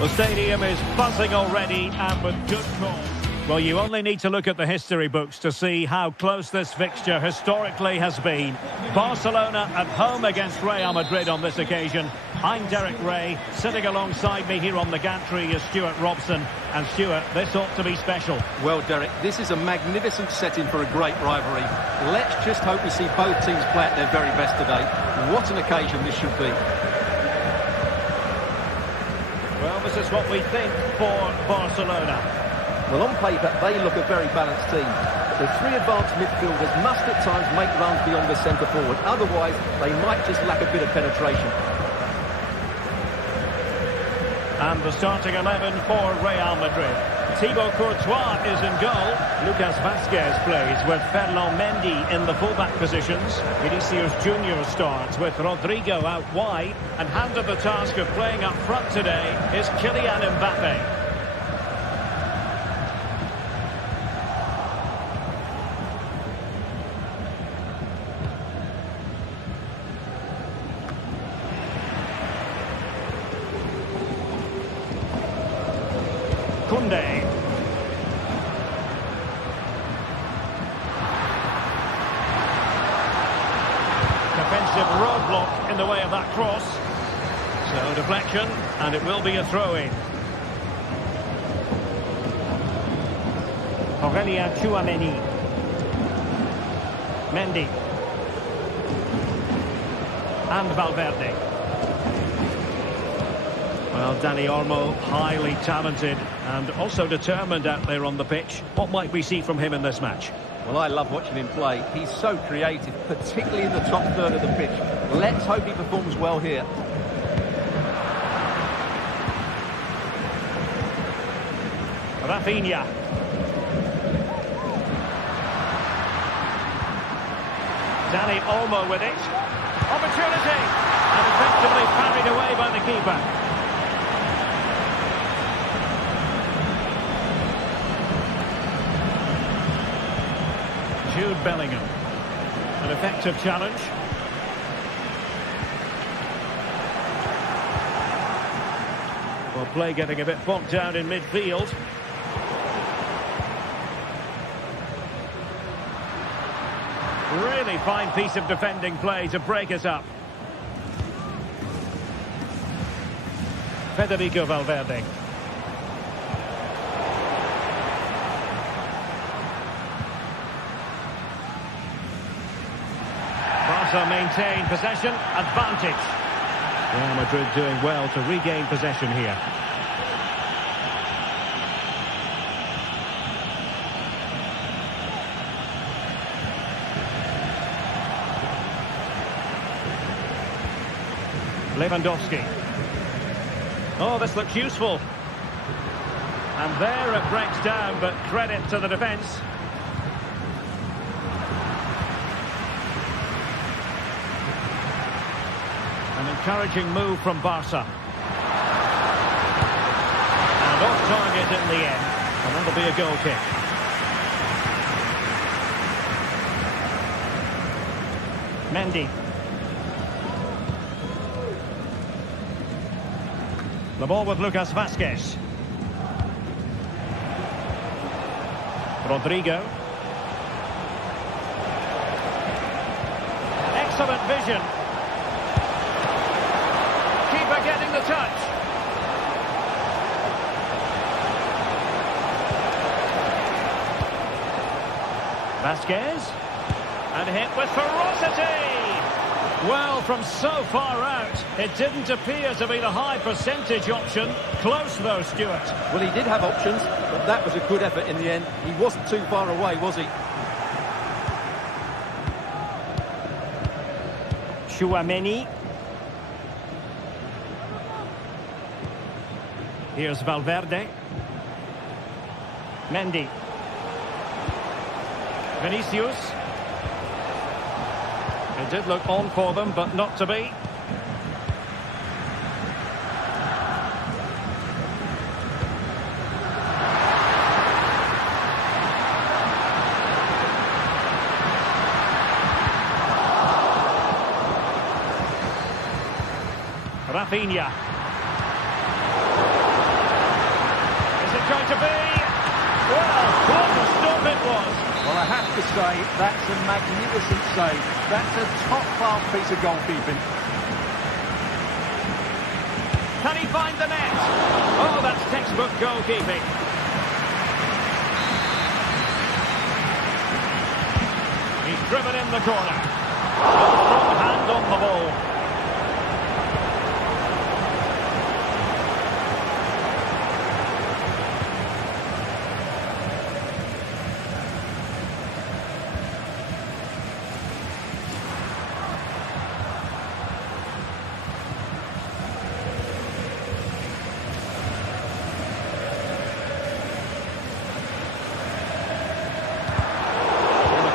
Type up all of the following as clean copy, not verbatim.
The stadium is buzzing already, and with good cause. Well, you only need to look at the history books to see how close this fixture historically has been. Barcelona at home against Real Madrid on this occasion. I'm Derek Ray. Sitting alongside me here on the gantry is Stuart Robson. And Stuart, this ought to be special. Well, Derek, this is a magnificent setting for a great rivalry. Let's just hope we see both teams play at their very best today. What an occasion this should be. Well, this is what we think for Barcelona. Well, on paper, they look a very balanced team. But the three advanced midfielders must at times make runs beyond the centre-forward. Otherwise, they might just lack a bit of penetration. And the starting 11 for Real Madrid. Thibaut Courtois is in goal. Lucas Vazquez plays with Ferland Mendy in the fullback positions. Vinicius Junior starts with Rodrigo out wide. And handed the task of playing up front today is Kylian Mbappe. Koundé. Defensive roadblock in the way of that cross. So deflection, and it will be a throw-in. Aurélien Tchouameni. Mendy. And Valverde. Well, Dani Olmo, highly talented and also determined out there on the pitch. What might we see from him in this match? Well, I love watching him play. He's so creative, particularly in the top third of the pitch. Let's hope he performs well here. Rafinha. Dani Olmo with it. Opportunity! And effectively parried away by the keeper. Jude Bellingham. An effective challenge. Well, play getting a bit bogged down in midfield. Really fine piece of defending play to break us up. Federico Valverde. Barca maintain possession, advantage. Real Madrid doing well to regain possession here. Lewandowski. Oh, this looks useful. And there it breaks down, but credit to the defence. An encouraging move from Barca. And off target in the end. And that'll be a goal kick. Mendy. The ball with Lucas Vazquez. Rodrigo. Excellent vision. Keeper getting the touch. Vazquez. And hit with ferocity. Well, from so far out, it didn't appear to be the high percentage option. Close though, Stuart. Well, he did have options, but that was a good effort in the end. He wasn't too far away, was he? Tchouameni. Here's Valverde. Mendy. Vinicius. It did look on for them, but not to be. Rafinha. going to be? Well, what a stop it was. Well, I have to say, that's a magnificent save. That's a top-class piece of goalkeeping. Can he find the net? Oh, that's textbook goalkeeping. He's driven in the corner. A strong hand on the ball.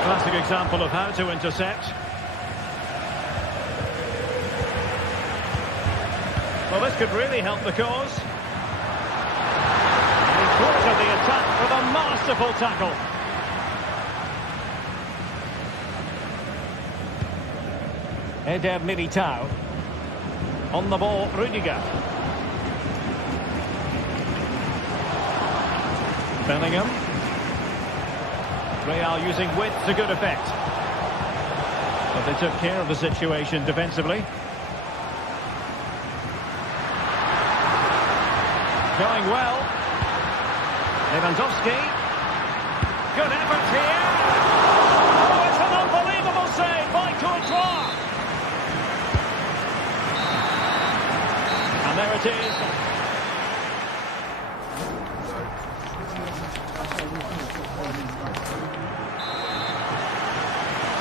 Classic example of how to intercept. Well, this could really help the cause. He thwarted the attack with a masterful tackle. Eder Militao. On the ball, Rudiger. Bellingham. Real using width to good effect. But they took care of the situation defensively. Going well. Lewandowski. Good effort here. Oh, it's an unbelievable save by Courtois. And there it is.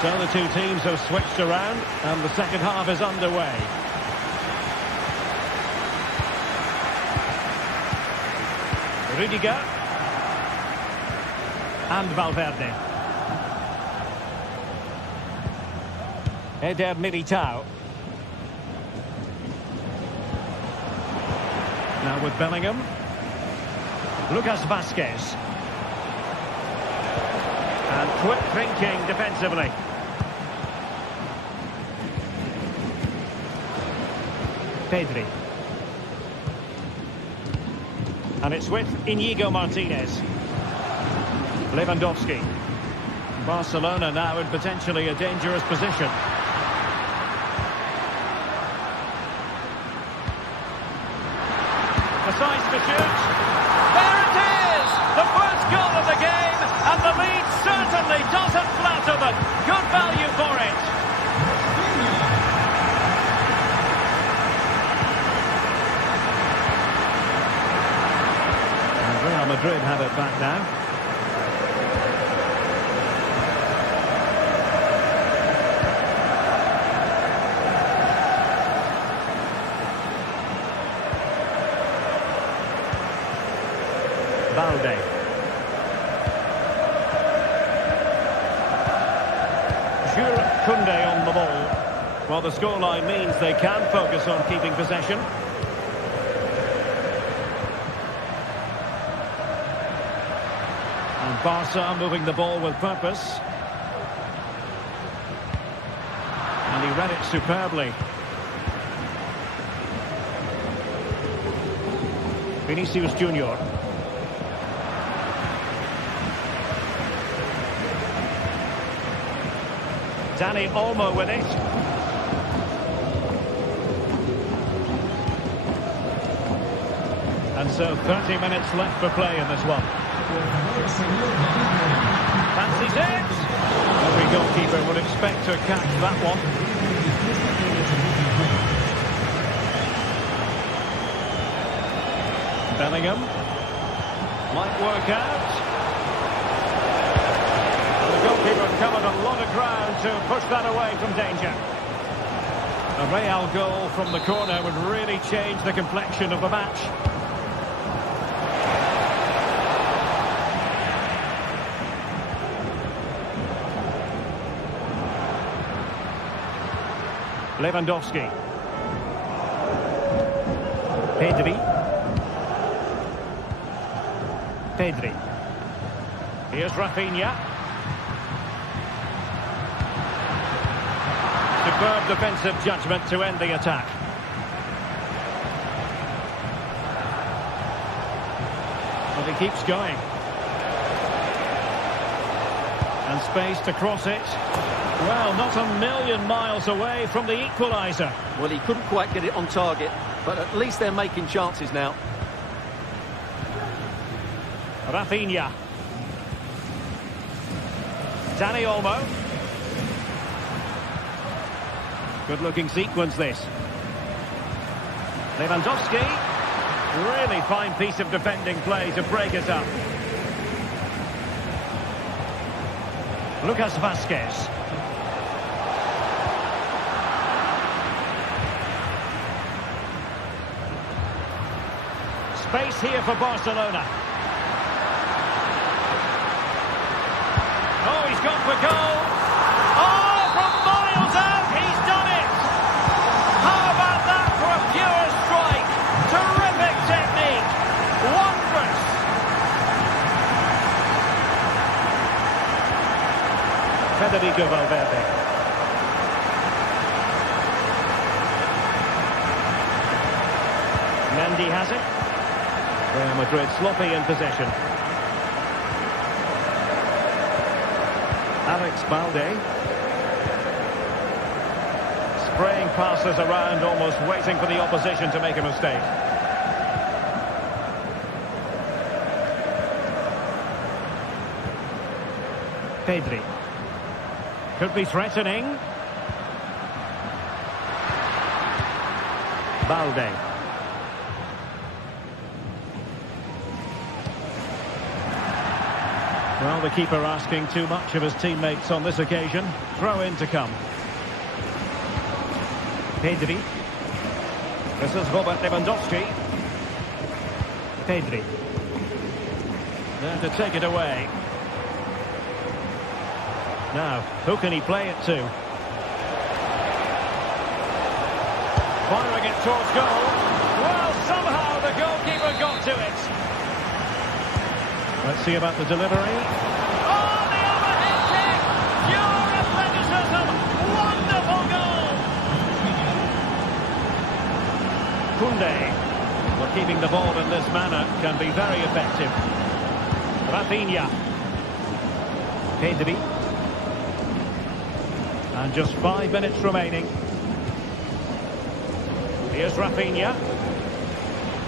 So the two teams have switched around and the second half is underway. Rudiger. And Valverde. Eder Militao. Now with Bellingham. Lucas Vazquez. And quick thinking defensively. Pedri. And it's with Íñigo Martínez. Lewandowski. Barcelona now in potentially a dangerous position. Decides to shoot. There it is! The first goal of the game, and the lead certainly doesn't flatter them. Good value for it. Real Madrid have it back now. Balde. Jules Koundé on the ball. Well, the scoreline means they can focus on keeping possession. Barca moving the ball with purpose. And he read it superbly. Vinicius Junior. Dani Olmo with it. And so 30 minutes left for play in this one. Fancies it. Every goalkeeper would expect to catch that one. Bellingham might work out. The goalkeeper covered a lot of ground to push that away from danger. A Real goal from the corner would really change the complexion of the match. Lewandowski. Pedri. Here's Rafinha. Superb defensive judgment to end the attack. Well, he keeps going. And space to cross it. Well, not a million miles away from the equaliser. Well, he couldn't quite get it on target, but at least they're making chances now. Rafinha. Dani Olmo. Good-looking sequence, this. Lewandowski. Really fine piece of defending play to break it up. Lucas Vazquez. Space here for Barcelona. Oh, he's gone for goal. Oh, from miles out, he's done it. How about that for a pure strike? Terrific technique. Wondrous. Federico Valverde. Mendy has it. Real Madrid sloppy in possession. Alex Balde. Spraying passes around, almost waiting for the opposition to make a mistake. Pedri. Could be threatening. Balde. Well, the keeper asking too much of his teammates on this occasion. Throw in to come. Pedri. This is Robert Lewandowski. Pedri. There to take it away. Now, who can he play it to? Firing it towards goal. Well, somehow the goalkeeper got to it. Let's see about the delivery. Oh, the overhead kick! Pure athleticism! Wonderful goal! Koundé. Well, keeping the ball in this manner can be very effective. Rafinha. Pedri. And just 5 minutes remaining. Here's Rafinha.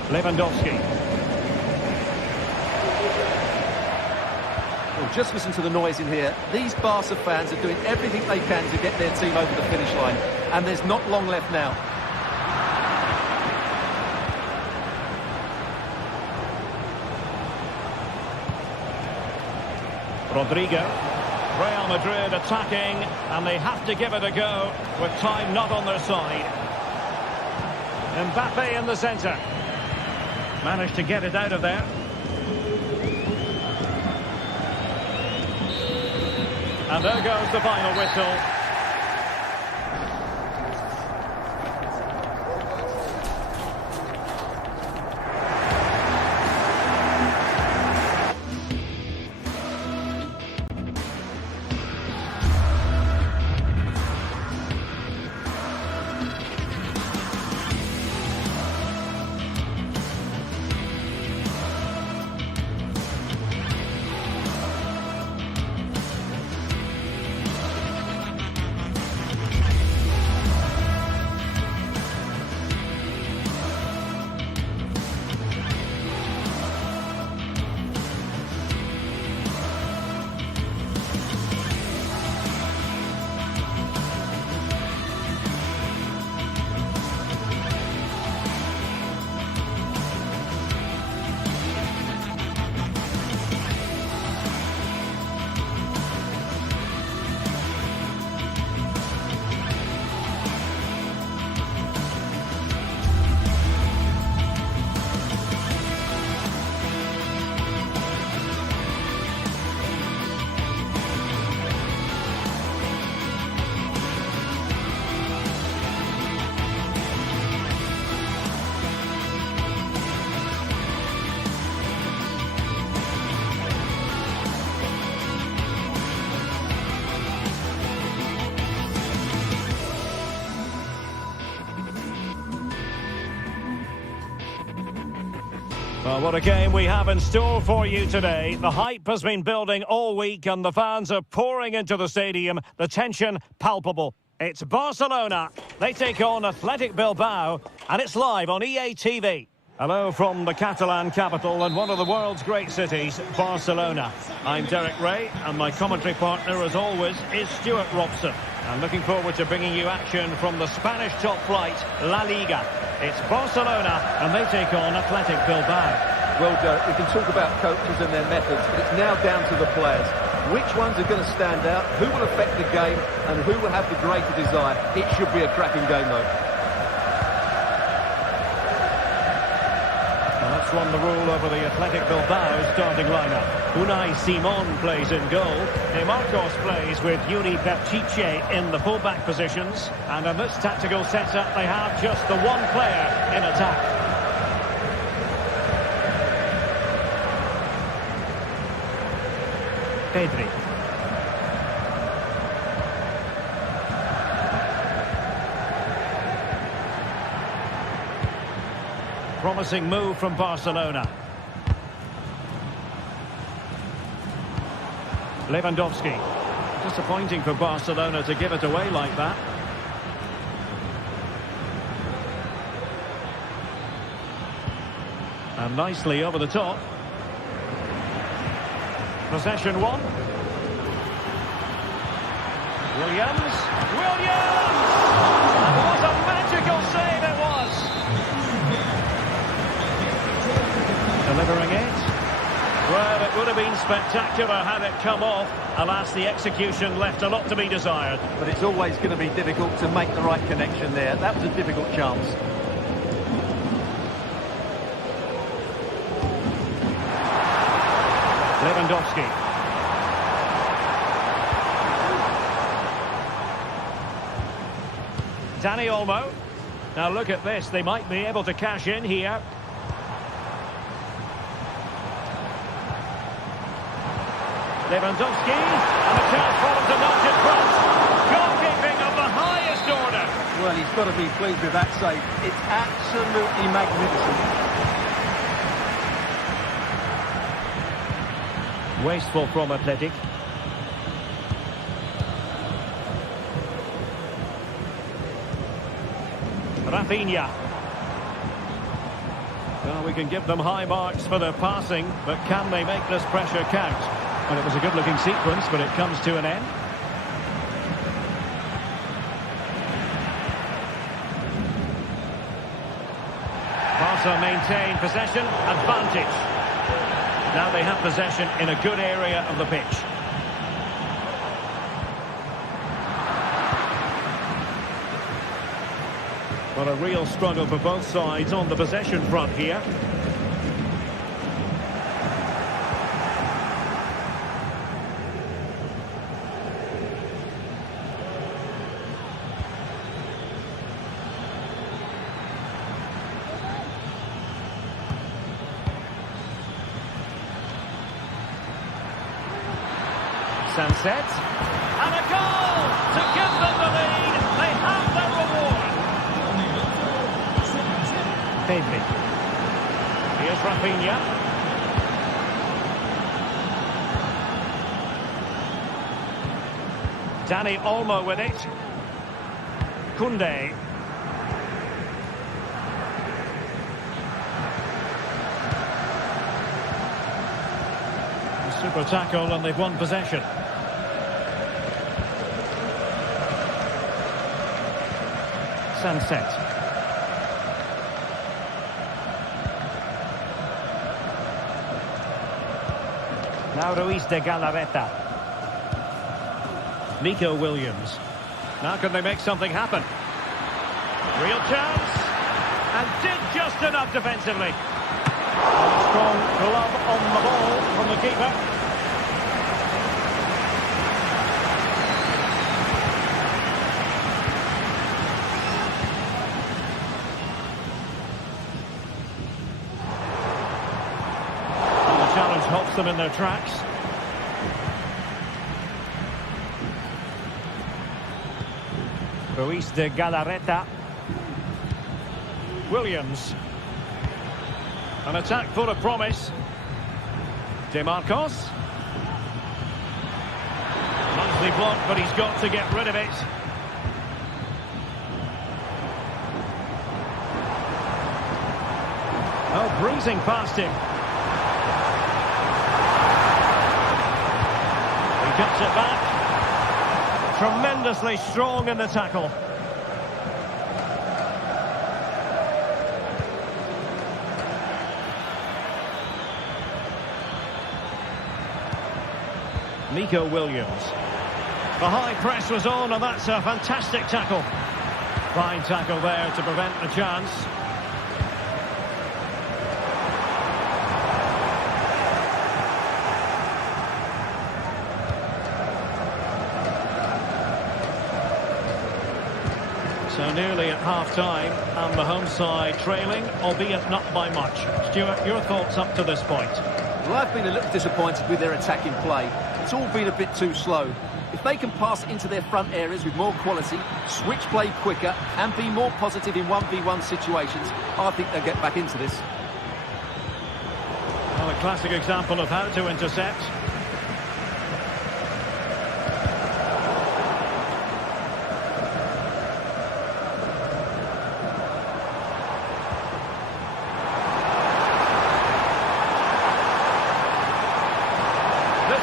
Lewandowski. Well, just listen to the noise in here. These Barca fans are doing everything they can to get their team over the finish line. And there's not long left now. Rodrigo. Real Madrid attacking, and they have to give it a go with time not on their side. Mbappe in the centre. Managed to get it out of there. And there goes the final whistle. Well, what a game we have in store for you today. The hype has been building all week and the fans are pouring into the stadium. The tension palpable. It's Barcelona. They take on Athletic Bilbao and it's live on EA TV. Hello from the Catalan capital and one of the world's great cities, Barcelona. I'm Derek Ray and my commentary partner, as always, is Stuart Robson. I'm looking forward to bringing you action from the Spanish top flight, La Liga. It's Barcelona and they take on Athletic Bilbao. Well, Derek, we can talk about coaches and their methods, but it's now down to the players. Which ones are going to stand out, who will affect the game, and who will have the greater desire? It should be a cracking game, though. Well, that's won the rule over the Athletic Bilbao starting lineup. Unai Simon plays in goal. Marcos plays with Yuri Berchiche in the full-back positions. And in this tactical setup, they have just the one player in attack. Pedri. Promising move from Barcelona. Lewandowski. Disappointing for Barcelona to give it away like that. And nicely over the top. Possession one. Williams. And what a magical save it was. Delivering it. Well, it would have been spectacular had it come off. Alas, the execution left a lot to be desired. But it's always going to be difficult to make the right connection there. That was a difficult chance. Lewandowski. Dani Olmo. Now look at this. They might be able to cash in here. Lewandowski. And a chance for him to knock it front. Goalkeeping of the highest order. Well, he's got to be pleased with that save. It's absolutely magnificent. Wasteful from Athletic. Rafinha. Well, we can give them high marks for their passing, but can they make this pressure count? Well, it was a good-looking sequence, but it comes to an end. Barca maintain possession, advantage. Now they have possession in a good area of the pitch. Well, a real struggle for both sides on the possession front here. Sunset. And a goal to give them the lead. They have their reward. Pedri. Here's Rafinha. Dani Olmo with it. Koundé. Super tackle and they've won possession. Sunset. Now Ruiz de Galarreta. Nico Williams. Now can they make something happen? Real chance. And did just enough defensively. Strong glove on the ball from the keeper. Challenge halts them in their tracks. Ruiz de Galarreta. Williams. An attack full of promise. DeMarcos. Nicely blocked, but he's got to get rid of it. Oh, breezing past him. He cuts it back. Tremendously strong in the tackle. Nico Williams. The high press was on, and that's a fantastic tackle. Fine tackle there to prevent the chance. So nearly at half-time, and the home side trailing, albeit not by much. Stuart, your thoughts up to this point? Well, I've been a little disappointed with their attacking play. It's all been a bit too slow. If they can pass it into their front areas with more quality, switch play quicker, and be more positive in 1v1 situations, I think they'll get back into this. Well, a classic example of how to intercept.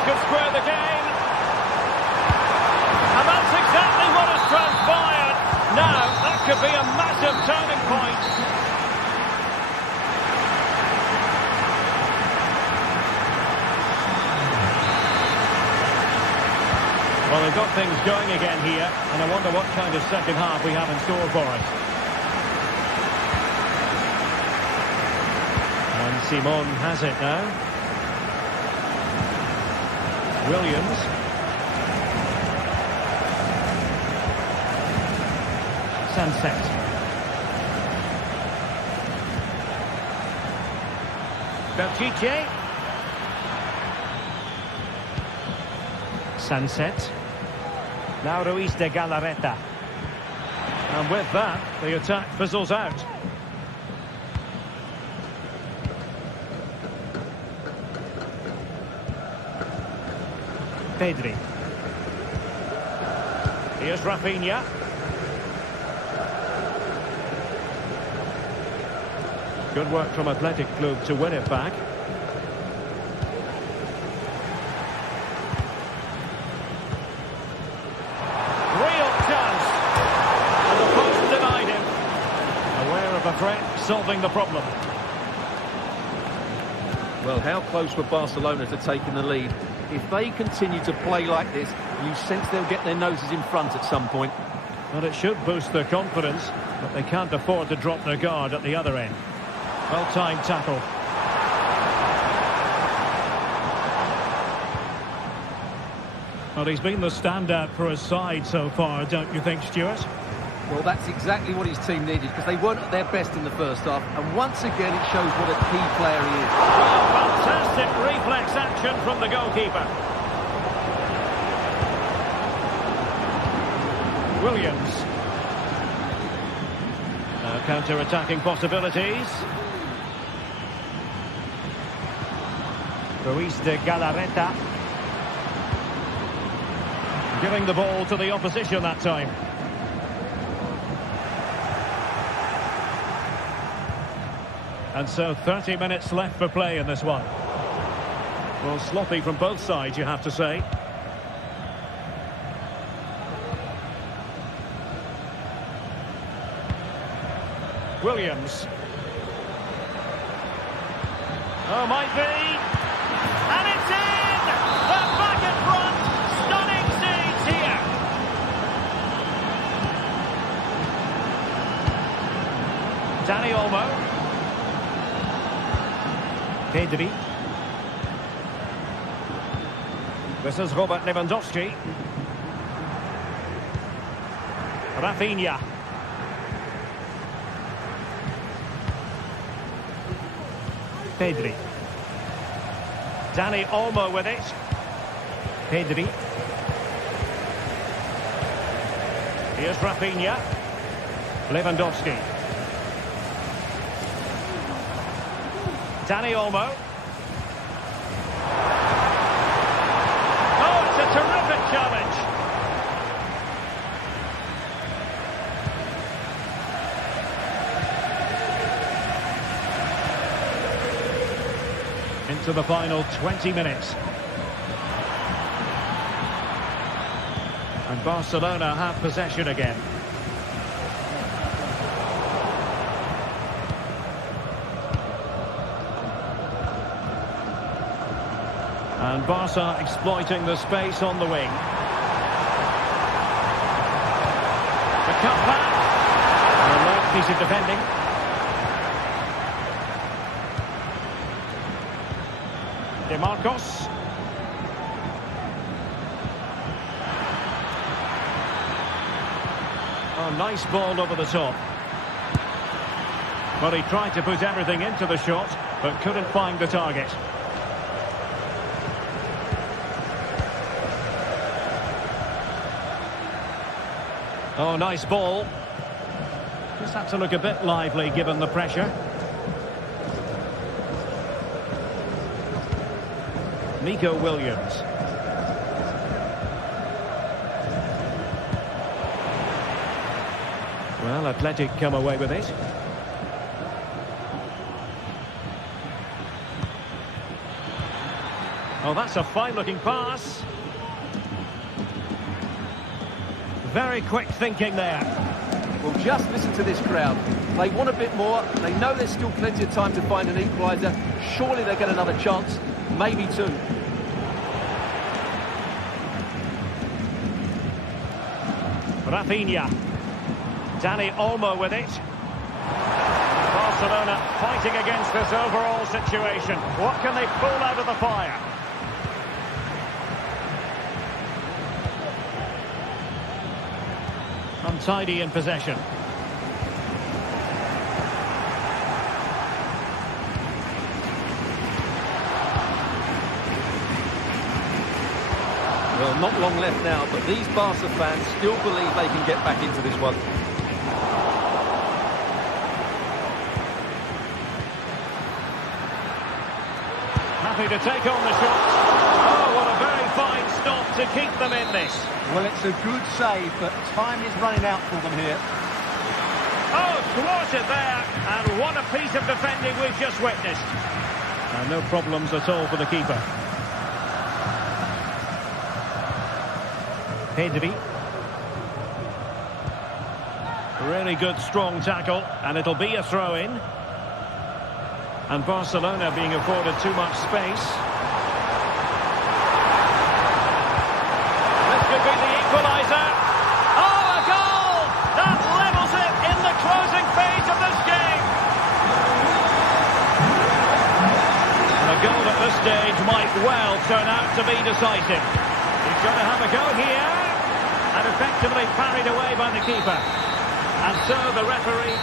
Could square the game. And that's exactly what has transpired. Now, that could be a massive turning point. Well, they've got things going again here, and I wonder what kind of second half we have in store for it. And Simon has it now. Williams. Sunset. Belchiche. Sunset. Now Ruiz de Galarreta. And with that, the attack fizzles out. Pedri. Here's Rafinha. Good work from Athletic Club to win it back. Real chance. And the post denied him. Aware of a threat, solving the problem. Well, how close were Barcelona to taking the lead? If they continue to play like this, you sense they'll get their noses in front at some point. Well, it should boost their confidence, but they can't afford to drop their guard at the other end. Well-timed tackle. Well, he's been the standout for his side so far, don't you think, Stuart? Well, that's exactly what his team needed, because they weren't at their best in the first half, and once again it shows what a key player he is. Oh, fantastic reflex action from the goalkeeper. Williams. Now counter-attacking possibilities. Ruiz de Galarreta. Giving the ball to the opposition that time. And so 30 minutes left for play in this one. Well, sloppy from both sides, you have to say. Williams. Oh, might be. And it's in! They're back in front! Stunning scenes here! Dani Olmo. Pedri. This is Robert Lewandowski. Rafinha. Pedri. Dani Olmo with it. Pedri. Here's Rafinha. Lewandowski. Dani Olmo. Oh, it's a terrific challenge. Into the final 20 minutes. And Barcelona have possession again. And Barca exploiting the space on the wing. The cut back. And a nice piece of defending. Marcos. Oh, nice ball over the top. Well, he tried to put everything into the shot, but couldn't find the target. Oh, nice ball. Just had to look a bit lively given the pressure. Nico Williams. Well, Athletic come away with it. Oh, that's a fine-looking pass. Very quick thinking there. Well, just listen to this crowd. They want a bit more. They know there's still plenty of time to find an equaliser. Surely they'll get another chance. Maybe two. Rafinha. Dani Olmo with it. Barcelona fighting against this overall situation. What can they pull out of the fire? Untidy in possession. Well, not long left now, but these Barca fans still believe they can get back into this one. Happy to take on the shot. Oh, what a very fine stop to keep them in this. Well, it's a good save, but time is running out for them here. Oh, thwarted there. And what a piece of defending we've just witnessed. And no problems at all for the keeper. Pedri. Really good, strong tackle, and it'll be a throw-in. And Barcelona being afforded too much space. This could be the equaliser. Oh, a goal! That levels it in the closing phase of this game. And a goal at this stage might well turn out to be decisive. He's going to have a go here. And effectively parried away by the keeper. And so the referee...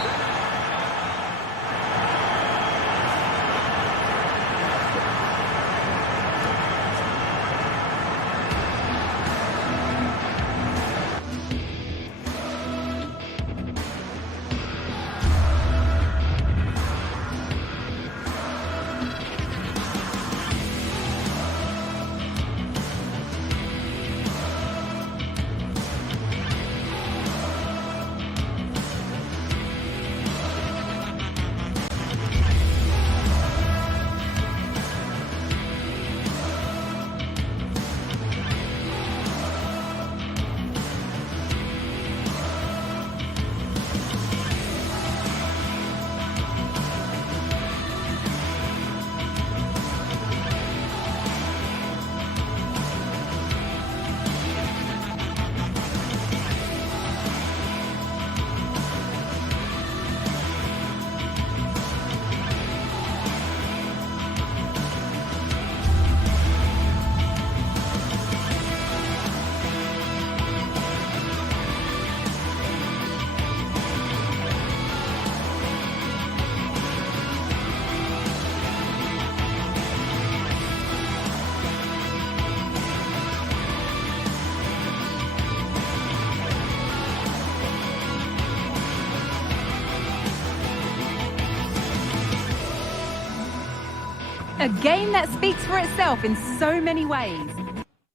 A game that speaks for itself in so many ways.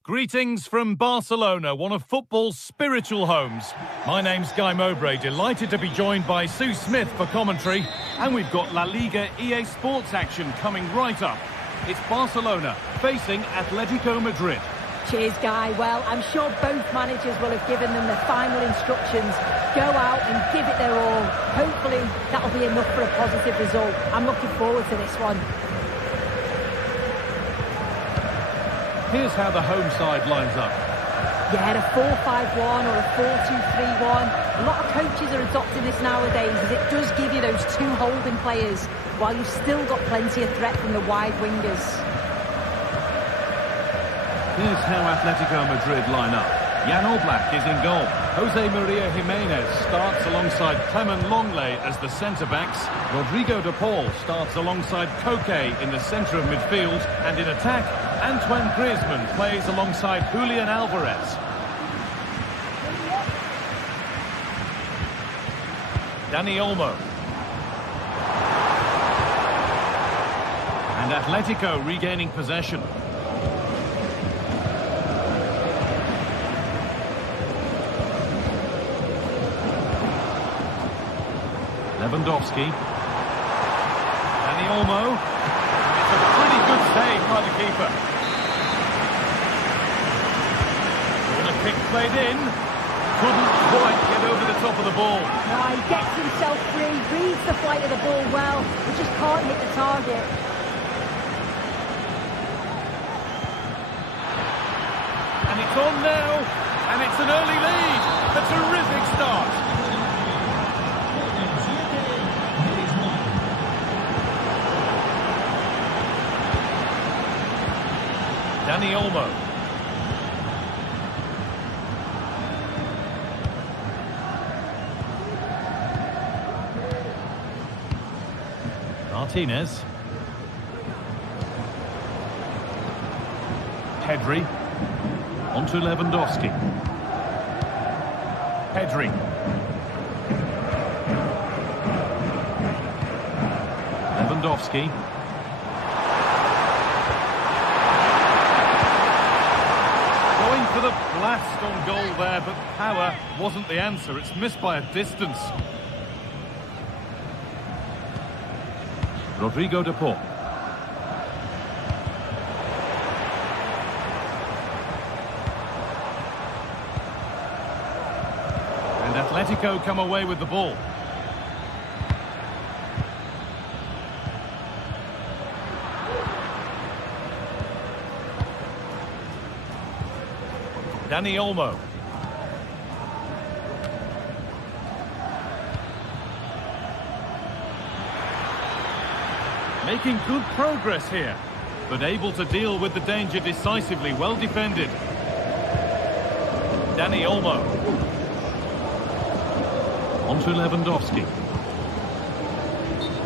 Greetings from Barcelona, one of football's spiritual homes. My name's Guy Mowbray, delighted to be joined by Sue Smith for commentary. And we've got La Liga EA Sports action coming right up. It's Barcelona facing Atletico Madrid. Cheers, Guy. Well, I'm sure both managers will have given them the final instructions. Go out and give it their all. Hopefully, that'll be enough for a positive result. I'm looking forward to this one. Here's how the home side lines up. Yeah, a 4-5-1 or a 4-2-3-1. A lot of coaches are adopting this nowadays as it does give you those two holding players while you've still got plenty of threat from the wide wingers. Here's how Atletico Madrid line up. Jan Oblak is in goal. Jose Maria Jimenez starts alongside Clement Longley as the centre-backs. Rodrigo de Paul starts alongside Koke in the centre of midfield. And in attack, Antoine Griezmann plays alongside Julian Alvarez. Dani Olmo. And Atletico regaining possession. Lewandowski. Dani Olmo. It's a pretty good save by the keeper. Corner kick played in. Couldn't quite get over the top of the ball. No, he gets himself free, reads the flight of the ball well, but just can't hit the target. And it's on now. And it's an early lead. A terrific start. Dani Olmo. Martinez. Pedri. Onto Lewandowski. Pedri. Lewandowski. Going for the blast on goal there, but power wasn't the answer. It's missed by a distance. Rodrigo de Paul. And Atletico come away with the ball. Dani Olmo. Making good progress here, but able to deal with the danger decisively. Well defended. Dani Olmo. Onto Lewandowski.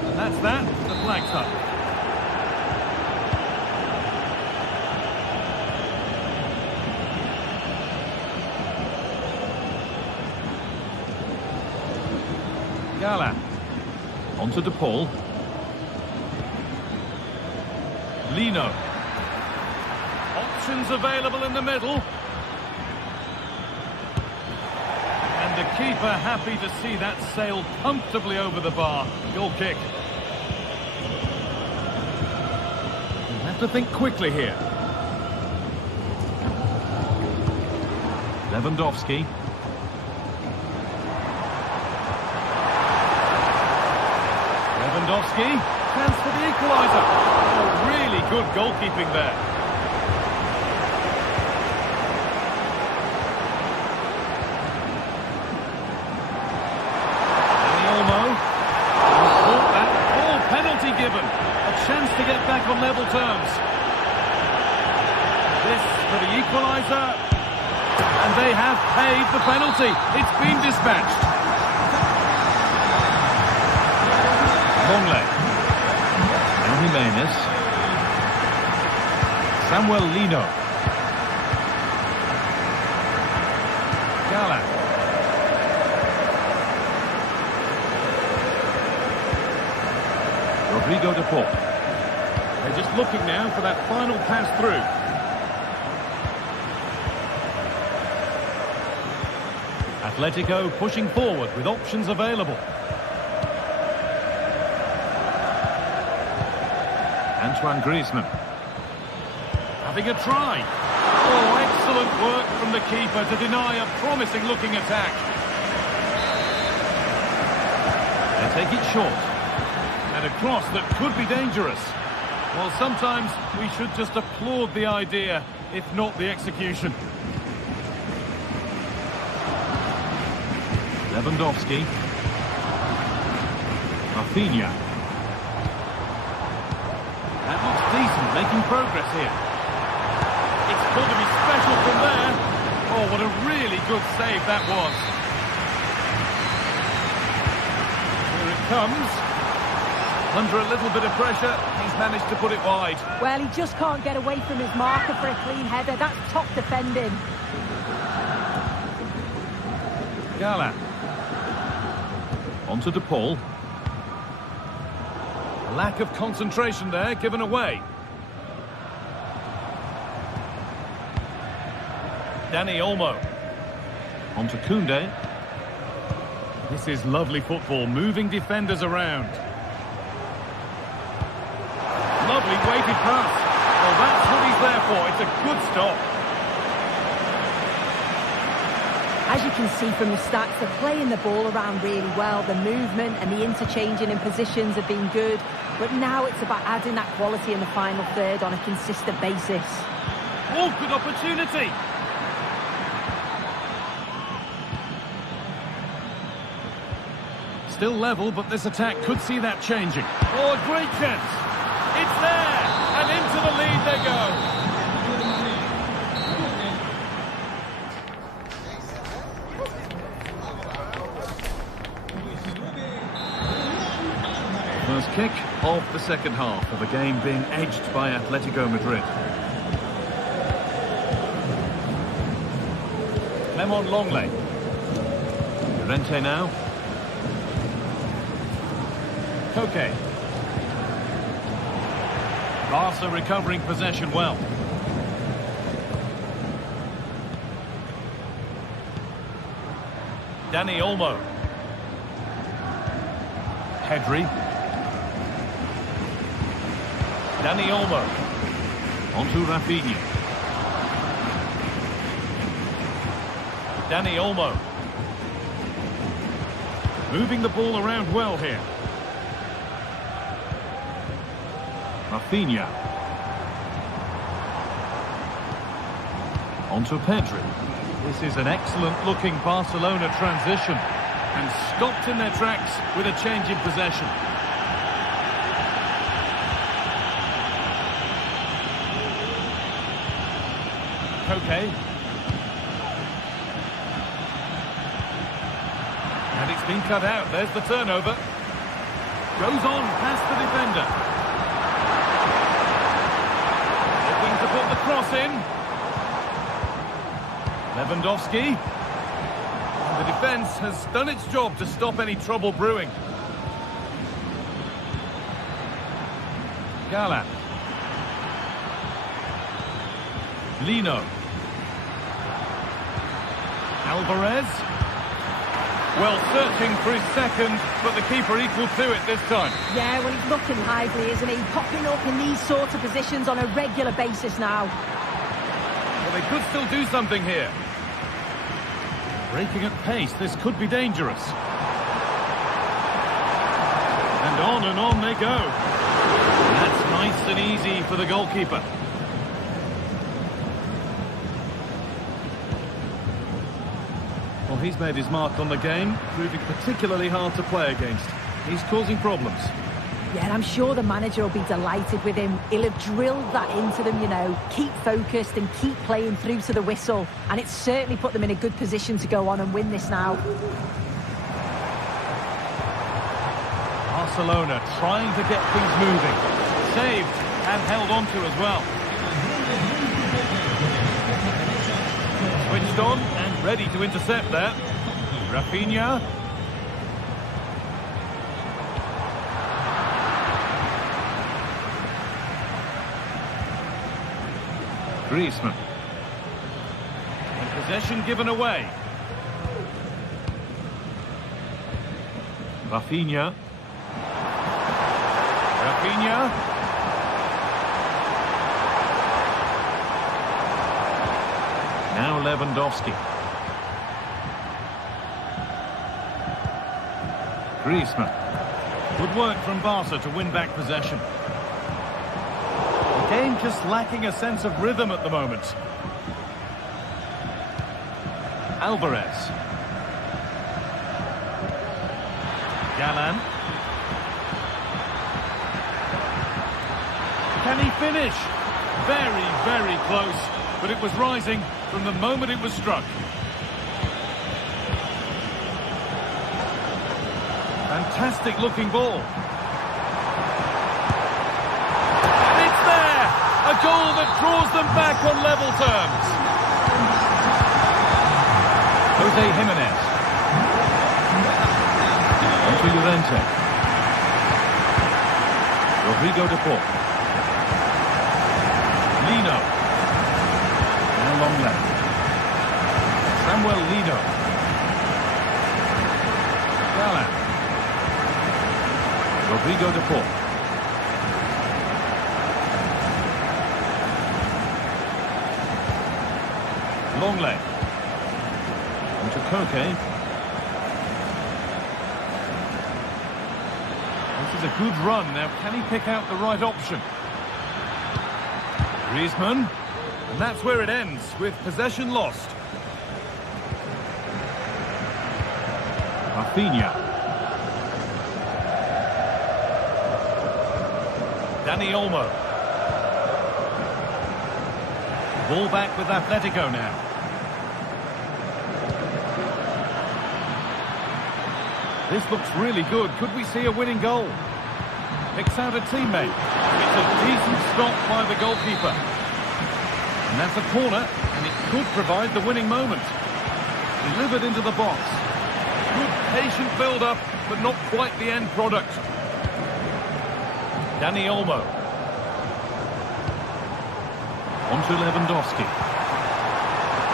And that's that. The flag's up. Gala. Onto De Paul. Lino. Options available in the middle. And the keeper happy to see that sail comfortably over the bar. Goal kick. You have to think quickly here. Lewandowski. Lewandowski, chance for the equaliser. Oh, really good goalkeeping there. Dani Olmo. Caught that ball, penalty given. A chance to get back on level terms. This for the equaliser. And they have paid the penalty. It's been dispatched. Longley. And Jimenez. Samuel Lino. Gala. Rodrigo de Paul. They're just looking now for that final pass through. Atletico pushing forward with options available. Antoine Griezmann having a try. Oh, excellent work from the keeper to deny a promising looking attack. They take it short. And a cross that could be dangerous. Well, sometimes we should just applaud the idea, if not the execution. Lewandowski. Rafinha. That looks decent, making progress here. It's got to be special from there. Oh, what a really good save that was. Here it comes. Under a little bit of pressure, he's managed to put it wide. Well, he just can't get away from his marker for a clean header. That's top defending. Gala. On to De Paul. A lack of concentration there, given away. Dani Olmo. On to Koundé. This is lovely football, moving defenders around. Lovely weighted pass. Well, that's what he's there for. It's a good stop. As you can see from the stats, they're playing the ball around really well. The movement and the interchanging in positions have been good. But now it's about adding that quality in the final third on a consistent basis. Oh, good opportunity. Still level, but this attack could see that changing. Oh, a great chance. It's there, and into the lead they go. First kick of the second half of a game being edged by Atletico Madrid. Clement Longley. Llorente now. Koke. Barca recovering possession well. Dani Olmo. Pedri. Dani Olmo. Onto Rafinha. Dani Olmo. Moving the ball around well here. Rafinha. Onto Pedri. This is an excellent-looking Barcelona transition. And stopped in their tracks with a change in possession. Koke. And it's been cut out. There's the turnover. Goes on past the defender. To put the cross in. Lewandowski. And the defence has done its job to stop any trouble brewing. Gala. Lino. Alvarez. Well, searching for his second, but the keeper equal to it this time. Yeah, well, he's looking lively, isn't he? Popping up in these sorts of positions on a regular basis now. Well, they could still do something here. Breaking at pace, this could be dangerous. And on they go. That's nice and easy for the goalkeeper. Well, he's made his mark on the game, proving particularly hard to play against. He's causing problems. Yeah, and I'm sure the manager will be delighted with him. He'll have drilled that into them, you know. Keep focused and keep playing through to the whistle. And it's certainly put them in a good position to go on and win this now. Barcelona trying to get things moving. Saved and held on to as well. Switched on and ready to intercept that. Rafinha. Griezmann. And possession given away. Rafinha. Now Lewandowski. Griezmann. Good work from Barca to win back possession. The game just lacking a sense of rhythm at the moment. Alvarez. Galán. Can he finish? Very, very close, but it was rising from the moment it was struck. Fantastic looking ball. And it's there! A goal that draws them back on level terms. Jose Jimenez. Onto Llorente. Rodrigo de Paul. Lino. Now Longley. Samuel Lino. Galán. Rodrigo de Paul. Longley. Onto Koke. This is a good run. Now, can he pick out the right option? Griezmann. And that's where it ends, with possession lost. Rafinha. Dani Olmo. Ball back with Atletico now. This looks really good. Could we see a winning goal? Picks out a teammate. It's a decent stop by the goalkeeper. And that's a corner, and it could provide the winning moment. Delivered into the box. Good patient build-up, but not quite the end product. Dani Olmo. Onto Lewandowski.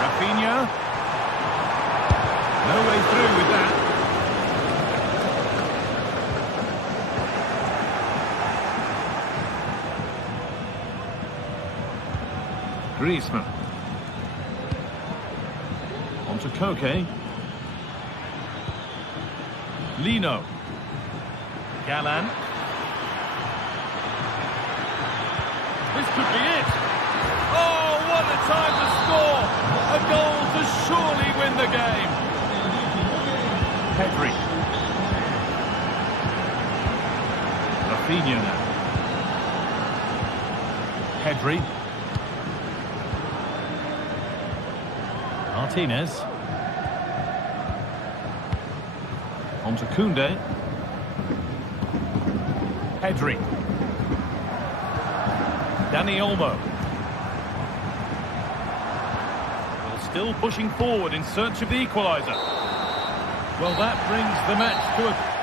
Rafinha. No way through with that. Griezmann. Onto Koke. Lino. Galán. This could be it. Oh, what a time to score! A goal to surely win the game. Pedri. Rafinha now. Pedri. Martinez. Onto Koundé. Pedri. Dani Olmo. Well, still pushing forward in search of the equaliser. Well, that brings the match to a...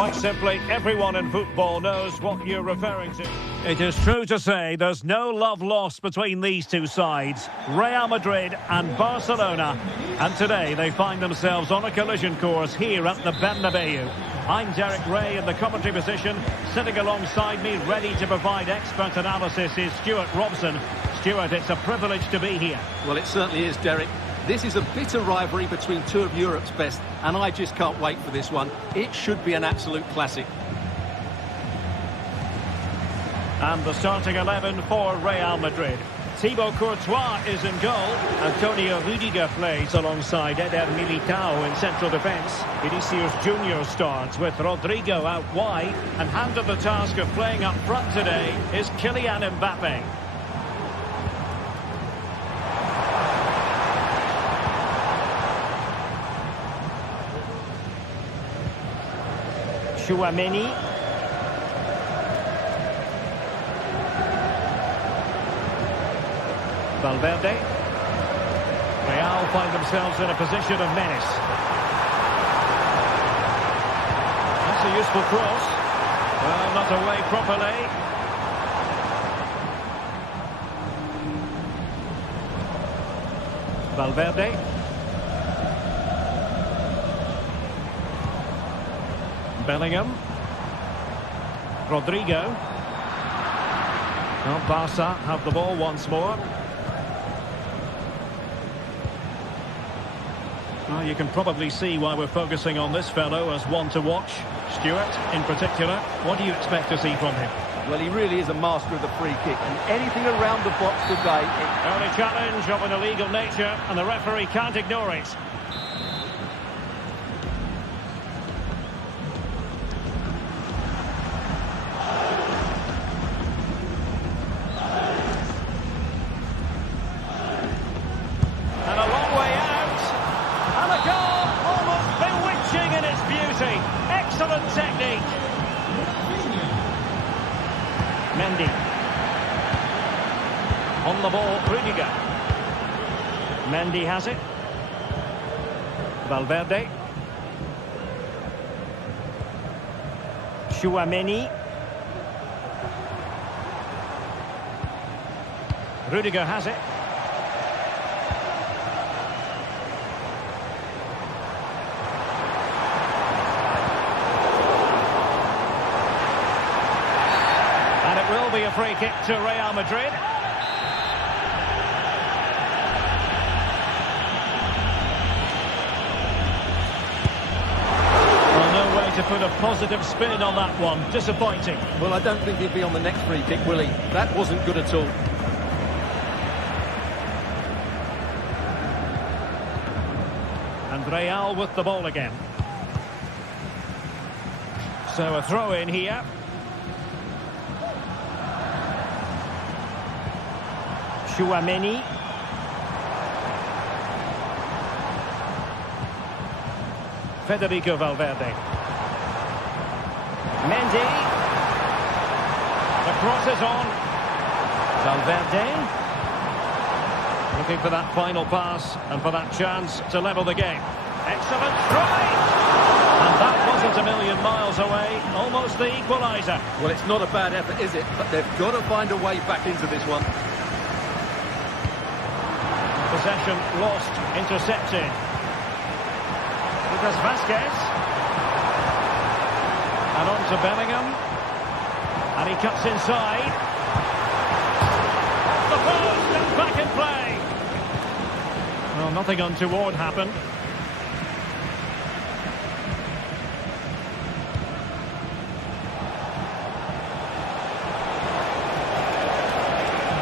Quite simply, everyone in football knows what you're referring to. It is true to say there's no love lost between these two sides, Real Madrid and Barcelona. And today they find themselves on a collision course here at the Bernabeu. I'm Derek Ray in the commentary position. Sitting alongside me, ready to provide expert analysis, is Stuart Robson. Stuart, it's a privilege to be here. Well, it certainly is, Derek. This is a bitter rivalry between two of Europe's best, and I just can't wait for this one. It should be an absolute classic. And the starting 11 for Real Madrid. Thibaut Courtois is in goal. Antonio Rudiger plays alongside Eder Militao in central defence. Vinicius Junior starts with Rodrigo out wide, and handed the task of playing up front today is Kylian Mbappe. Chouameni. Valverde. Real find themselves in a position of menace. That's a useful cross. Well, not away properly. Valverde. Bellingham. Rodrigo. Well, Barca have the ball once more. Well, you can probably see why we're focusing on this fellow as one to watch. Stuart, in particular, what do you expect to see from him? Well, he really is a master of the free kick, and anything around the box today... Early challenge of an illegal nature, and the referee can't ignore it. Excellent technique. Mendy. On the ball, Rudiger. Mendy has it. Valverde. Chouameni. Rudiger has it. Will be a free kick to Real Madrid. Well, no way to put a positive spin on that one. Disappointing. Well, I don't think he'll be on the next free kick, will he? That wasn't good at all. And Real with the ball again. So a throw in here. Chouameni. Federico Valverde. Mendy. The cross is on. Valverde. Looking for that final pass and for that chance to level the game. Excellent strike! And that wasn't a million miles away. Almost the equaliser. Well, it's not a bad effort, is it? But they've got to find a way back into this one. Possession lost, intercepted. Lucas Vazquez. And on to Bellingham. And he cuts inside. The post and back in play. Well, nothing untoward happened.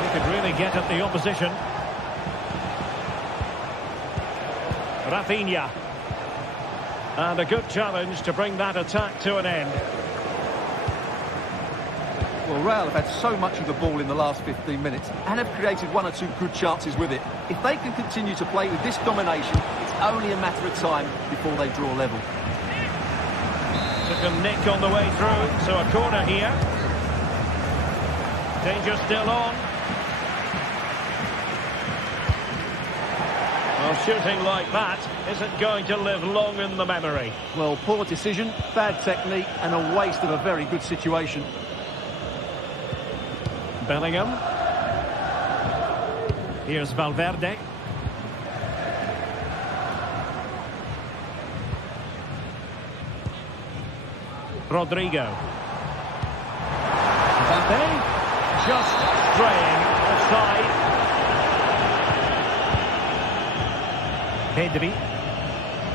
He could really get at the opposition. Rafinha. And a good challenge to bring that attack to an end. Well, Real have had so much of the ball in the last 15 minutes and have created one or two good chances with it. If they can continue to play with this domination, it's only a matter of time before they draw level. Took a nick on the way through, so a corner here. Danger still on. Well, shooting like that isn't going to live long in the memory. Well, poor decision, bad technique, and a waste of a very good situation. Bellingham. Here's Valverde. Rodrigo. Mbappe. Just straying offside. Pedri.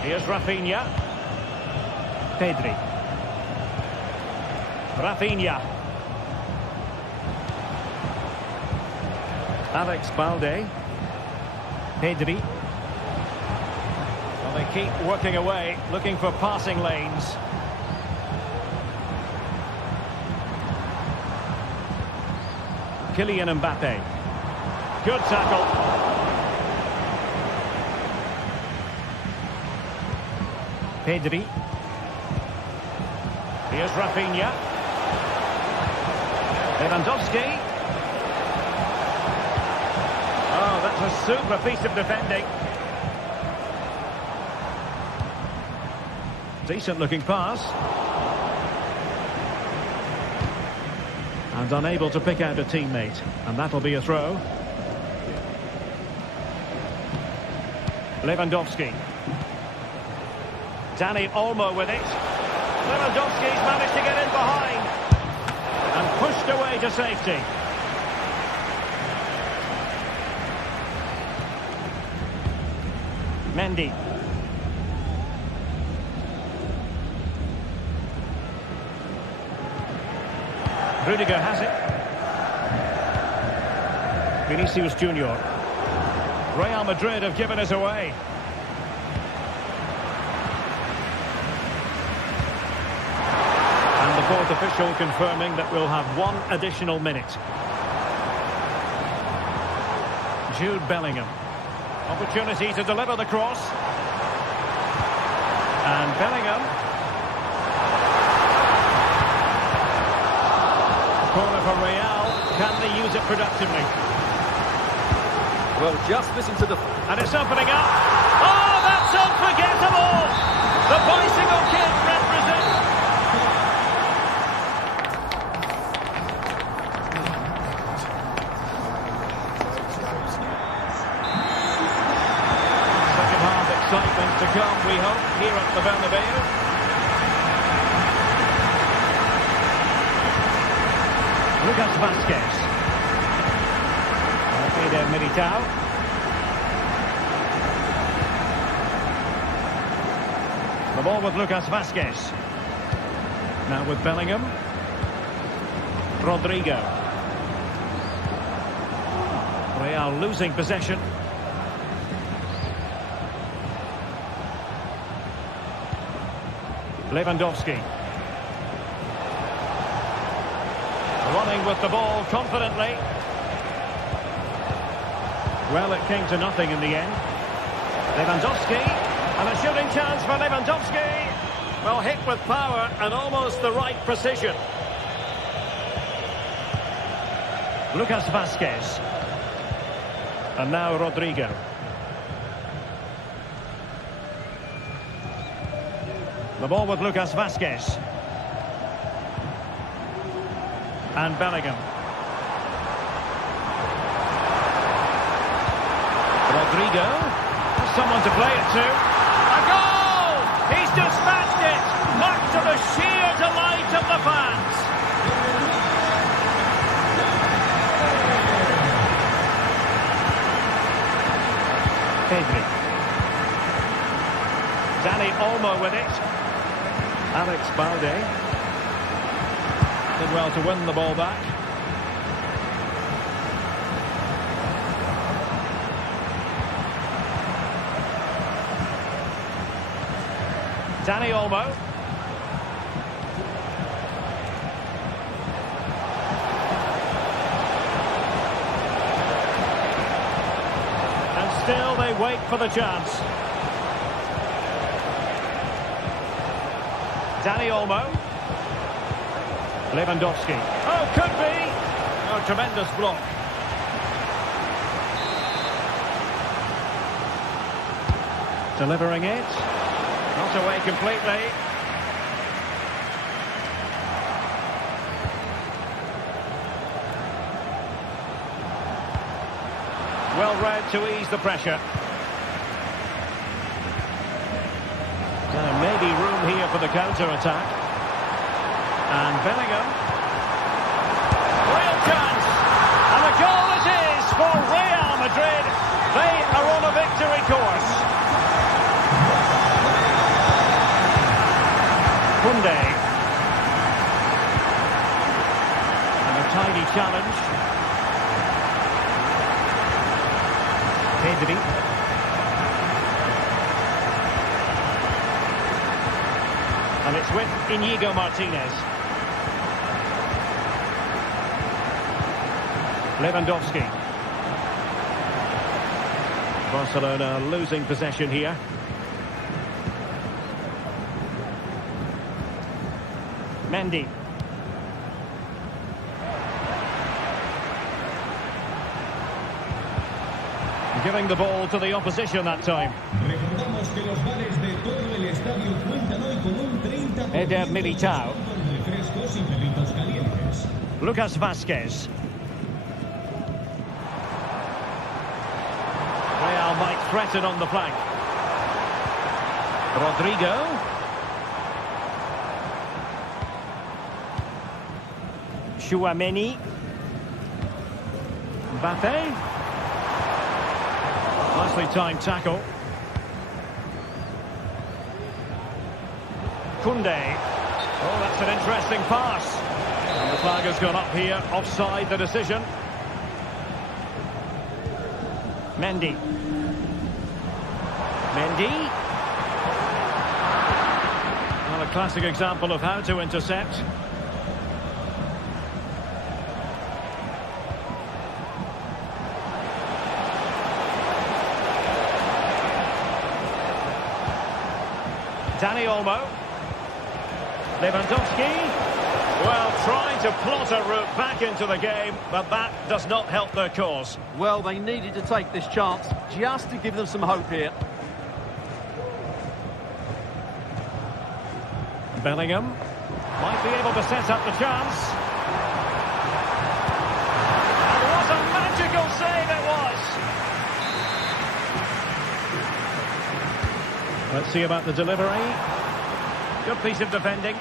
Here's Rafinha. Pedri. Rafinha. Alex Balde. Pedri. Well, they keep working away, looking for passing lanes. Kylian Mbappe. Good tackle. Pedri. Here's Rafinha. Lewandowski. Oh, that's a super piece of defending. Decent looking pass. And unable to pick out a teammate. And that'll be a throw. Lewandowski. Dani Olmo with it. Lewandowski's managed to get in behind. And pushed away to safety. Mendy. Rudiger has it. Vinicius Junior. Real Madrid have given us away. And the fourth official confirming that we'll have one additional minute. Jude Bellingham. Opportunity to deliver the cross. And Bellingham. Corner for Real. Can they use it productively? Well, just listen to the... And it's opening up. Oh, that's unforgettable! The bicycle kid represents... Second half excitement to come, we hope, here at the Bernabeu. Lucas Vazquez. Eder Militao. The ball with Lucas Vazquez. Now with Bellingham. Rodrigo. Real losing possession. Lewandowski. Running with the ball confidently. Well, it came to nothing in the end. Lewandowski. And a shooting chance for Lewandowski. Well, hit with power and almost the right precision. Lucas Vazquez. And now Rodrigo. The ball with Lucas Vazquez. And Bellingham. Rodrigo has someone to play it to. A goal! He's dispatched it, much to the sheer delight of the fans. Pedri. Dani Olmo with it. Alex Balde. Did well to win the ball back. Dani Olmo. And still they wait for the chance. Dani Olmo. Lewandowski. Oh, could be. Oh, tremendous block. Delivering it. Not away completely. Well read to ease the pressure. Maybe room here for the counter-attack. And Bellingham. Real chance! And the goal it is for Real Madrid. They are on a victory course. Koundé. And a tiny challenge. Pedri. And it's with Íñigo Martinez. Lewandowski. Barcelona losing possession here. Mendy. Giving the ball to the opposition that time. Eder Militao. Lucas Vázquez. Real might threaten on the flank. Rodrigo. Tchouaméni. Mbappé. Nicely timed tackle. Koundé. Oh, that's an interesting pass. And the flag has gone up here. Offside the decision. Mendy. Mendy. Well, a classic example of how to intercept. Dani Olmo. Lewandowski. Well, trying to plot a route back into the game, but that does not help their cause. Well, they needed to take this chance just to give them some hope here. Bellingham might be able to set up the chance. And what a magical save it was! Let's see about the delivery. Good piece of defending.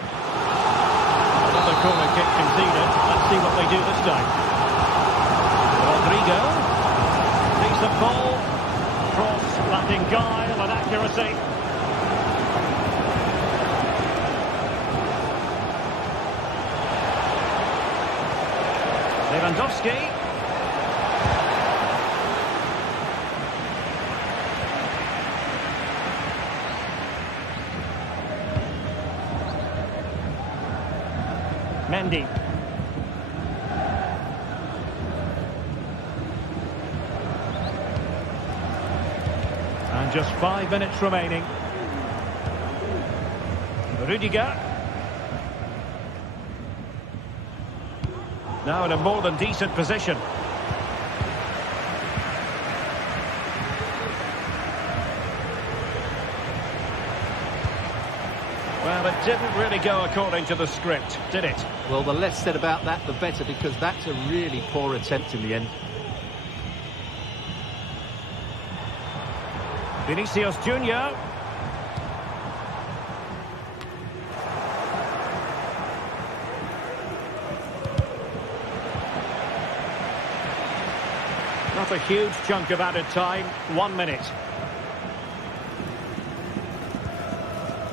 Another corner kick conceded. Let's see what they do this time. Rodrigo. Decent ball. Cross lacking guile and accuracy. Lewandowski. Mendy. And just 5 minutes remaining. Rudiger. Now in a more than decent position. Well, it didn't really go according to the script, did it? Well, the less said about that, the better, because that's a really poor attempt in the end. Vinicius Junior. Not a huge chunk of added time. 1 minute.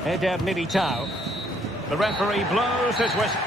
Eder Militao. The referee blows his whistle.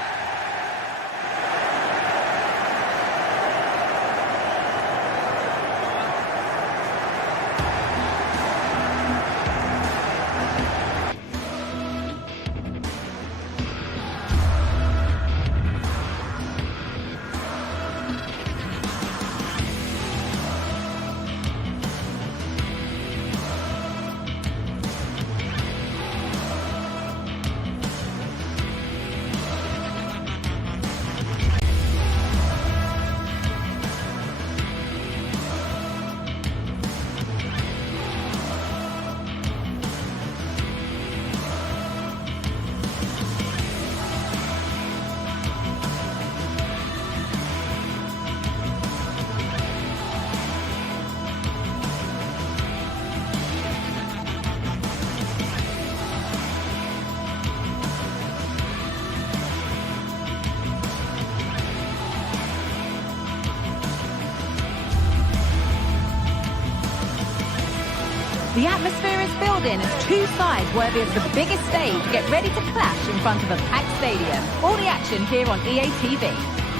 The atmosphere is building as two sides worthy of the biggest stage get ready to clash in front of a packed stadium. All the action here on EA TV.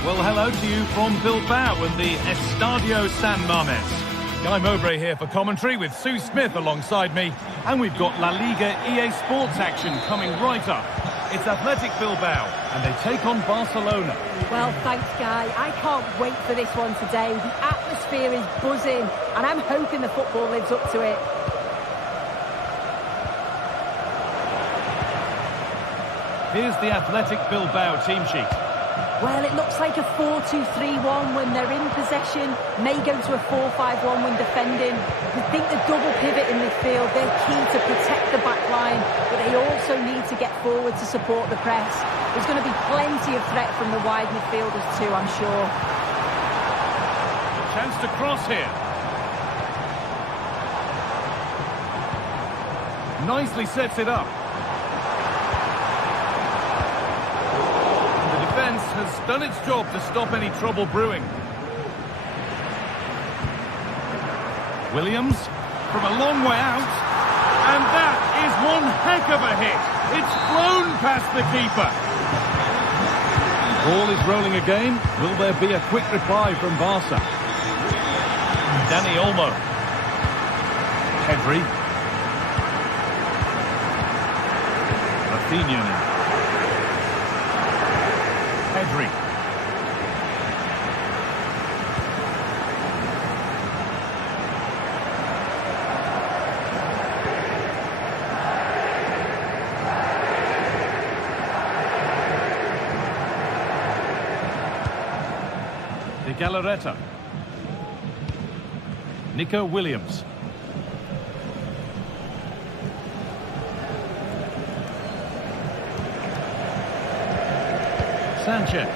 Well, hello to you from Bilbao and the Estadio San Mamés. Guy Mowbray here for commentary with Sue Smith alongside me. And we've got La Liga EA Sports action coming right up. It's Athletic Bilbao and they take on Barcelona. Well, thanks, Guy. I can't wait for this one today. The atmosphere is buzzing and I'm hoping the football lives up to it. Here's the Athletic Bilbao team sheet. Well, it looks like a 4-2-3-1 when they're in possession. May go to a 4-5-1 when defending. I think the double pivot in midfield, they're key to protect the back line, but they also need to get forward to support the press. There's going to be plenty of threat from the wide midfielders too, I'm sure. A chance to cross here. Nicely sets it up. Has done its job to stop any trouble brewing. Williams from a long way out, and that is one heck of a hit. It's flown past the keeper. Ball is rolling again. Will there be a quick reply from Barca? Dani Olmo. Pedri. Rafinha now. Pedri. De Galarreta. Nico Williams. Sanchez.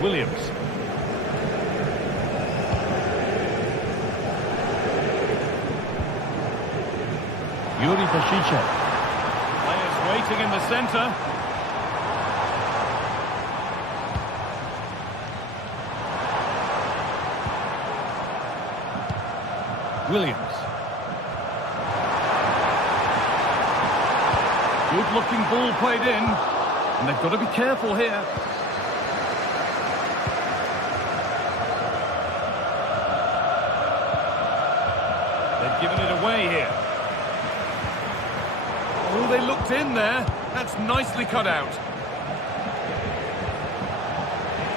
Williams. Yuri Pashicha. Players waiting in the centre. Williams. Good looking ball played in. And they've got to be careful here. They've given it away here. Oh, they looked in there. That's nicely cut out.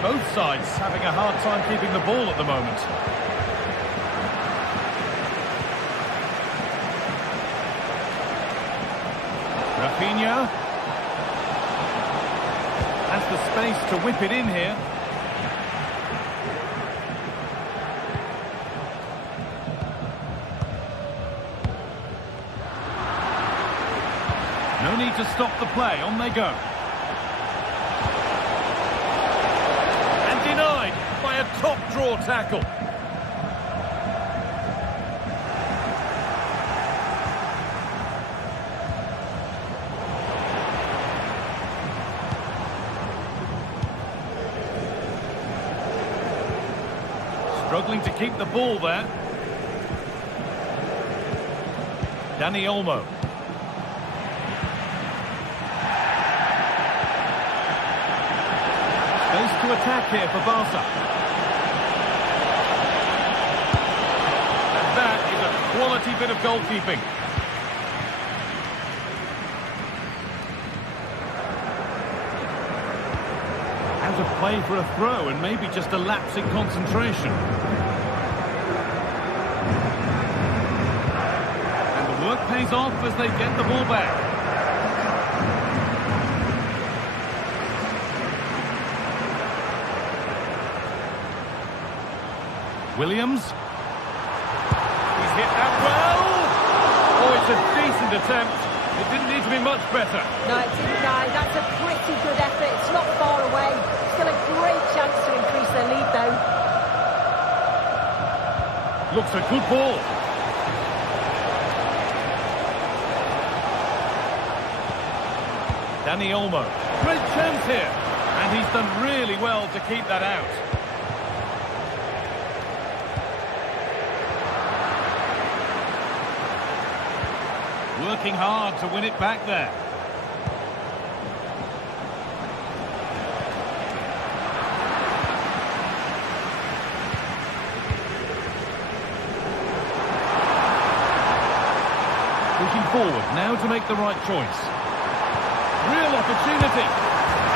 Both sides having a hard time keeping the ball at the moment. Rafinha. Has the space to whip it in here. No need to stop the play. On they go. And denied by a top draw tackle. Struggling to keep the ball there. Dani Olmo. Space to attack here for Barca. And that is a quality bit of goalkeeping. Out of play for a throw and maybe just a lapse in concentration. And the work pays off as they get the ball back. Williams. He's hit that well. Oh, it's a decent attempt. It didn't need to be much better. No, it didn't, Guy. That's a pretty good effort. It's not far away. Still a great chance to increase their lead, though. Looks a good ball. Dani Olmo. Great chance here. And he's done really well to keep that out. working hard to win it back there. Pushing forward now to make the right choice. Real opportunity.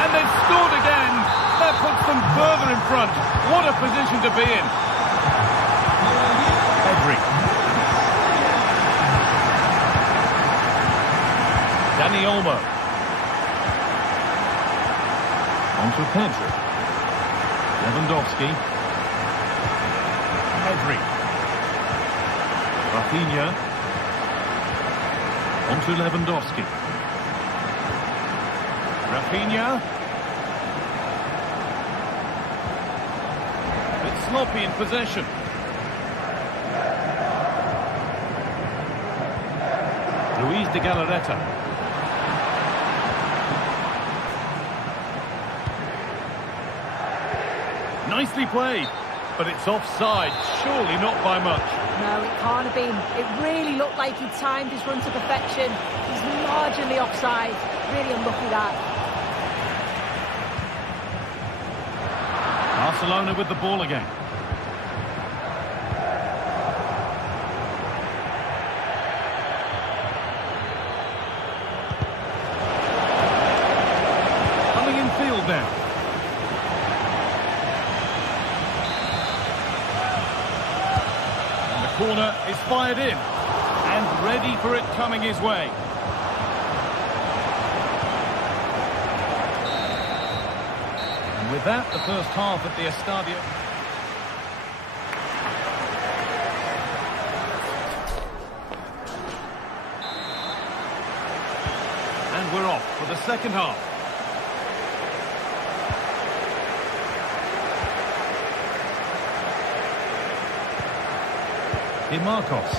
And they've scored again. That puts them further in front. What a position to be in. Pedri. Dani Olmo. On to Pedri. Lewandowski. Pedri. Rafinha. On to Lewandowski. Rafinha. A bit sloppy in possession. Luis de Galarreta. Nicely played, but it's offside, surely not by much. No, it can't have been. It really looked like he timed his run to perfection. He's marginally offside. Really unlucky that. Barcelona with the ball again. Coming in field now. And the corner is fired in. And ready for it coming his way. With that, the first half at the Estadio. And we're off for the second half. DeMarcos.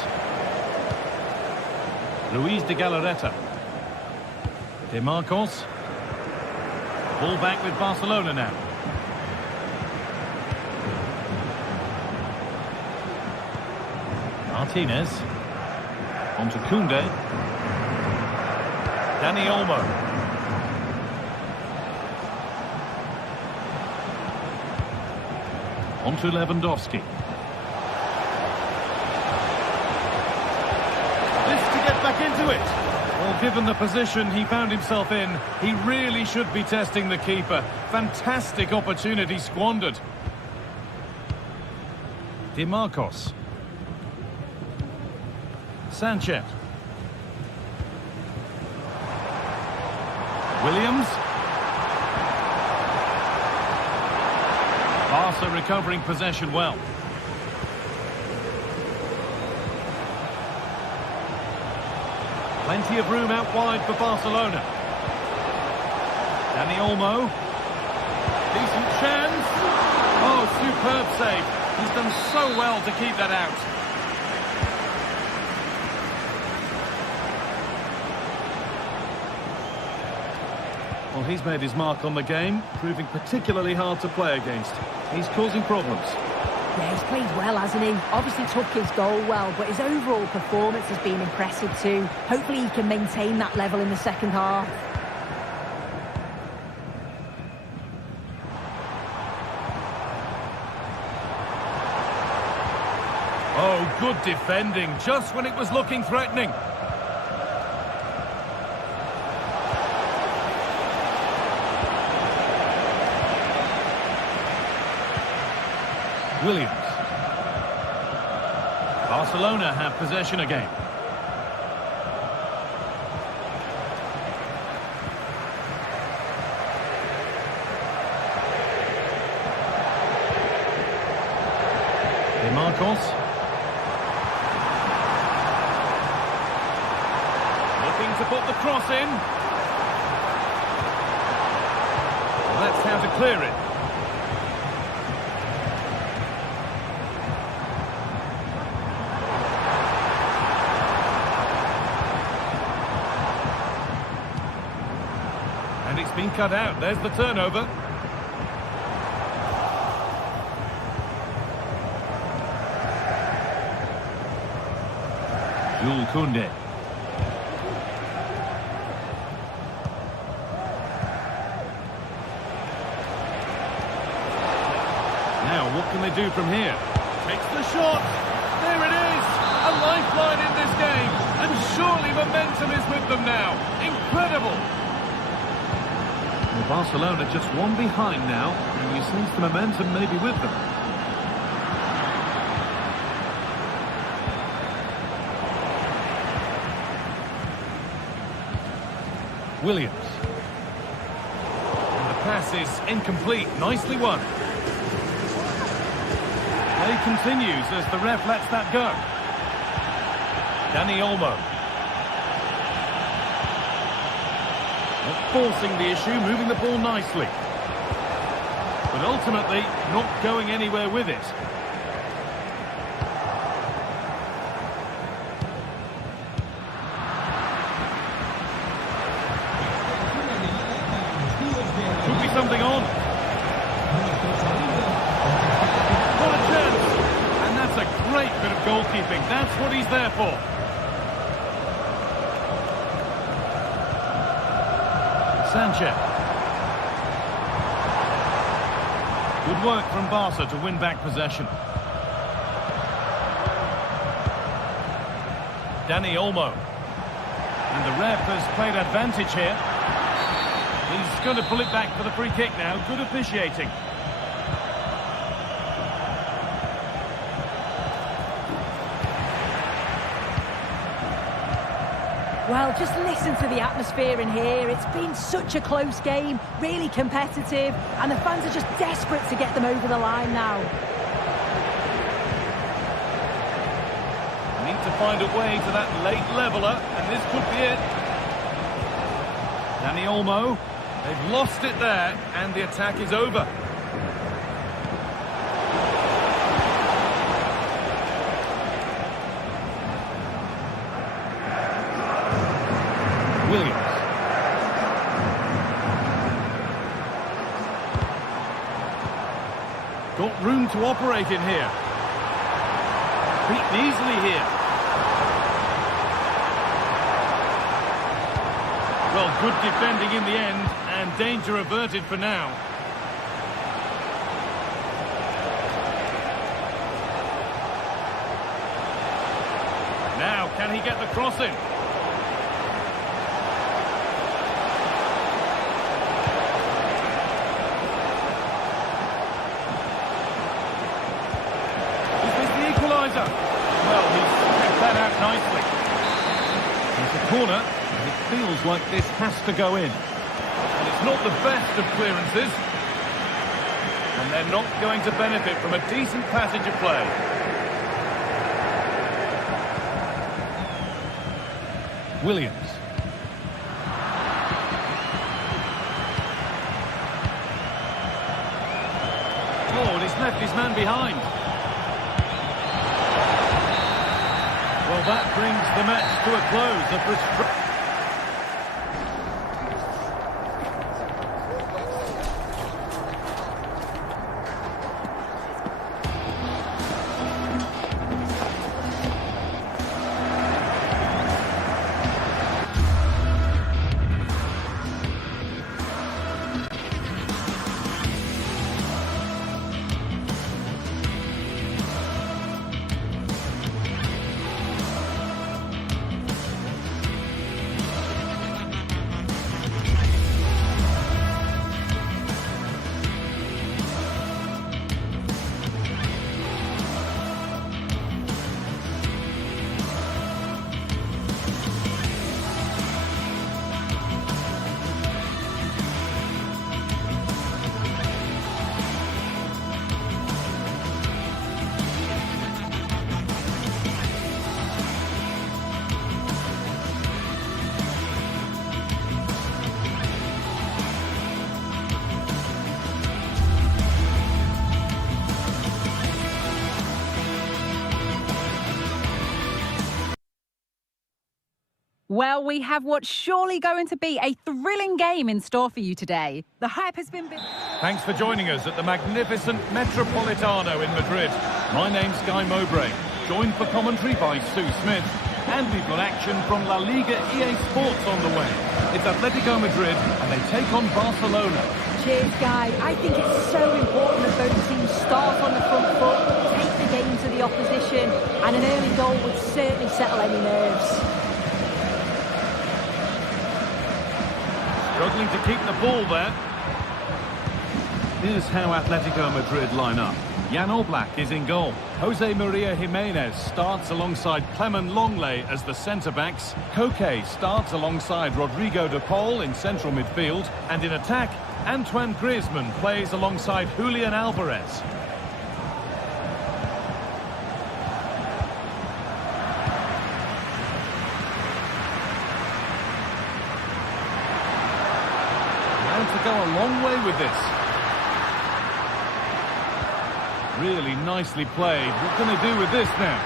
Luis de Galarreta. DeMarcos. Ball back with Barcelona now. Martinez. On to Koundé. Dani Olmo. On to Lewandowski. This to get back into it. Well, given the position he found himself in, he really should be testing the keeper. Fantastic opportunity squandered. DeMarcos. Sanchez. Williams. Barca recovering possession well. Plenty of room out wide for Barcelona. Dani Olmo. Decent chance. Oh, superb save. He's done so well to keep that out. Well, he's made his mark on the game, proving particularly hard to play against. He's causing problems. Yeah, he's played well, hasn't he? Obviously took his goal well, but his overall performance has been impressive too. Hopefully he can maintain that level in the second half. Oh, good defending, just when it was looking threatening. Williams. Barcelona have possession again. DeMarcos. Looking to put the cross in. Well, that's how to clear it. And it's been cut out. There's the turnover. Jules Koundé. Now, what can they do from here? Takes the shot. There it is. A lifeline in this game. And surely momentum is with them now. Incredible. Well, Barcelona just one behind now. And you sense the momentum may be with them. Williams. And the pass is incomplete. Nicely won. Play continues as the ref lets that go. Dani Olmo. Not forcing the issue, moving the ball nicely. But ultimately, not going anywhere with it. Could be something on. What a chance! And that's a great bit of goalkeeping. That's what he's there for. Sanchez. Good work from Barca to win back possession. Dani Olmo. And the ref has played advantage here. He's going to pull it back for the free kick now. Good officiating. Well, just listen to the atmosphere in here. It's been such a close game, really competitive, and the fans are just desperate to get them over the line now. Need to find a way to that late leveller, and this could be it. Dani Olmo. They've lost it there, and the attack is over. Williams. Got room to operate in here. Beaten easily here. Well, good defending in the end, and danger averted for now. Now, can he get the cross in? Is this the equaliser? Well, he's kept that out nicely. There's a corner. It feels like this has to go in. And it's not the best of clearances. And they're not going to benefit from a decent passage of play. Williams. Oh, and he's left his man behind. Well, that brings the match to a close. Well, we have what's surely going to be a thrilling game in store for you today. The hype has been... Thanks for joining us at the magnificent Metropolitano in Madrid. My name's Guy Mowbray, joined for commentary by Sue Smith. And we've got action from La Liga Sports on the way. It's Atletico Madrid and they take on Barcelona. Cheers, Guy. I think it's so important that both teams start on the front foot, take the game to the opposition, and an early goal would certainly settle any nerves. Struggling to keep the ball there. Here's how Atletico Madrid line up. Jan Oblak is in goal. Jose Maria Jimenez starts alongside Clement Longley as the centre-backs. Koke starts alongside Rodrigo de Paul in central midfield. And in attack, Antoine Griezmann plays alongside Julian Alvarez. To go a long way with this. Really nicely played. What can they do with this now?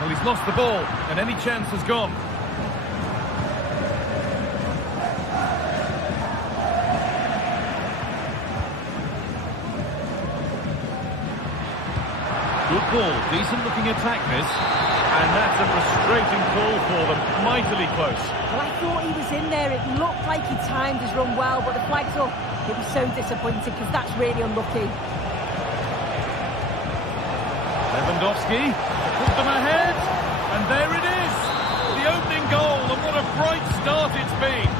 Well, he's lost the ball, and any chance has gone. Good ball, decent looking attack this. And that's a frustrating call for them, mightily close. Well, I thought he was in there. It looked like he timed his run well, but the flag's up. It was so disappointing because that's really unlucky. Lewandowski put them ahead, and there it is. The opening goal, and what a bright start it's been.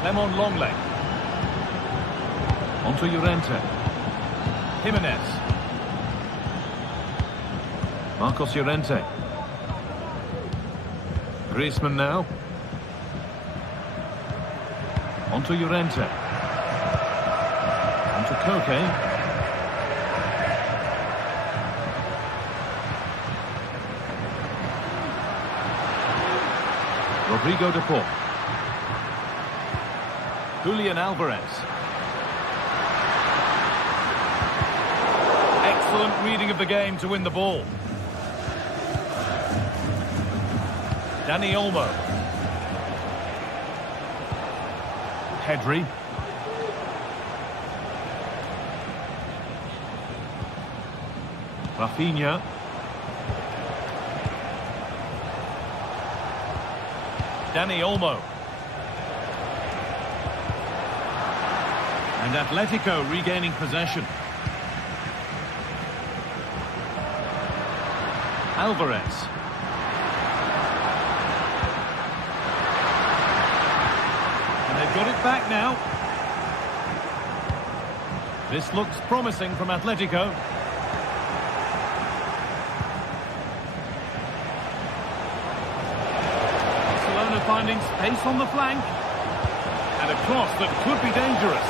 Clement Longley. Onto Llorente. Jimenez. Marcos Llorente. Griezmann now. Onto Llorente. Onto Koke. Rodrigo de Paul. Julian Alvarez. Excellent reading of the game to win the ball. Dani Olmo. Pedri. Rafinha. Dani Olmo. And Atletico regaining possession. Alvarez. Got it back now. This looks promising from Atletico. Barcelona finding space on the flank. And a cross that could be dangerous.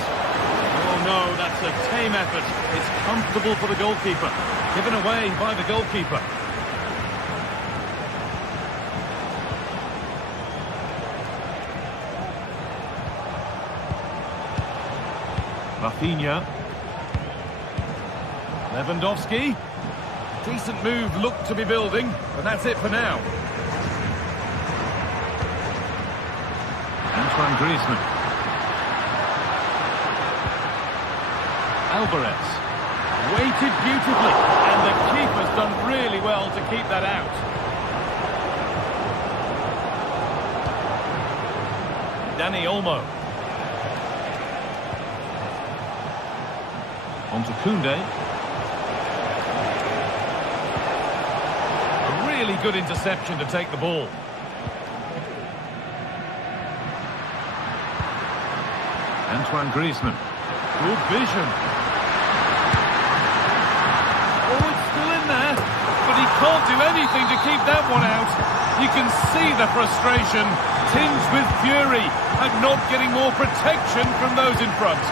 Oh no, that's a tame effort. It's comfortable for the goalkeeper. Given away by the goalkeeper. Rafinha. Lewandowski. Decent move, looked to be building, but that's it for now. Antoine Griezmann. Alvarez. Waited beautifully, and the keeper's done really well to keep that out. Dani Olmo. Onto Koundé. A really good interception to take the ball. Antoine Griezmann. Good vision. Oh, it's still in there, but he can't do anything to keep that one out. You can see the frustration, tinged with fury, at not getting more protection from those in front.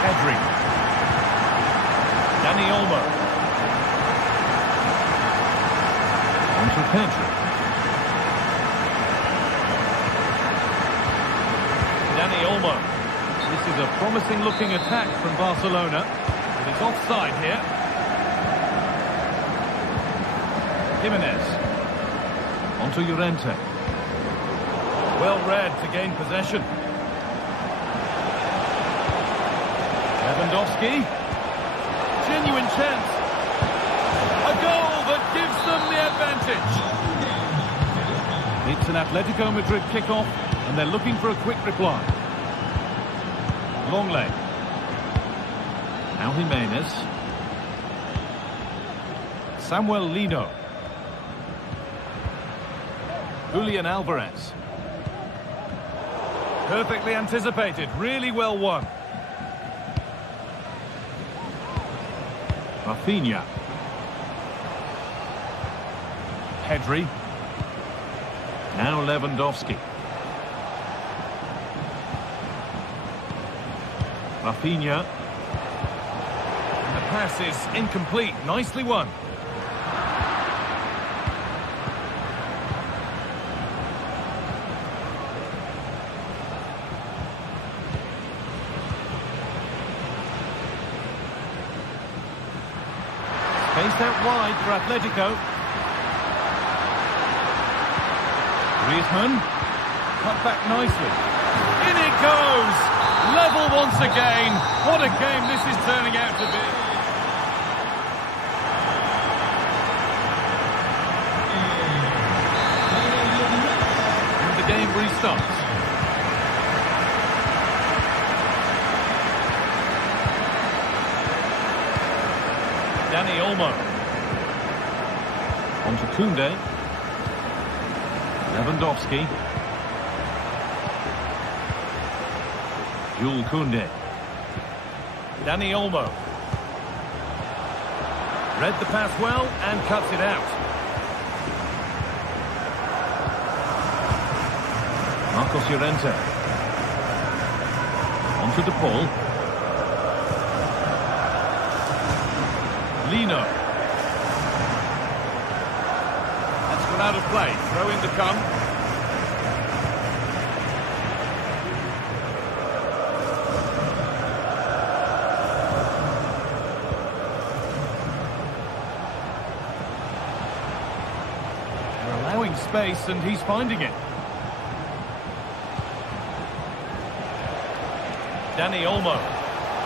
Pedri. Dani Olmo. Onto Pedri. Dani Olmo. This is a promising looking attack from Barcelona, but it's offside here. Jimenez. Onto Llorente. Well read to gain possession. Lewandowski. Genuine chance. A goal that gives them the advantage. It's an Atletico Madrid kickoff, and they're looking for a quick reply. Longley. Now Jimenez. Samuel Lino. Julian Alvarez. Perfectly anticipated, really well won. Rafinha. Pedri. Now Lewandowski. Rafinha. The pass is incomplete, nicely won. Spaced out wide for Atletico. Griezmann. Cut back nicely. In it goes! Level once again. What a game this is turning out to be. And the game restarts. Dani Olmo. On to Koundé. Lewandowski. Jules Koundé. Dani Olmo. Read the pass well and cuts it out. Marcos Llorente. On to De Paul. Lino. That's gone out of play. Throw in to come. They're allowing space and he's finding it. Dani Olmo.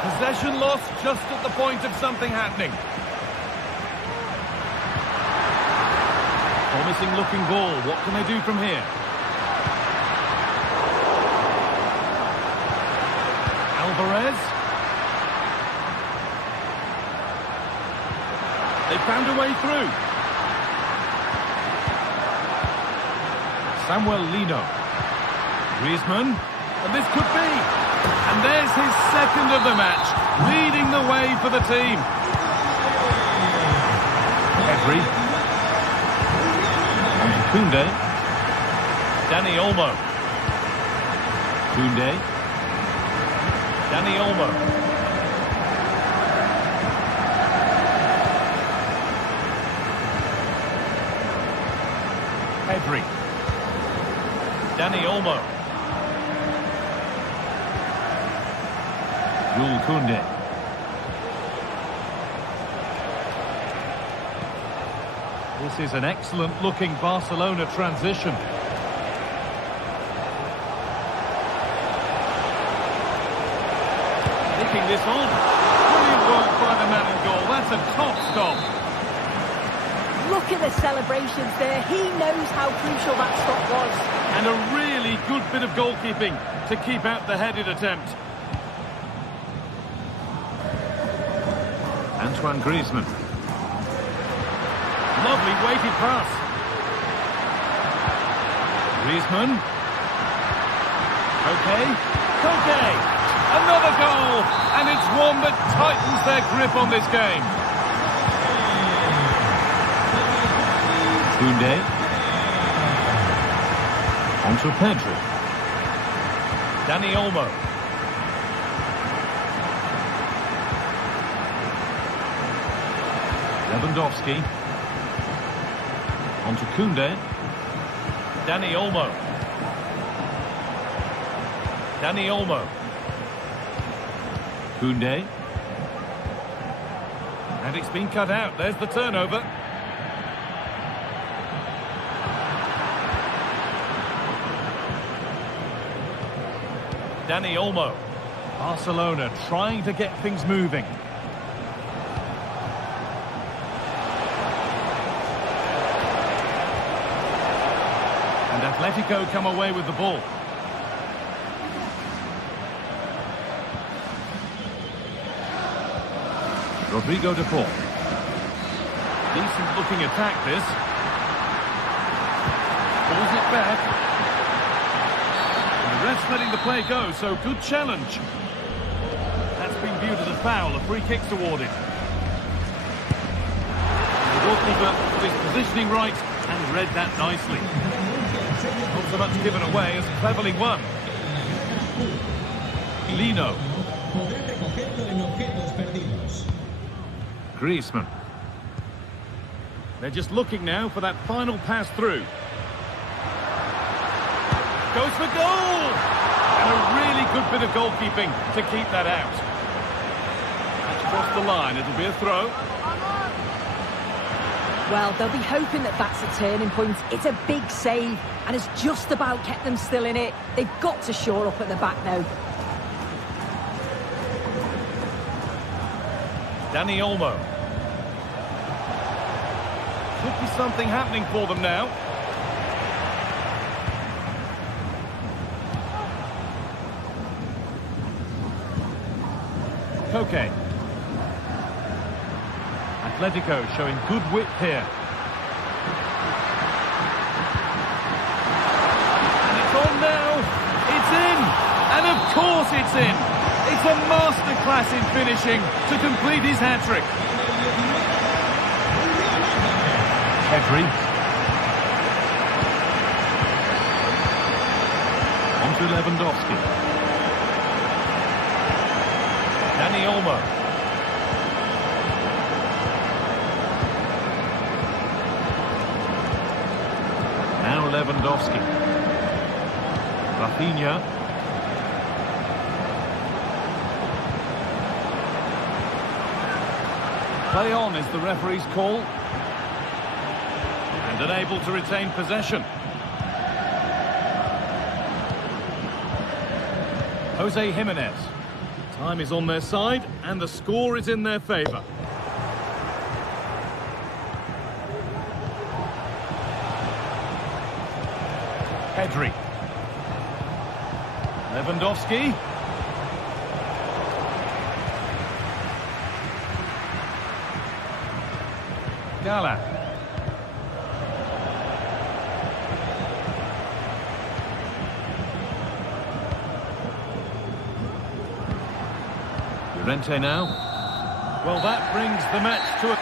Possession lost just at the point of something happening. Promising looking ball. What can they do from here? Alvarez. They found a way through. Samuel Lino. Griezmann. And this could be. And there's his second of the match, leading the way for the team. Pedri. On to Koundé. Dani Olmo. Koundé. Dani Olmo. Pedri. Dani Olmo. Jules Koundé. This is an excellent-looking Barcelona transition. Taking this on. Brilliant work by the man in goal. That's a top stop. Look at the celebrations there. He knows how crucial that stop was. And a really good bit of goalkeeping to keep out the headed attempt. Antoine Griezmann. Lovely weighted pass. Griezmann. Koke. Another goal. And it's one that tightens their grip on this game. Koundé. On to Pedri. Dani Olmo. Lewandowski. On to Koundé. Dani Olmo. Dani Olmo. Koundé. And it's been cut out. There's the turnover. Dani Olmo. Barcelona trying to get things moving. And Atletico come away with the ball. Rodrigo de Paul. Decent looking attack this. Pulls it back. And the ref's letting the play go, so good challenge. That's been viewed as a foul. A free kick's awarded. The goalkeeper put his positioning right and read that nicely. Not so much given away as cleverly won. Lino. Griezmann. They're just looking now for that final pass through. Goes for goal! And a really good bit of goalkeeping to keep that out. That's crossed the line. It'll be a throw. Well, they'll be hoping that that's a turning point. It's a big save, and it's just about kept them still in it. They've got to shore up at the back now. Dani Olmo. Could be something happening for them now. Koke. Atletico showing good width here. And it's on now. It's in. And of course it's in. It's a masterclass in finishing to complete his hat-trick. Pedri. On to Lewandowski. Dani Olmo. Now Lewandowski. Rafinha. Play on is the referee's call. And unable to retain possession. Jose Jimenez. Time is on their side and the score is in their favour. Pedri. Lewandowski. Gala. Llorente now. Well, that brings the match to a...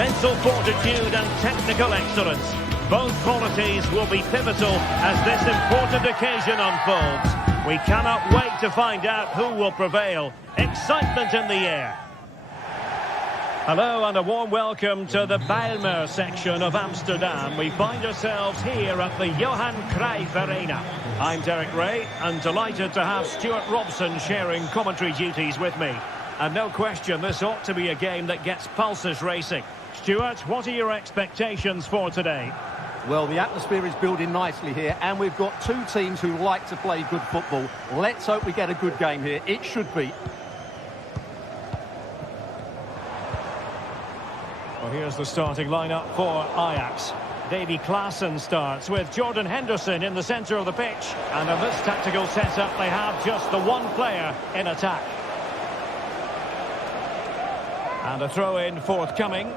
mental fortitude and technical excellence. Both qualities will be pivotal as this important occasion unfolds. We cannot wait to find out who will prevail. Excitement in the air. Hello and a warm welcome to the Bijlmer section of Amsterdam. We find ourselves here at the Johan Cruyff Arena. I'm Derek Ray and delighted to have Stuart Robson sharing commentary duties with me. And no question, this ought to be a game that gets pulses racing. Stuart, what are your expectations for today? Well, the atmosphere is building nicely here, and we've got two teams who like to play good football. Let's hope we get a good game here. It should be. Well, here's the starting lineup for Ajax. Davy Klaassen starts with Jordan Henderson in the centre of the pitch. And in this tactical setup, they have just the one player in attack. And a throw-in forthcoming.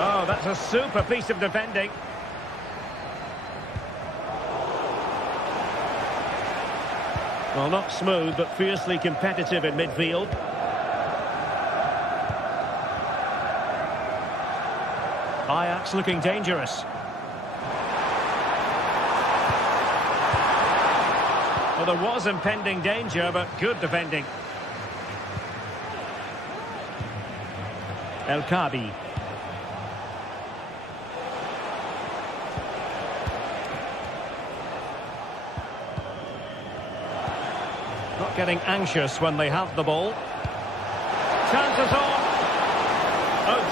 Oh, that's a super piece of defending. Well, not smooth, but fiercely competitive in midfield. Ajax looking dangerous. Well, there was impending danger, but good defending. El Khabi. Not getting anxious when they have the ball. Chances on. Oh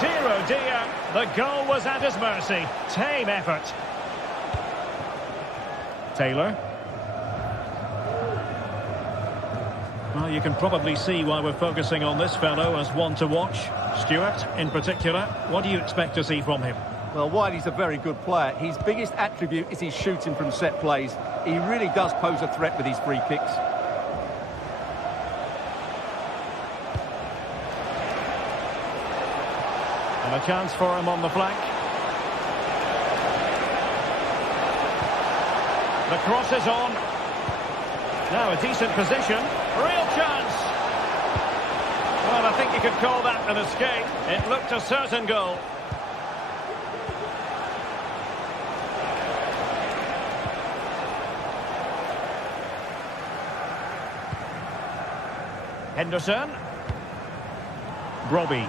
dear, the goal was at his mercy. Tame effort. Taylor. Well, you can probably see why we're focusing on this fellow as one to watch. Stuart, in particular, what do you expect to see from him? Well, while he's a very good player, his biggest attribute is his shooting from set plays. He really does pose a threat with his free kicks. And a chance for him on the flank. The cross is on. Now a decent position. Real chance. Well, I think you could call that an escape. It looked a certain goal. Henderson. Robbie.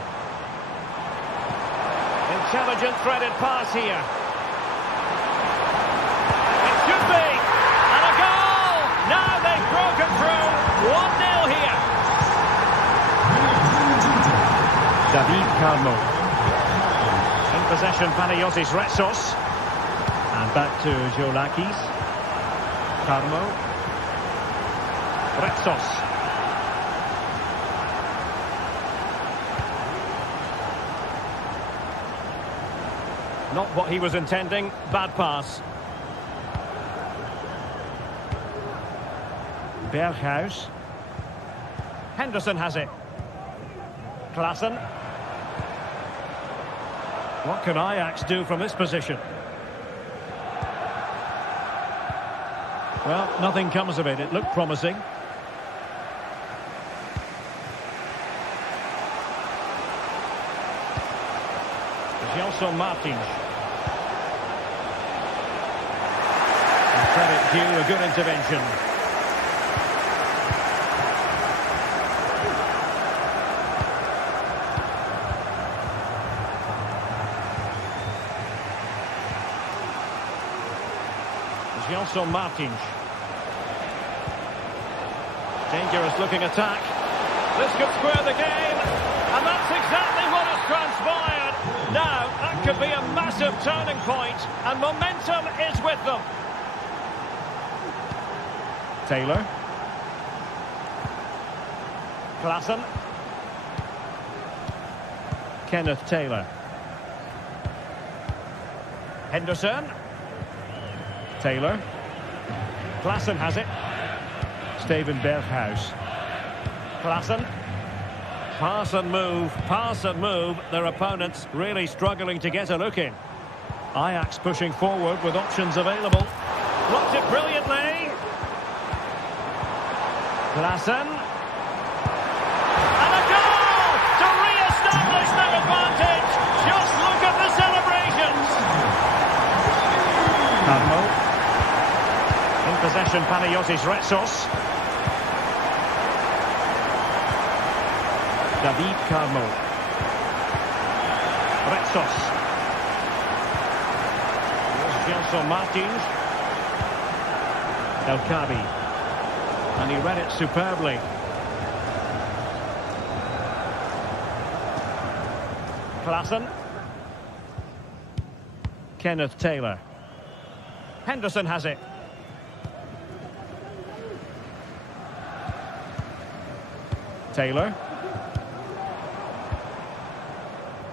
Intelligent threaded pass here. It should be. And a goal! Now they've broken through. 1-0 here. David Carmo. In possession, Panagiotis Retsos. And back to Jolakis. Carmo. Retsos. Not what he was intending. Bad pass. Berghuis. Henderson has it. Klaassen. What can Ajax do from this position? Well, nothing comes of it. It looked promising. Gelson Martins. And credit due, a good intervention. Gelson Martins. Dangerous looking attack. This could square the game. And that's exactly what has transpired. Now, that could be a massive turning point, and momentum is with them. Taylor. Klaassen. Kenneth Taylor. Henderson. Taylor. Klaassen has it. Steven Berghuis. Klaassen. Pass and move, their opponents really struggling to get a look in. Ajax pushing forward with options available. Blocked it brilliantly. Klassen. And a goal to re-establish that advantage. Just look at the celebrations. Carmo. In possession, Panagiotis Retsos. David Carmo. Retsos. Here's Gelson Martins. El Kabi. And he read it superbly. Klassen. Kenneth Taylor. Henderson has it. Taylor.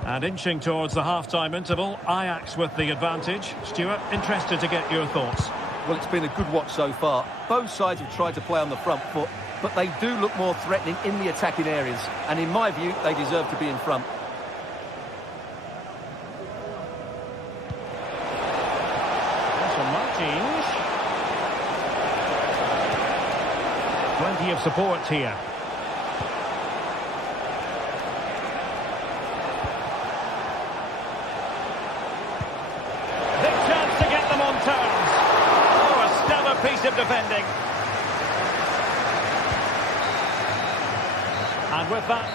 And inching towards the half-time interval, Ajax with the advantage. Stuart, interested to get your thoughts. Well, it's been a good watch so far. Both sides have tried to play on the front foot, but they do look more threatening in the attacking areas. And in my view, they deserve to be in front. Martins. Plenty of support here. Big chance to get them on terms. Oh, a stellar piece of defending. And with that...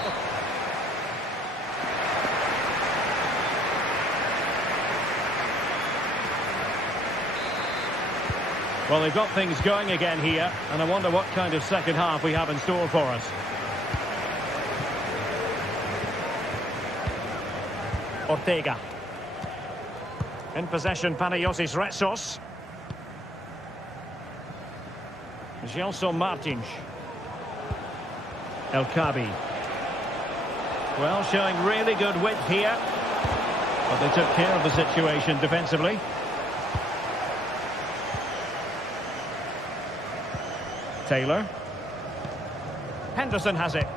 Well, they've got things going again here, and I wonder what kind of second half we have in store for us. Ortega. In possession, Panagiotis Retsos. Gelson Martins. El Kabi. Well, showing really good width here. But they took care of the situation defensively. Taylor. Henderson has it.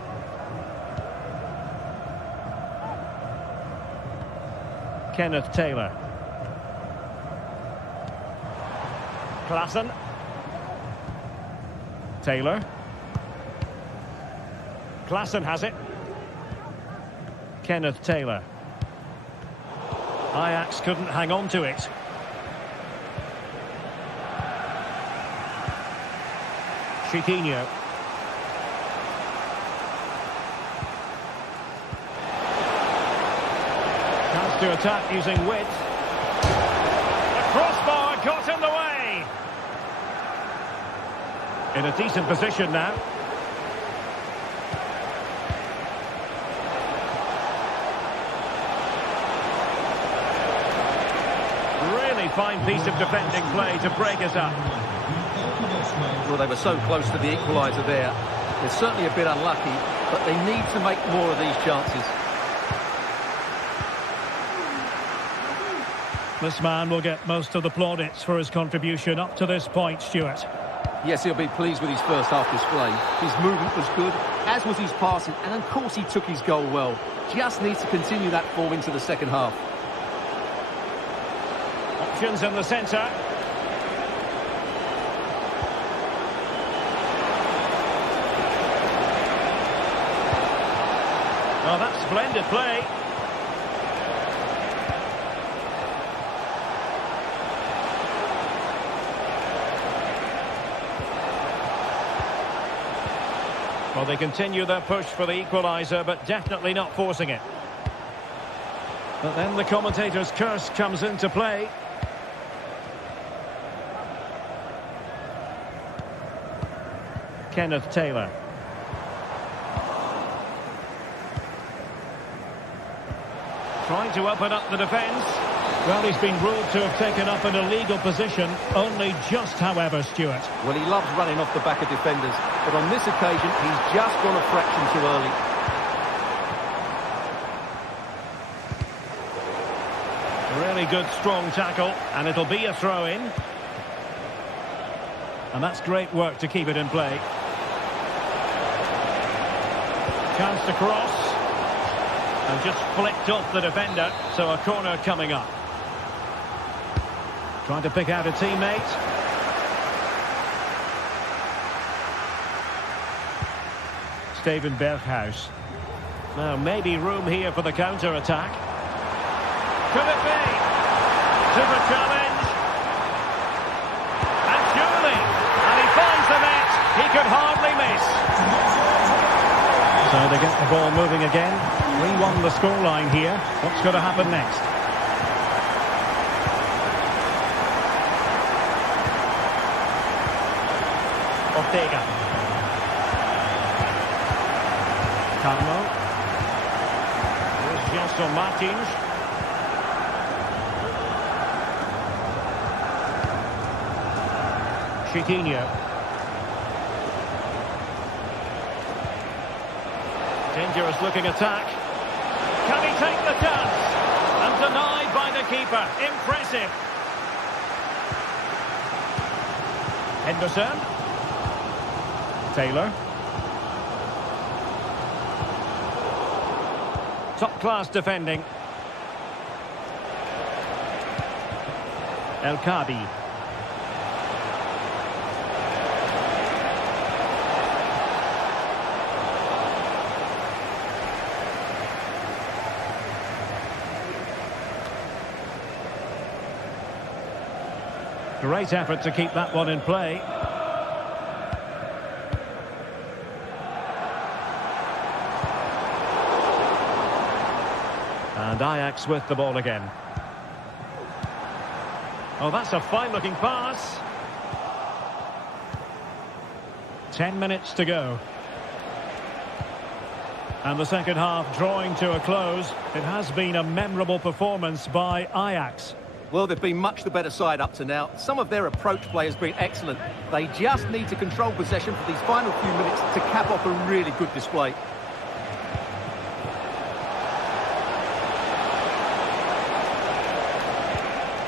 Kenneth Taylor. Klassen. Taylor. Klassen has it. Kenneth Taylor. Ajax couldn't hang on to it. Chiquinho. Chance to attack using width. The crossbar got in the way. In a decent position now. Really fine piece of defending play to break us up. Well, they were so close to the equaliser there. They're certainly a bit unlucky, but they need to make more of these chances. This man will get most of the plaudits for his contribution up to this point, Stuart. Yes, he'll be pleased with his first half display. His movement was good, as was his passing, and of course he took his goal well. Just needs to continue that form into the second half. Options in the centre. Well, that's splendid play. Well, they continue their push for the equaliser, but definitely not forcing it. But then the commentator's curse comes into play. Kenneth Taylor. Trying to open up the defence. Well, he's been ruled to have taken up an illegal position, only just, however, Stuart. Well, he loves running off the back of defenders, but on this occasion, he's just gone a fraction too early. Really good, strong tackle, and it'll be a throw-in. And that's great work to keep it in play. Chance to cross. And just flicked off the defender, so a corner coming up. Trying to pick out a teammate. Steven Berghuis. Now, maybe room here for the counter-attack. Could it be? Super challenge. And surely. And he finds the net. He could hardly miss. So they get the ball moving again. 3-1 the scoreline here. What's going to happen next? Ortega. Carlo. Here's Gelson Martins. Chiquinho. Dangerous looking attack. Can he take the chance? And denied by the keeper. Impressive. Henderson. Taylor. Top class defending. El Kadi. Great effort to keep that one in play. And Ajax with the ball again. Oh, that's a fine-looking pass. 10 minutes to go. And the second half drawing to a close. It has been a memorable performance by Ajax. Well, they've been much the better side up to now. Some of their approach play has been excellent. They just need to control possession for these final few minutes to cap off a really good display.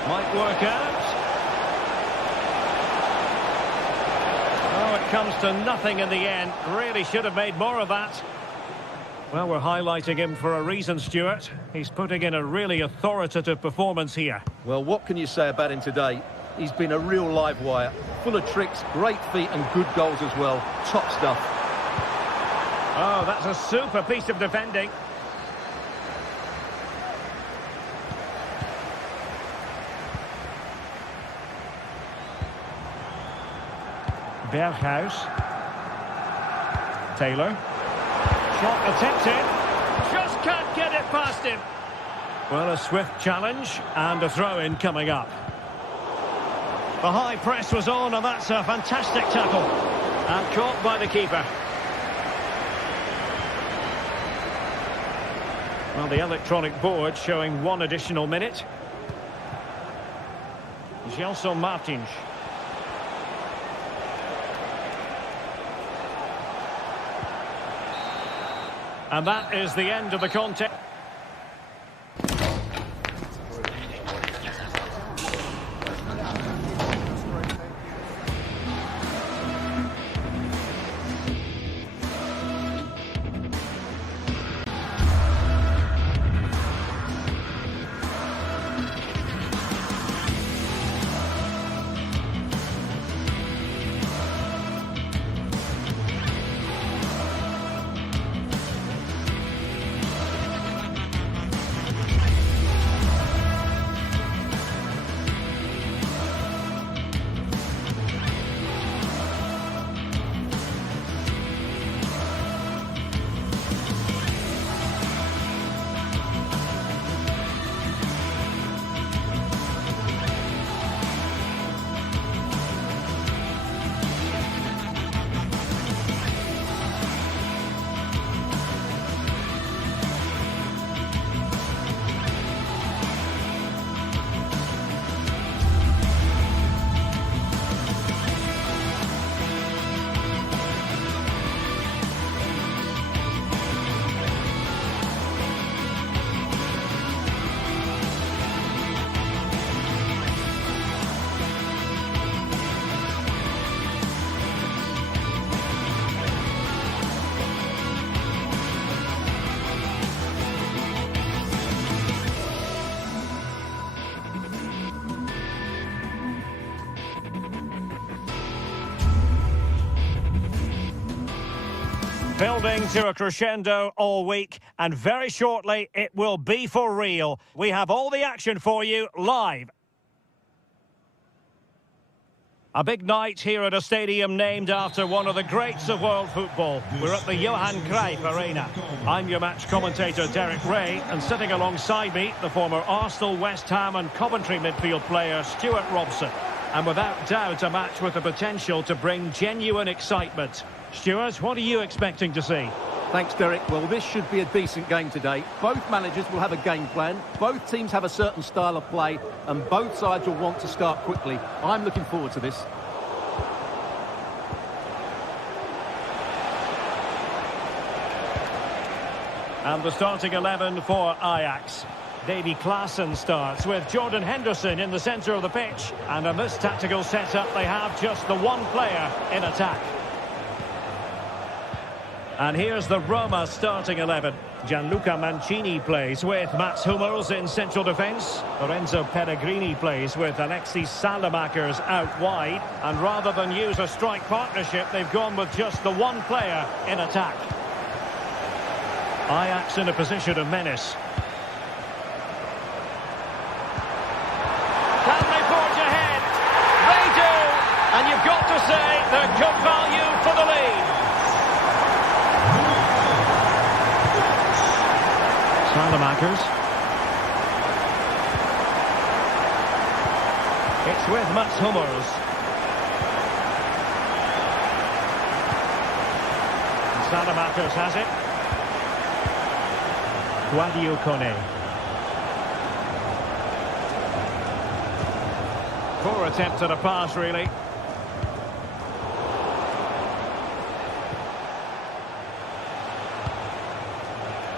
Might work out. Oh, it comes to nothing in the end. Really should have made more of that. Well, we're highlighting him for a reason, Stuart. He's putting in a really authoritative performance here. Well, what can you say about him today? He's been a real live wire. Full of tricks, great feet and good goals as well. Top stuff. Oh, that's a super piece of defending. Berghuis. Taylor. Shot attempted. Just can't get it past him. Well, a swift challenge and a throw-in coming up. The high press was on, and that's a fantastic tackle. And caught by the keeper. Well, the electronic board showing 1 additional minute. Gelson Martins. And that is the end of the contest. Building to a crescendo all week, and very shortly it will be for real. We have all the action for you live. A big night here at a stadium named after one of the greats of world football. We're at the Johan Cruyff Arena. I'm your match commentator Derek Ray, and sitting alongside me, the former Arsenal, West Ham and Coventry midfield player Stuart Robson. And without doubt, a match with the potential to bring genuine excitement. Stuart, what are you expecting to see? Thanks, Derek. Well, this should be a decent game today. Both managers will have a game plan. Both teams have a certain style of play, and both sides will want to start quickly. I'm looking forward to this. And the starting 11 for Ajax. Davy Klaassen starts with Jordan Henderson in the centre of the pitch. And in this tactical setup, they have just the one player in attack. And here's the Roma starting 11. Gianluca Mancini plays with Mats Hummels in central defence. Lorenzo Pellegrini plays with Alexis Saelemaekers out wide. And rather than use a strike partnership, they've gone with just the one player in attack. Ajax in a position of menace. Can they forge ahead? They do! And you've got to say they're good value for the lead. Saelemaekers. It's with Mats Hummels. Saelemaekers has it. Guadio Kone. Poor attempt at a pass, really.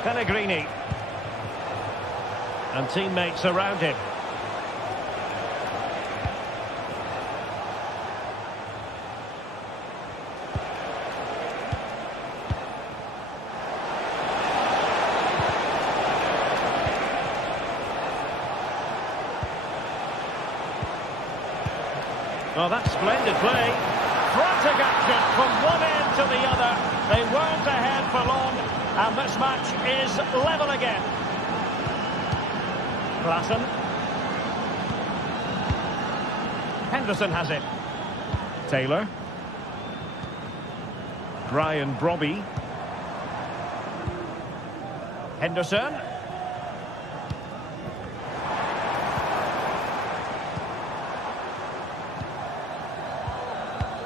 Pellegrini. And teammates around him. Well, that's splendid play. Frantic action from one end to the other. They weren't ahead for long, and this match is level again. Klaassen. Henderson has it. Taylor. Brian Brobby. Henderson.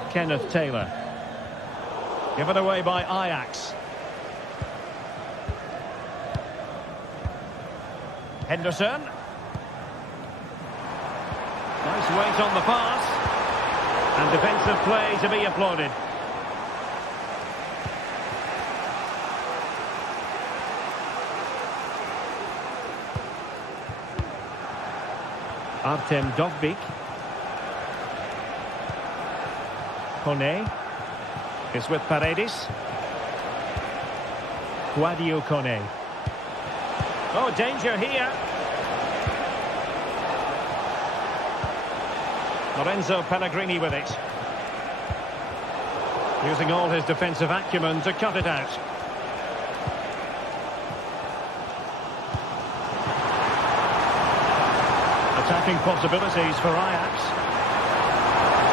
Kenneth Taylor. Given away by Ajax. Henderson. Nice weight on the pass. And defensive play to be applauded. Artem Dovbyk. Kone is with Paredes. Guadio Kone. Oh, danger here. Lorenzo Pellegrini with it. Using all his defensive acumen to cut it out. Attacking possibilities for Ajax.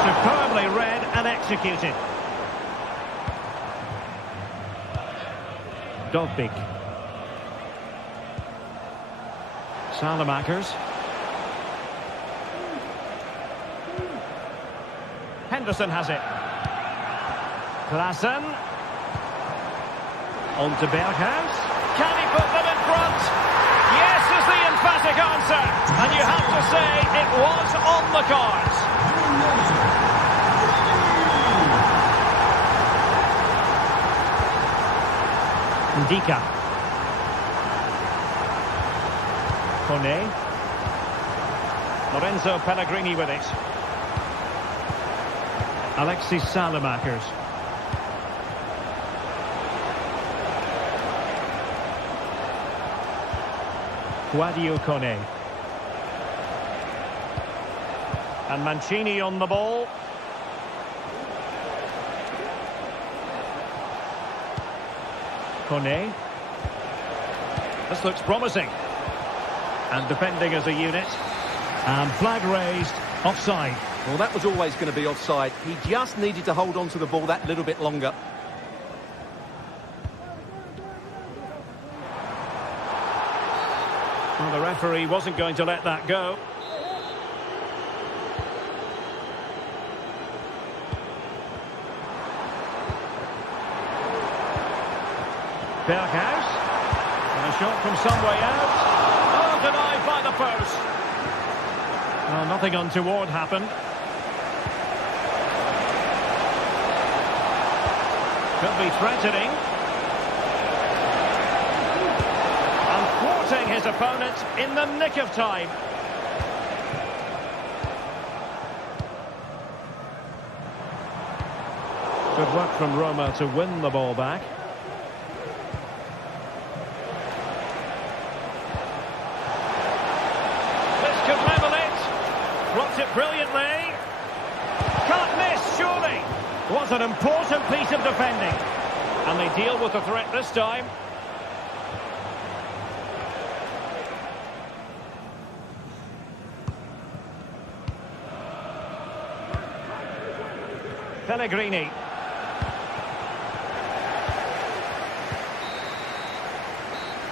Superbly read and executed. Dovbyk. Saelemaekers. Henderson has it. Klaassen. On to Berghuis. Can he put them in front? Yes is the emphatic answer. And you have to say it was on the cards. Ndika. Kone. Lorenzo Pellegrini with it. Alexis Saelemaekers. Guadio Kone. And Mancini on the ball. Kone. This looks promising. And defending as a unit. And flag raised, offside. Well, that was always going to be offside. He just needed to hold on to the ball that little bit longer. Well, the referee wasn't going to let that go. Berghuis. And a shot from some way out. Oh, denied by the post. Well, nothing untoward happened. Could be threatening. And thwarting his opponent in the nick of time. Good work from Roma to win the ball back. This could level it. Blocks it brilliantly. Can't miss, surely. What an important piece of defending. And they deal with the threat this time. Pellegrini.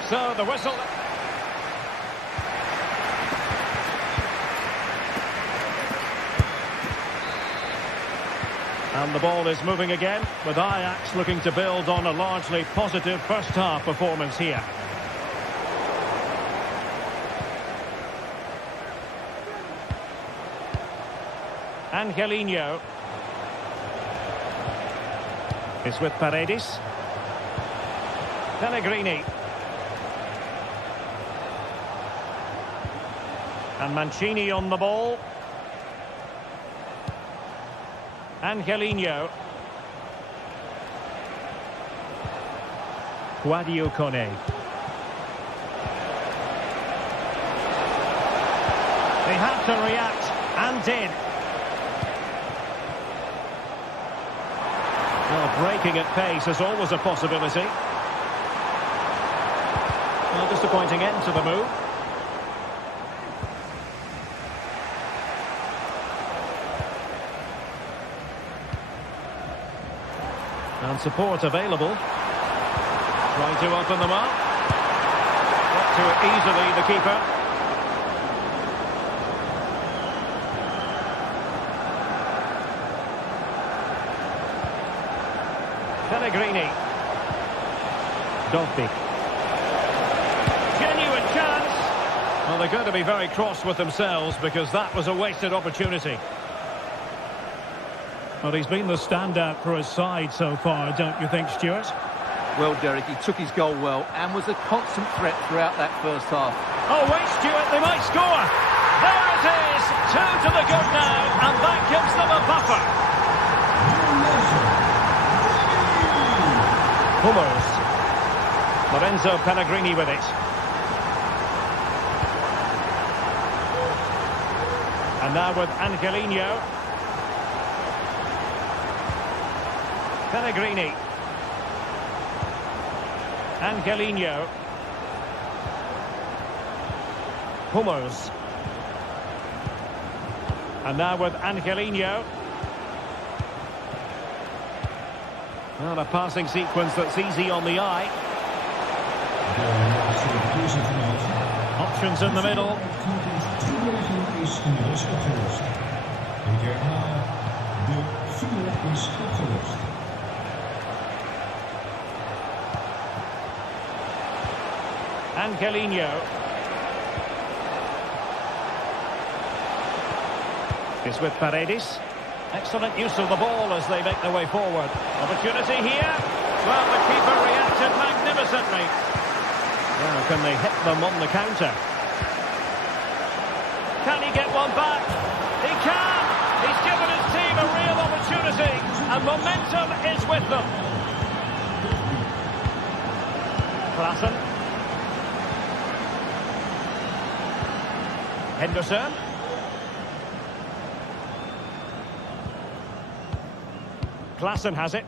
So the whistle. And the ball is moving again, with Ajax looking to build on a largely positive first-half performance here. Angelino. It's with Paredes. Pellegrini. And Mancini on the ball. Angelino. Guadio Kone. They had to react, and did. Well, breaking at pace is always a possibility. Well, disappointing end to the move. And support available. Trying to open them up. Got to it easily, the keeper. Pellegrini. Dovbyk. Genuine chance. Well, they're going to be very cross with themselves because that was a wasted opportunity. Well, he's been the standout for his side so far, don't you think, Stuart? Well, Derek, he took his goal well and was a constant threat throughout that first half. Oh, wait, Stuart, they might score. There it is. 2 to the good now, and that gives them a buffer. Hummels. Lorenzo Pellegrini with it. And now with Angelino. Pellegrini. Angelino. Hummels. And now with Angelino. Well, a passing sequence that's easy on the eye. Options in the middle. Angelino. Is with Paredes. Excellent use of the ball as they make their way forward. Opportunity here. Well, the keeper reacted magnificently. Now, can they hit them on the counter? Can he get one back? He can! He's given his team a real opportunity, and momentum is with them. Klassen. Henderson. Klassen has it.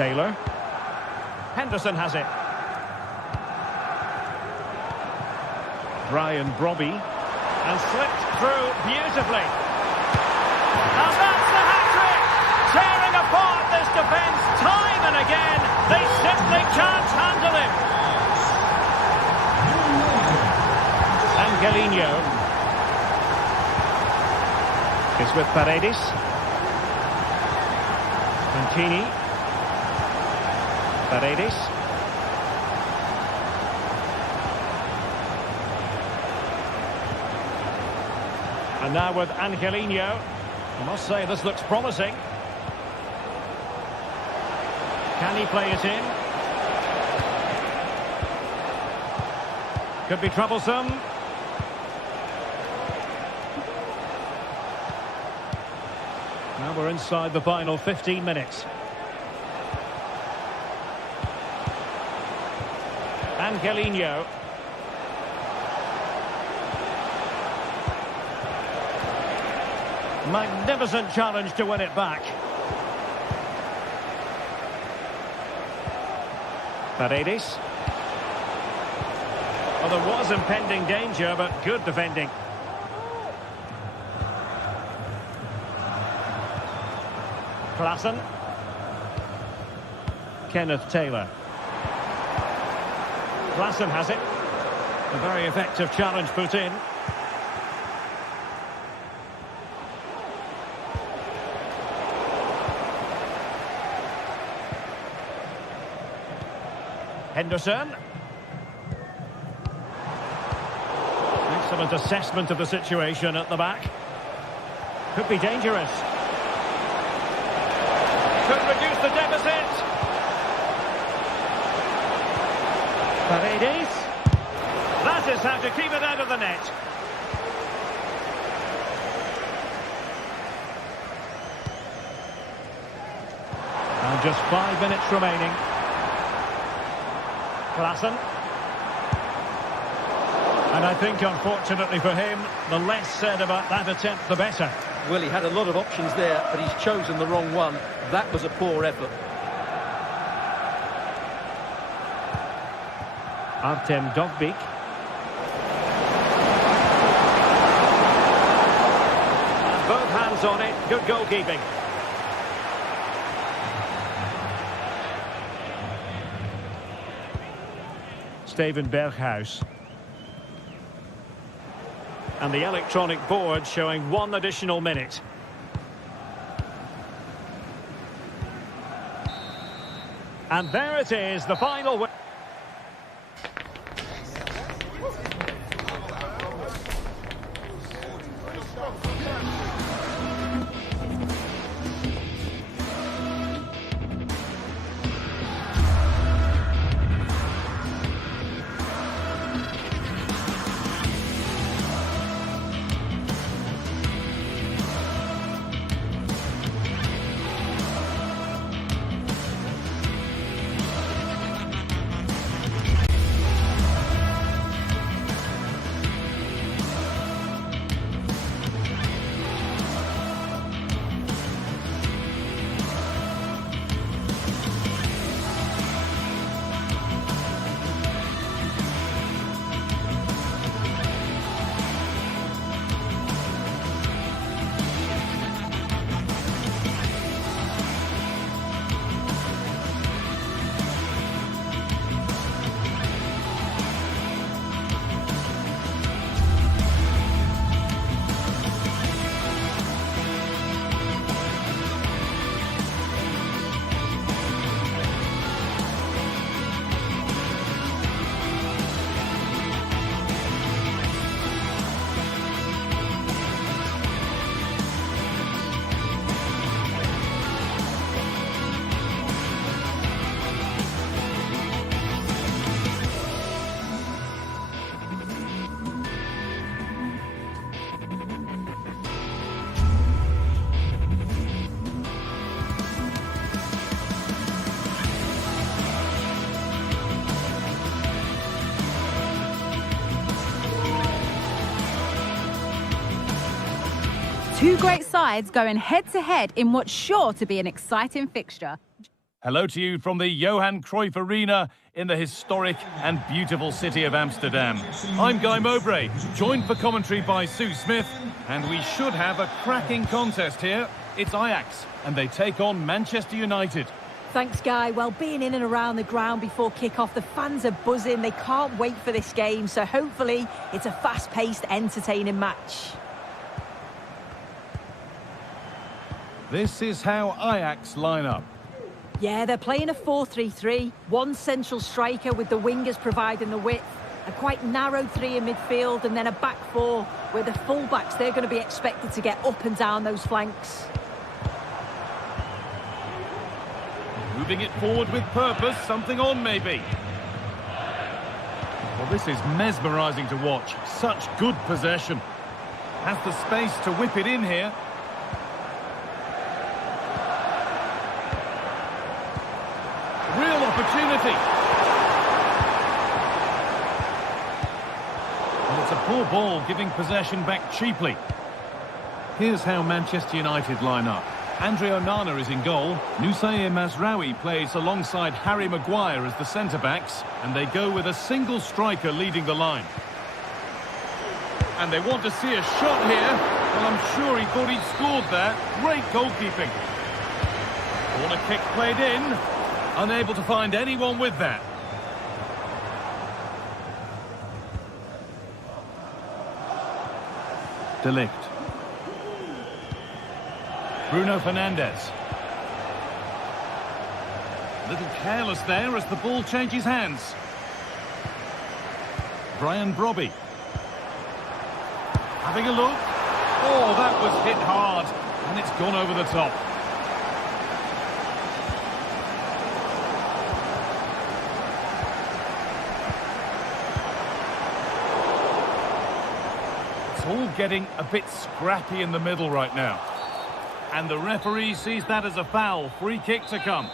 Taylor. Henderson has it. Brian Brobby. And slipped through beautifully. And that's the hat-trick! Tearing apart this defence time and again. They simply can't handle him. Angelino is with Paredes. Mancini. Paredes. And now with Angelino. I must say this looks promising. Can he play it in? Could be troublesome. Now we're inside the final 15 minutes. Angelino. Magnificent challenge to win it back. Paredes. Well, there was impending danger, but good defending. Klassen. Kenneth Taylor. Klassen has it. A very effective challenge put in. Henderson. Excellent assessment of the situation at the back. Could be dangerous. Could reduce the deficit. Paredes. That is how to keep it out of the net. And just 5 minutes remaining. Klassen. And I think, unfortunately for him, the less said about that attempt, the better. Well, he had a lot of options there, but he's chosen the wrong one. That was a poor effort. Artem Dovbyk. And both hands on it. Good goalkeeping. Steven Berghuis. And the electronic board showing 1 additional minute. And there it is, the final. Two great sides going head-to-head in what's sure to be an exciting fixture. Hello to you from the Johan Cruyff Arena in the historic and beautiful city of Amsterdam. I'm Guy Mowbray, joined for commentary by Sue Smith, and we should have a cracking contest here. It's Ajax, and they take on Manchester United. Thanks, Guy. Well, being in and around the ground before kick-off, the fans are buzzing. They can't wait for this game, so hopefully it's a fast-paced, entertaining match. This is how Ajax line up. Yeah, they're playing a 4-3-3. One central striker with the wingers providing the width. A quite narrow three in midfield, and then a back four where the full-backs, they're going to be expected to get up and down those flanks. Moving it forward with purpose, something on maybe. Well, this is mesmerising to watch. Such good possession. Has the space to whip it in here. Real opportunity. And it's a poor ball, giving possession back cheaply. Here's how Manchester United line up. Andre Onana is in goal. Noussair Mazraoui plays alongside Harry Maguire as the centre-backs, and they go with a single striker leading the line. And they want to see a shot here. Well, I'm sure he thought he'd scored there. Great goalkeeping. Corner kick played in. Unable to find anyone with that. De Ligt. Bruno Fernandes. A little careless there as the ball changes hands. Brian Brobby. Having a look. Oh, that was hit hard. And it's gone over the top. It's all getting a bit scrappy in the middle right now. And the referee sees that as a foul. Free kick to come.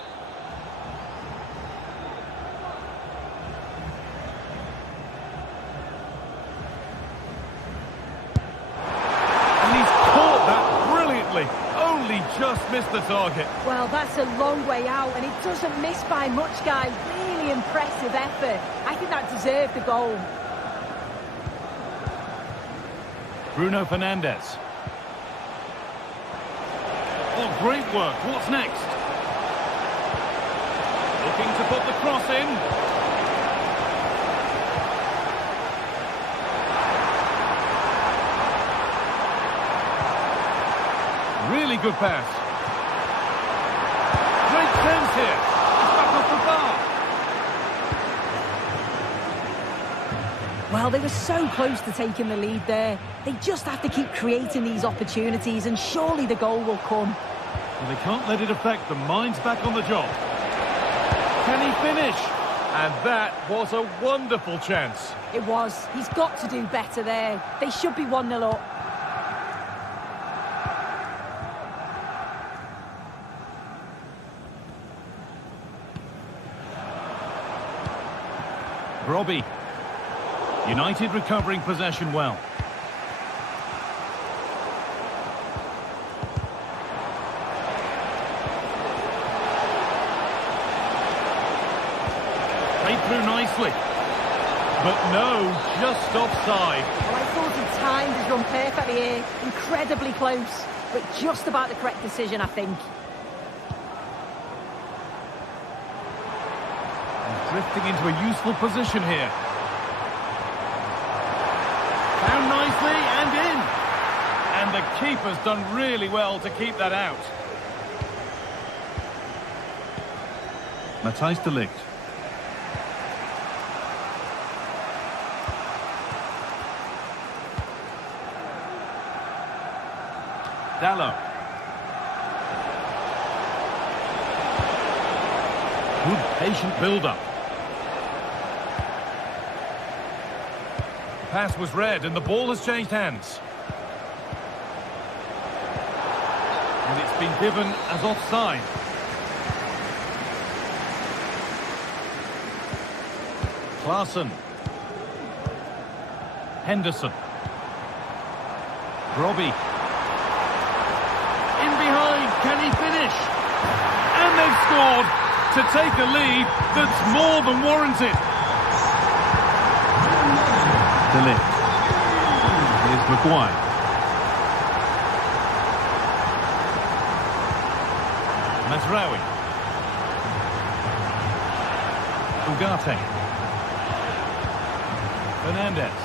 And he's caught that brilliantly. Only just missed the target. Well, that's a long way out, and it doesn't miss by much, Guy. Really impressive effort. I think that deserved the goal. Bruno Fernandes. Oh, great work. What's next? Looking to put the cross in. Really good pass. Great chance here. It's back off the bar. Well, they were so close to taking the lead there. They just have to keep creating these opportunities, and surely the goal will come. Well, they can't let it affect them. Mind's back on the job. Can he finish? And that was a wonderful chance. It was. He's got to do better there. They should be 1-0 up. Robbie. United recovering possession well. Played through nicely. But no, just offside. Well, I thought he timed his run perfectly here. Incredibly close, but just about the correct decision, I think. He's drifting into a useful position here. Found nicely and in. And the keeper's done really well to keep that out. Matthijs de Ligt. Dallo. Good patient build-up. Pass was read and the ball has changed hands. And it's been given as offside. Klaassen. Henderson. Robbie. In behind, can he finish? And they've scored! to take a lead that's more than warranted. Delict. Here's Maguire. Mazraoui. Ugarte. Fernandez.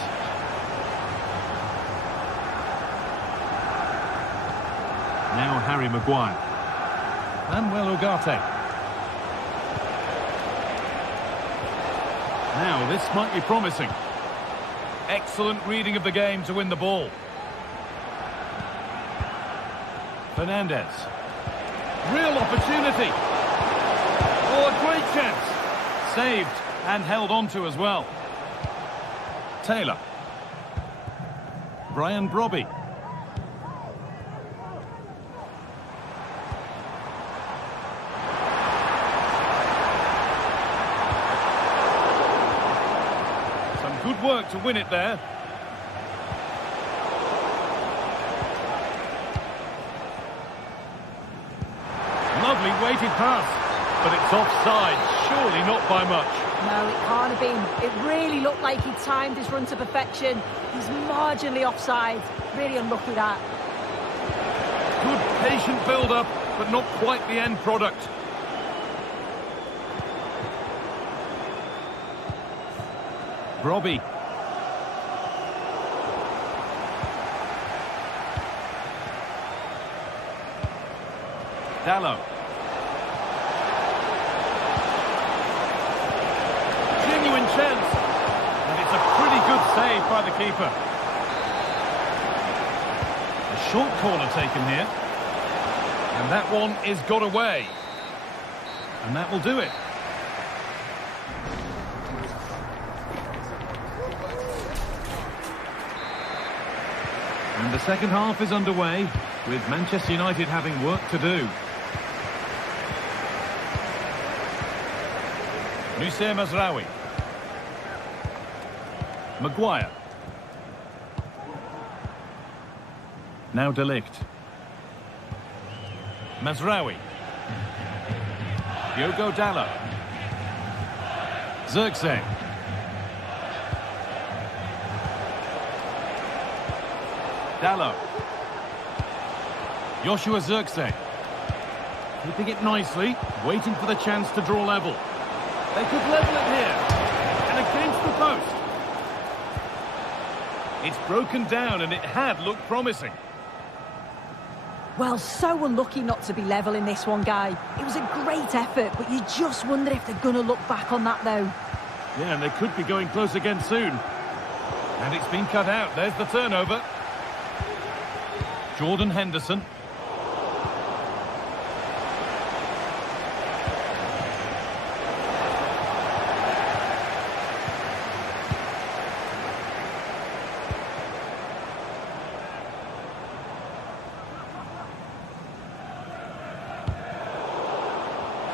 Now Harry Maguire. Manuel Ugarte. Now this might be promising. Excellent reading of the game to win the ball. Fernandez. Real opportunity. Oh, a great chance. Saved and held on to as well. Taylor. Brian Brobby. Some good work to win it there. Lovely weighted pass, but it's offside, surely not by much. No, it can't have been. It really looked like he timed his run to perfection. He's marginally offside. Really unlucky that. Good patient build-up, but not quite the end product. Brobby. Dallo. Genuine chance. And it's a pretty good save by the keeper. A short corner taken here. And that one is got away. And that will do it. And the second half is underway, with Manchester United having work to do. Noussair Mazraoui. Maguire. Now Delict. Mazraoui. Diogo Dallo. Zirkzee. Dallo. Joshua Zirkzee. Keeping it nicely, waiting for the chance to draw level. They could level it here. And against the post. It's broken down and it had looked promising. Well, so unlucky not to be level in this one, Guy. It was a great effort, but you just wonder if they're going to look back on that, though. Yeah, and they could be going close again soon. And it's been cut out. There's the turnover. Jordan Henderson.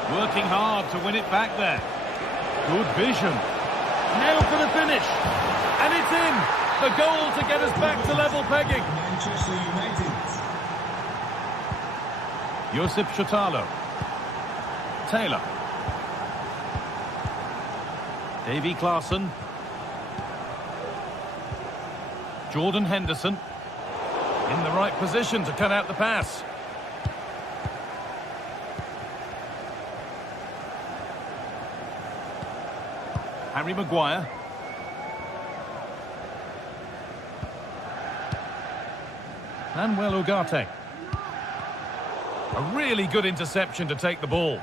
Working hard to win it back there. Good vision. Now for the finish. And it's in. The goal to get us back to level pegging. Manchester United. Josip Chotalo. Taylor. Davy Klaassen. Jordan Henderson. In the right position to cut out the pass. Harry Maguire. Manuel Ugarte. A really good interception to take the ball.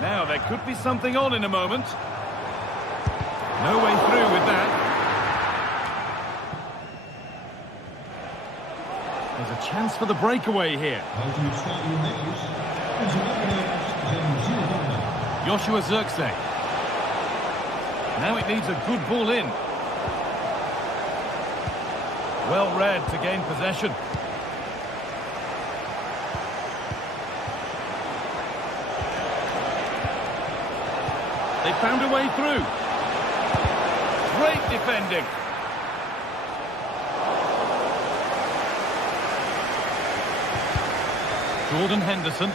Now there could be something on in a moment. No way through with that. There's a chance for the breakaway here. Joshua Zirkzee. Now it needs a good ball in. Well read to gain possession. They found a way through. Great defending. Jordan Henderson.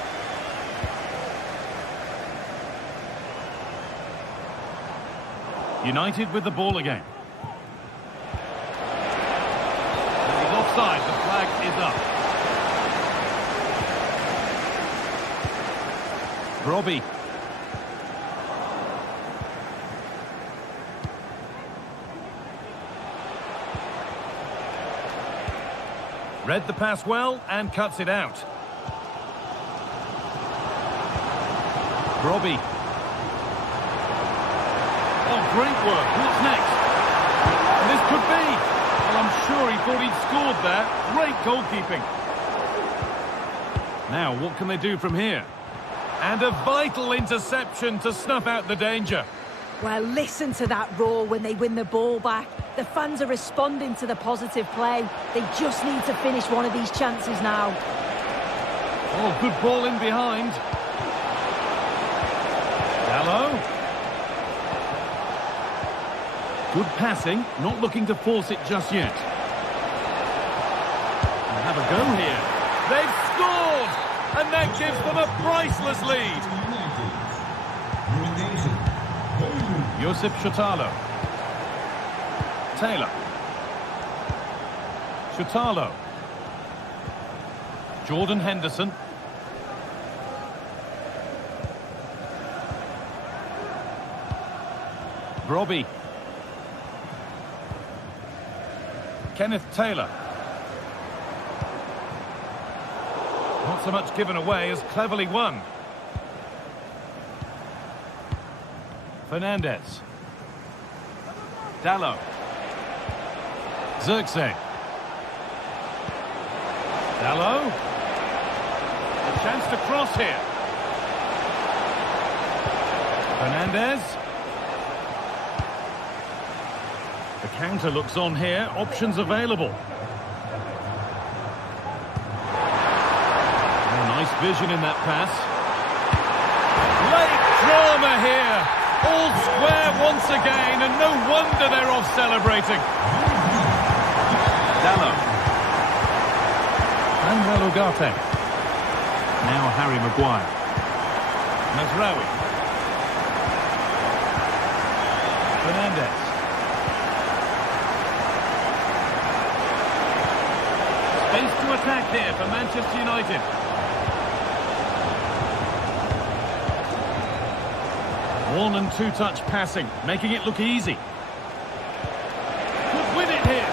United with the ball again. And he's offside. The flag is up. Robbie. Read the pass well and cuts it out. Robbie. Oh, great work. What's next? And this could be. Well, I'm sure he thought he'd scored there. Great goalkeeping. Now, what can they do from here? And a vital interception to snuff out the danger. Well, listen to that roar when they win the ball back. The fans are responding to the positive play. They just need to finish one of these chances now. Oh, good ball in behind. Hello. Good passing, not looking to force it just yet. They'll have a go here. They've scored! And that gives them a priceless lead. Josip Shutalo. Taylor. Shutalo. Jordan Henderson. Robbie. Kenneth Taylor. Not so much given away as cleverly won. Fernandez. Dallo. Zirkzee. Dallo. A chance to cross here. Fernandez. The counter looks on here. Options available. Oh, nice vision in that pass. Late drama here. All square once again, and no wonder they're off celebrating. Dallo. Manuel Ugarte. Now Harry Maguire. Mazraoui. Fernandez. Space to attack here for Manchester United. One and two touch passing, making it look easy. Could win it here.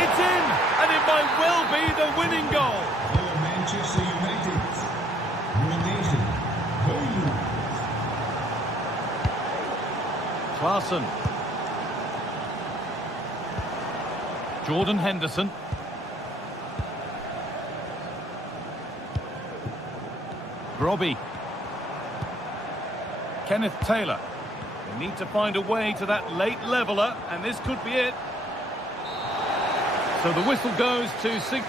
It's in, and it might well be the winning goal. For Manchester United, Rotation, Klaassen. Jordan Henderson. Robbie. Kenneth Taylor. They need to find a way to that late leveller, and this could be it. So the whistle goes to sing.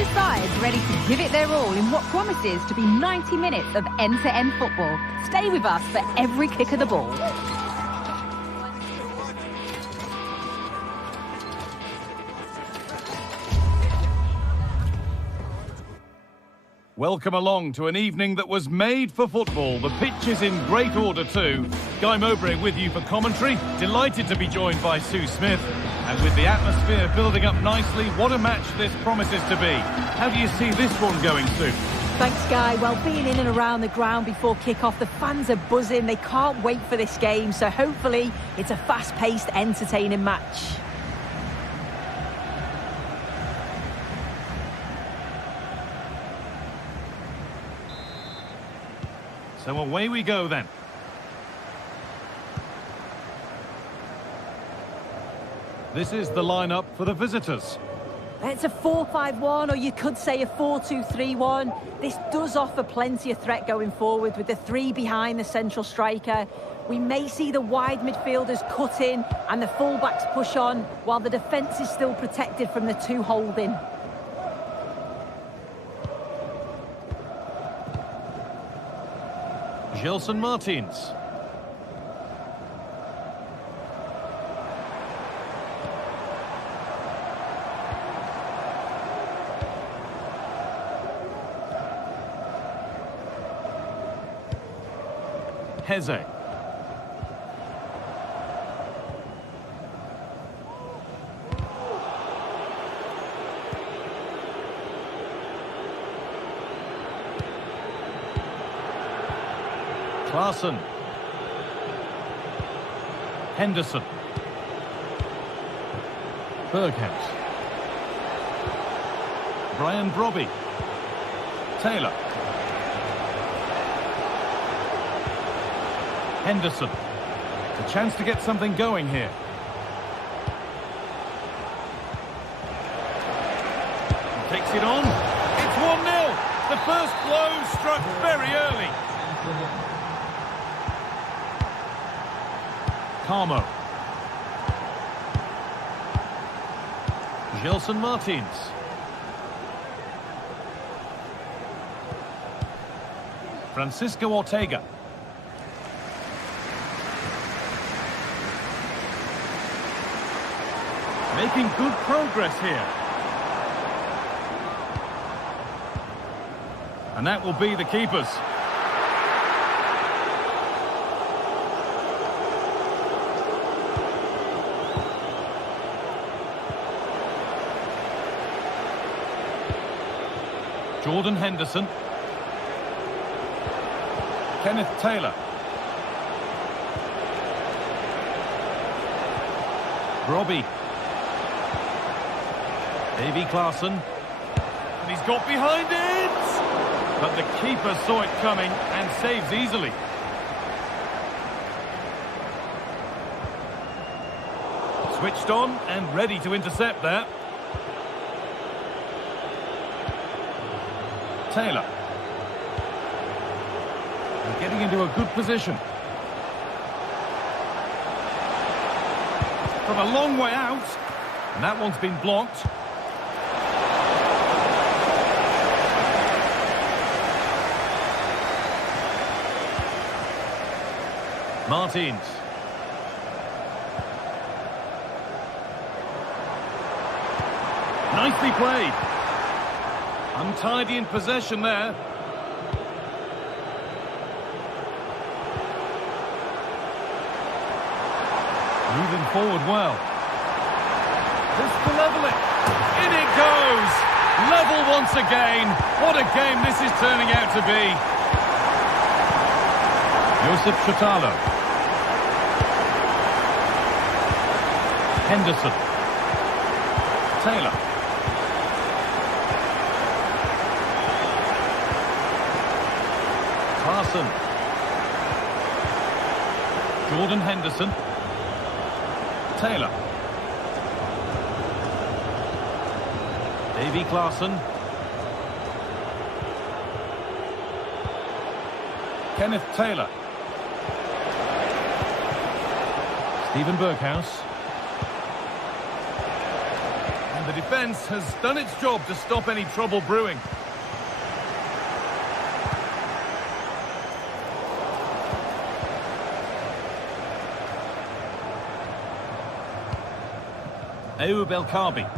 Two sides ready to give it their all in what promises to be 90 minutes of end-to-end football. Stay with us for every kick of the ball. Welcome along to an evening that was made for football. The pitch is in great order too. Guy Mowbray with you for commentary. Delighted to be joined by Sue Smith. And with the atmosphere building up nicely, what a match this promises to be. How do you see this one going, Sue? Thanks, Guy. Well, being in and around the ground before kick-off, the fans are buzzing. They can't wait for this game. So hopefully it's a fast-paced, entertaining match. So away we go then. This is the lineup for the visitors. It's a 4-5-1, or you could say a 4-2-3-1. This does offer plenty of threat going forward with the three behind the central striker. We may see the wide midfielders cut in and the fullbacks push on, while the defence is still protected from the two holding. Gelson Martins. Heze. Klaassen. Henderson. Berghuis. Brian Brobby. Taylor. Henderson. A chance to get something going here. He takes it on. It's 1-0. The first blow struck very early. Carmo. Gelson Martins. Francisco Ortega. Making good progress here. And that will be the keepers. Jordan Henderson. Kenneth Taylor. Brobby. Davy Klaassen. And he's got behind it! But the keeper saw it coming and saves easily. Switched on and ready to intercept that. Taylor. They're getting into a good position. From a long way out. And that one's been blocked. Martins. Nicely played. Untidy in possession there. Moving forward well. This to level it. In it goes. Level once again. What a game this is turning out to be. Josip Chotalo. Henderson. Taylor. Klaassen. Jordan Henderson. Taylor. Davy Klaassen. Kenneth Taylor. Steven Berghuis. And the defence has done its job to stop any trouble brewing. Ayoub El Kaabi.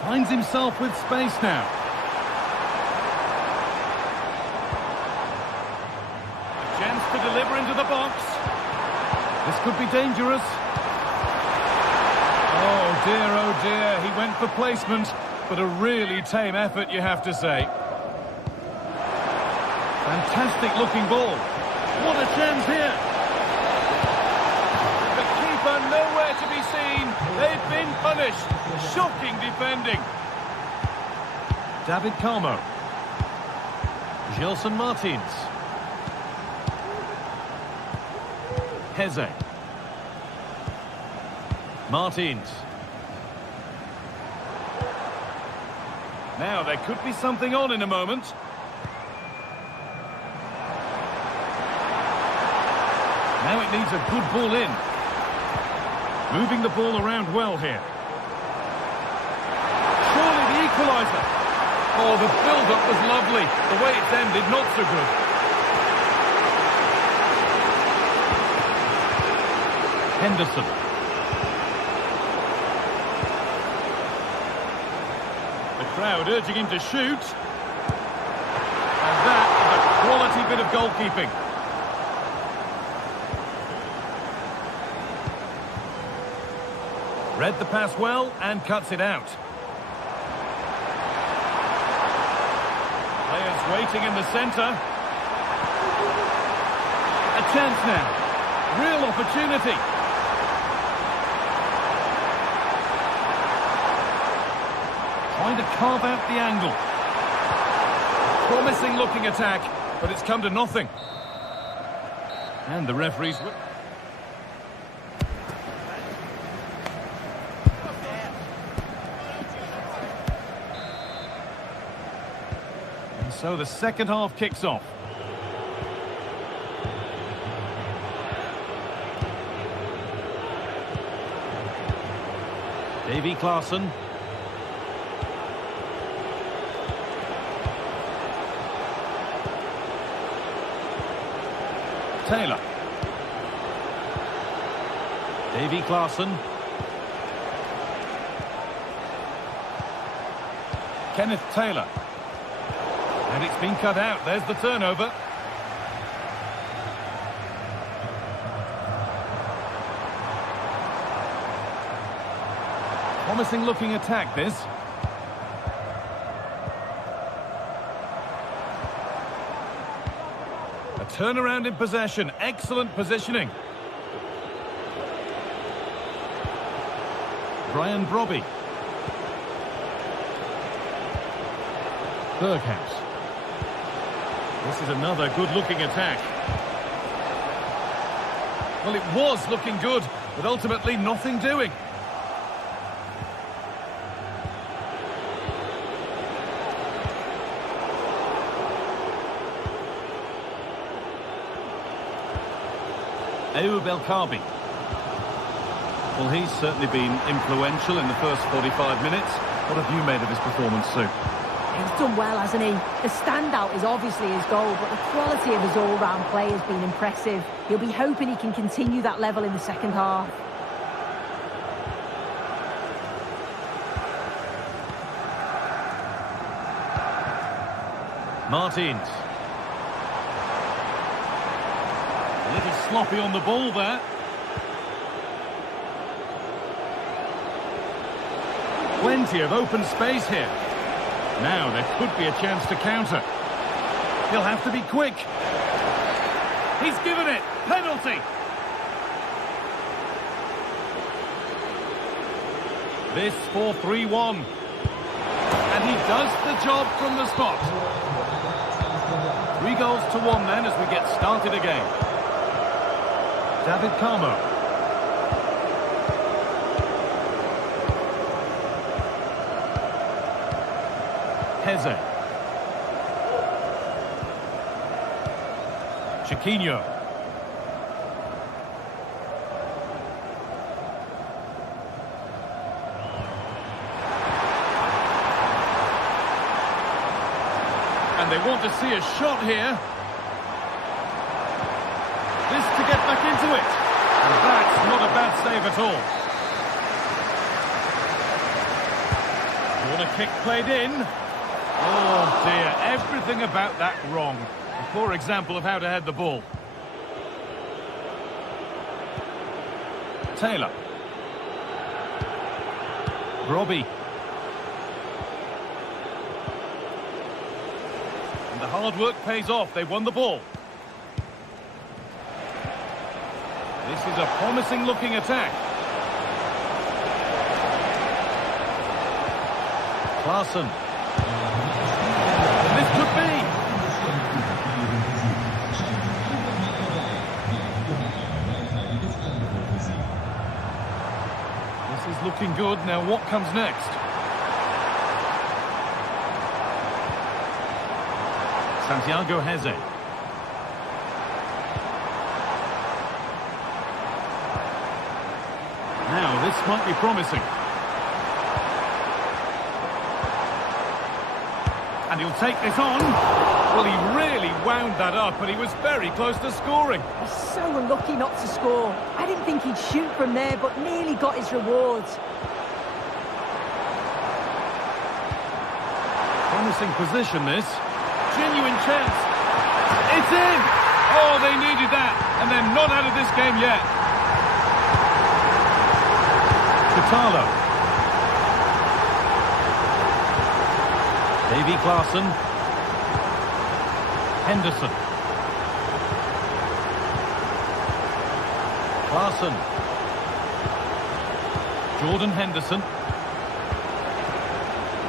Finds himself with space now. A chance to deliver into the box. This could be dangerous. Oh dear, he went for placement, but a really tame effort, you have to say. Fantastic looking ball. What a chance here. The keeper nowhere to be seen. They've been punished. Shocking defending. David Carmo. Gelson Martins. Heze. Martins. Now there could be something on in a moment. Now it needs a good ball in. Moving the ball around well here. Surely the equaliser. Oh, the build-up was lovely. The way it's ended, not so good. Henderson. The crowd urging him to shoot. And that is a quality bit of goalkeeping. Read the pass well and cuts it out. Players waiting in the centre. A chance now. Real opportunity. Trying to carve out the angle. Promising looking attack, but it's come to nothing. And the referee's... So the second half kicks off. Davy Klaassen. Taylor. Davy Klaassen. Kenneth Taylor. And it's been cut out. There's the turnover. Promising looking attack, this. A turnaround in possession. Excellent positioning. Brian Brobby. Berghaus. This is another good-looking attack. Well, it was looking good, but ultimately nothing doing. Ayoub El Kaabi. Well, he's certainly been influential in the first 45 minutes. What have you made of his performance, Sue? He's done well, hasn't he? The standout is obviously his goal, but the quality of his all-round play has been impressive. He'll be hoping he can continue that level in the second half. Martins. A little sloppy on the ball there. Plenty of open space here. Now there could be a chance to counter. He'll have to be quick. He's given it. Penalty. This for 3-1. And he does the job from the spot. 3 goals to 1 then as we get started again. David Carmo. Heze. Chiquinho. And they want to see a shot here. This to get back into it. And that's not a bad save at all. Corner kick played in. Oh dear, everything about that wrong. A poor example of how to head the ball. Taylor. Robbie. And the hard work pays off. They won the ball. This is a promising looking attack. Klaassen. This could be. This is looking good. Now what comes next? Santiago Heze. Now this might be promising. And he'll take this on. Well, he really wound that up, but he was very close to scoring. He's so unlucky not to score. I didn't think he'd shoot from there, but nearly got his rewards. Promising position, this. Genuine chance. It's in! Oh, they needed that, and they're not out of this game yet. Chitalo. Davy Klaassen. Henderson. Klaassen. Jordan Henderson.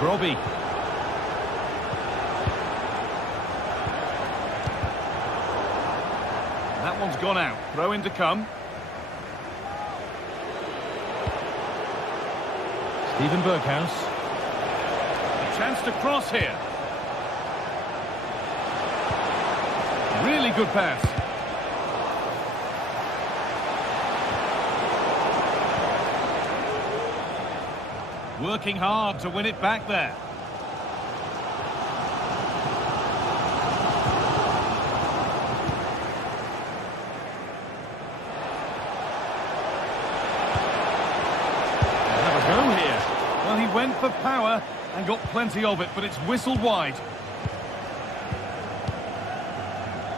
Robbie. That one's gone out. Throw in to come. Steven Berghuis. A chance to cross here. Really good pass. Working hard to win it back there. Well, he went for power and got plenty of it, but it's whistled wide.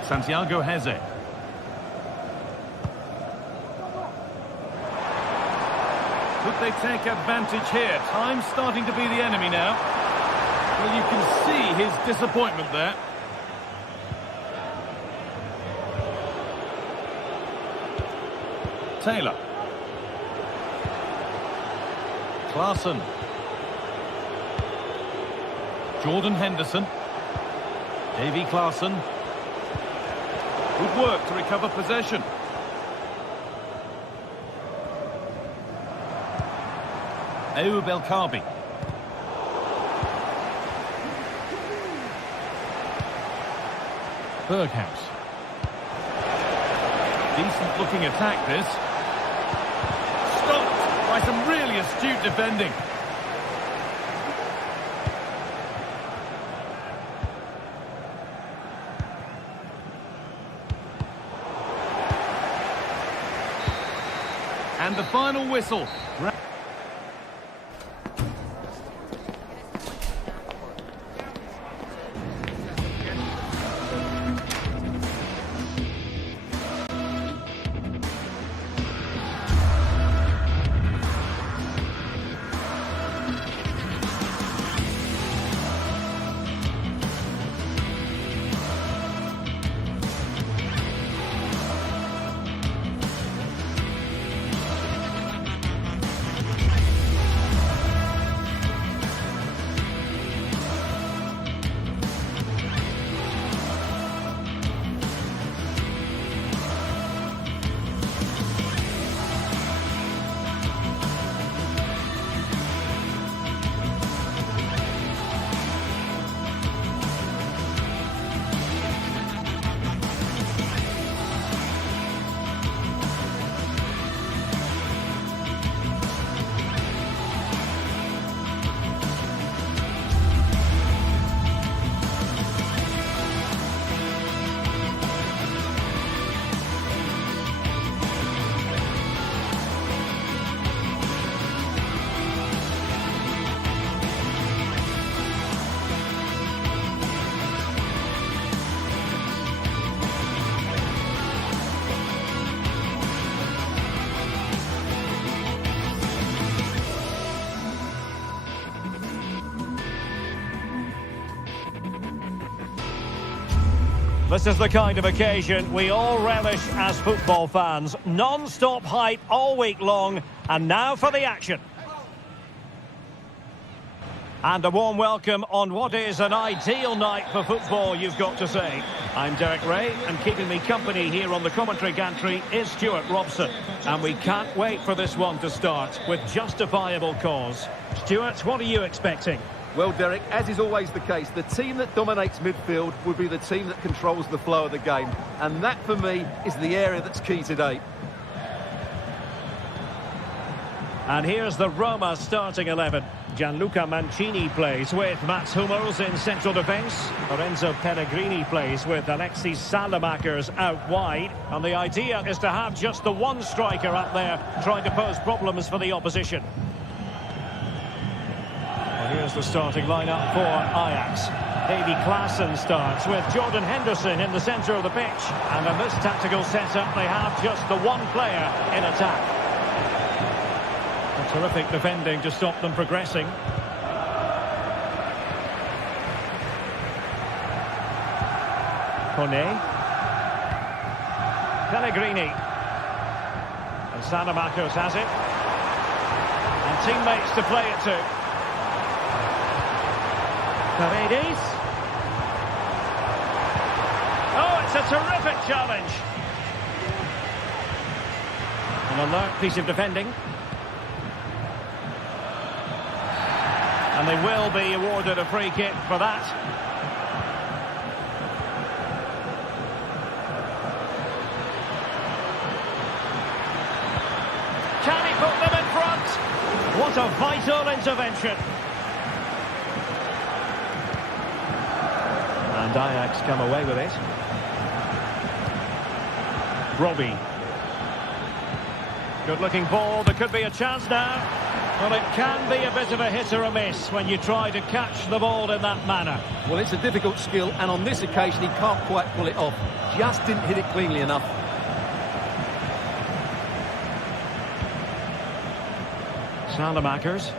Santiago Heze. Could they take advantage here? Time's starting to be the enemy now. Well, you can see his disappointment there. Taylor. Klaassen. Jordan Henderson. Davy Klaassen. Good work to recover possession. Ayoub El Kaabi. Berghuis. Decent looking attack this. Stopped by some really astute defending. And the final whistle. This is the kind of occasion we all relish as football fans. Non-stop hype all week long, and now for the action. And a warm welcome on what is an ideal night for football, you've got to say. I'm Derek Ray, and keeping me company here on the commentary gantry is Stuart Robson. And we can't wait for this one to start with justifiable cause. Stuart, what are you expecting? Well, Derek, as is always the case, the team that dominates midfield will be the team that controls the flow of the game. And that, for me, is the area that's key today. And here's the Roma starting 11. Gianluca Mancini plays with Mats Hummels in central defence. Lorenzo Pellegrini plays with Alexis Salamakers out wide. And the idea is to have just the one striker up there trying to pose problems for the opposition. Well, here's the starting lineup for Ajax. Davy Klaassen starts with Jordan Henderson in the centre of the pitch. And in this tactical setup, they have just the one player in attack. Terrific defending to stop them progressing. Kone. Pellegrini. And Salamakers has it. And teammates to play it to. Paredes. Oh, it's a terrific challenge. An alert piece of defending. And they will be awarded a free kick for that. Can he put them in front? What a vital intervention. And Ajax come away with it. Robbie. Good-looking ball. There could be a chance now. Well, it can be a bit of a hit or a miss when you try to catch the ball in that manner. Well, it's a difficult skill, and on this occasion, he can't quite pull it off. Just didn't hit it cleanly enough. Salamakers.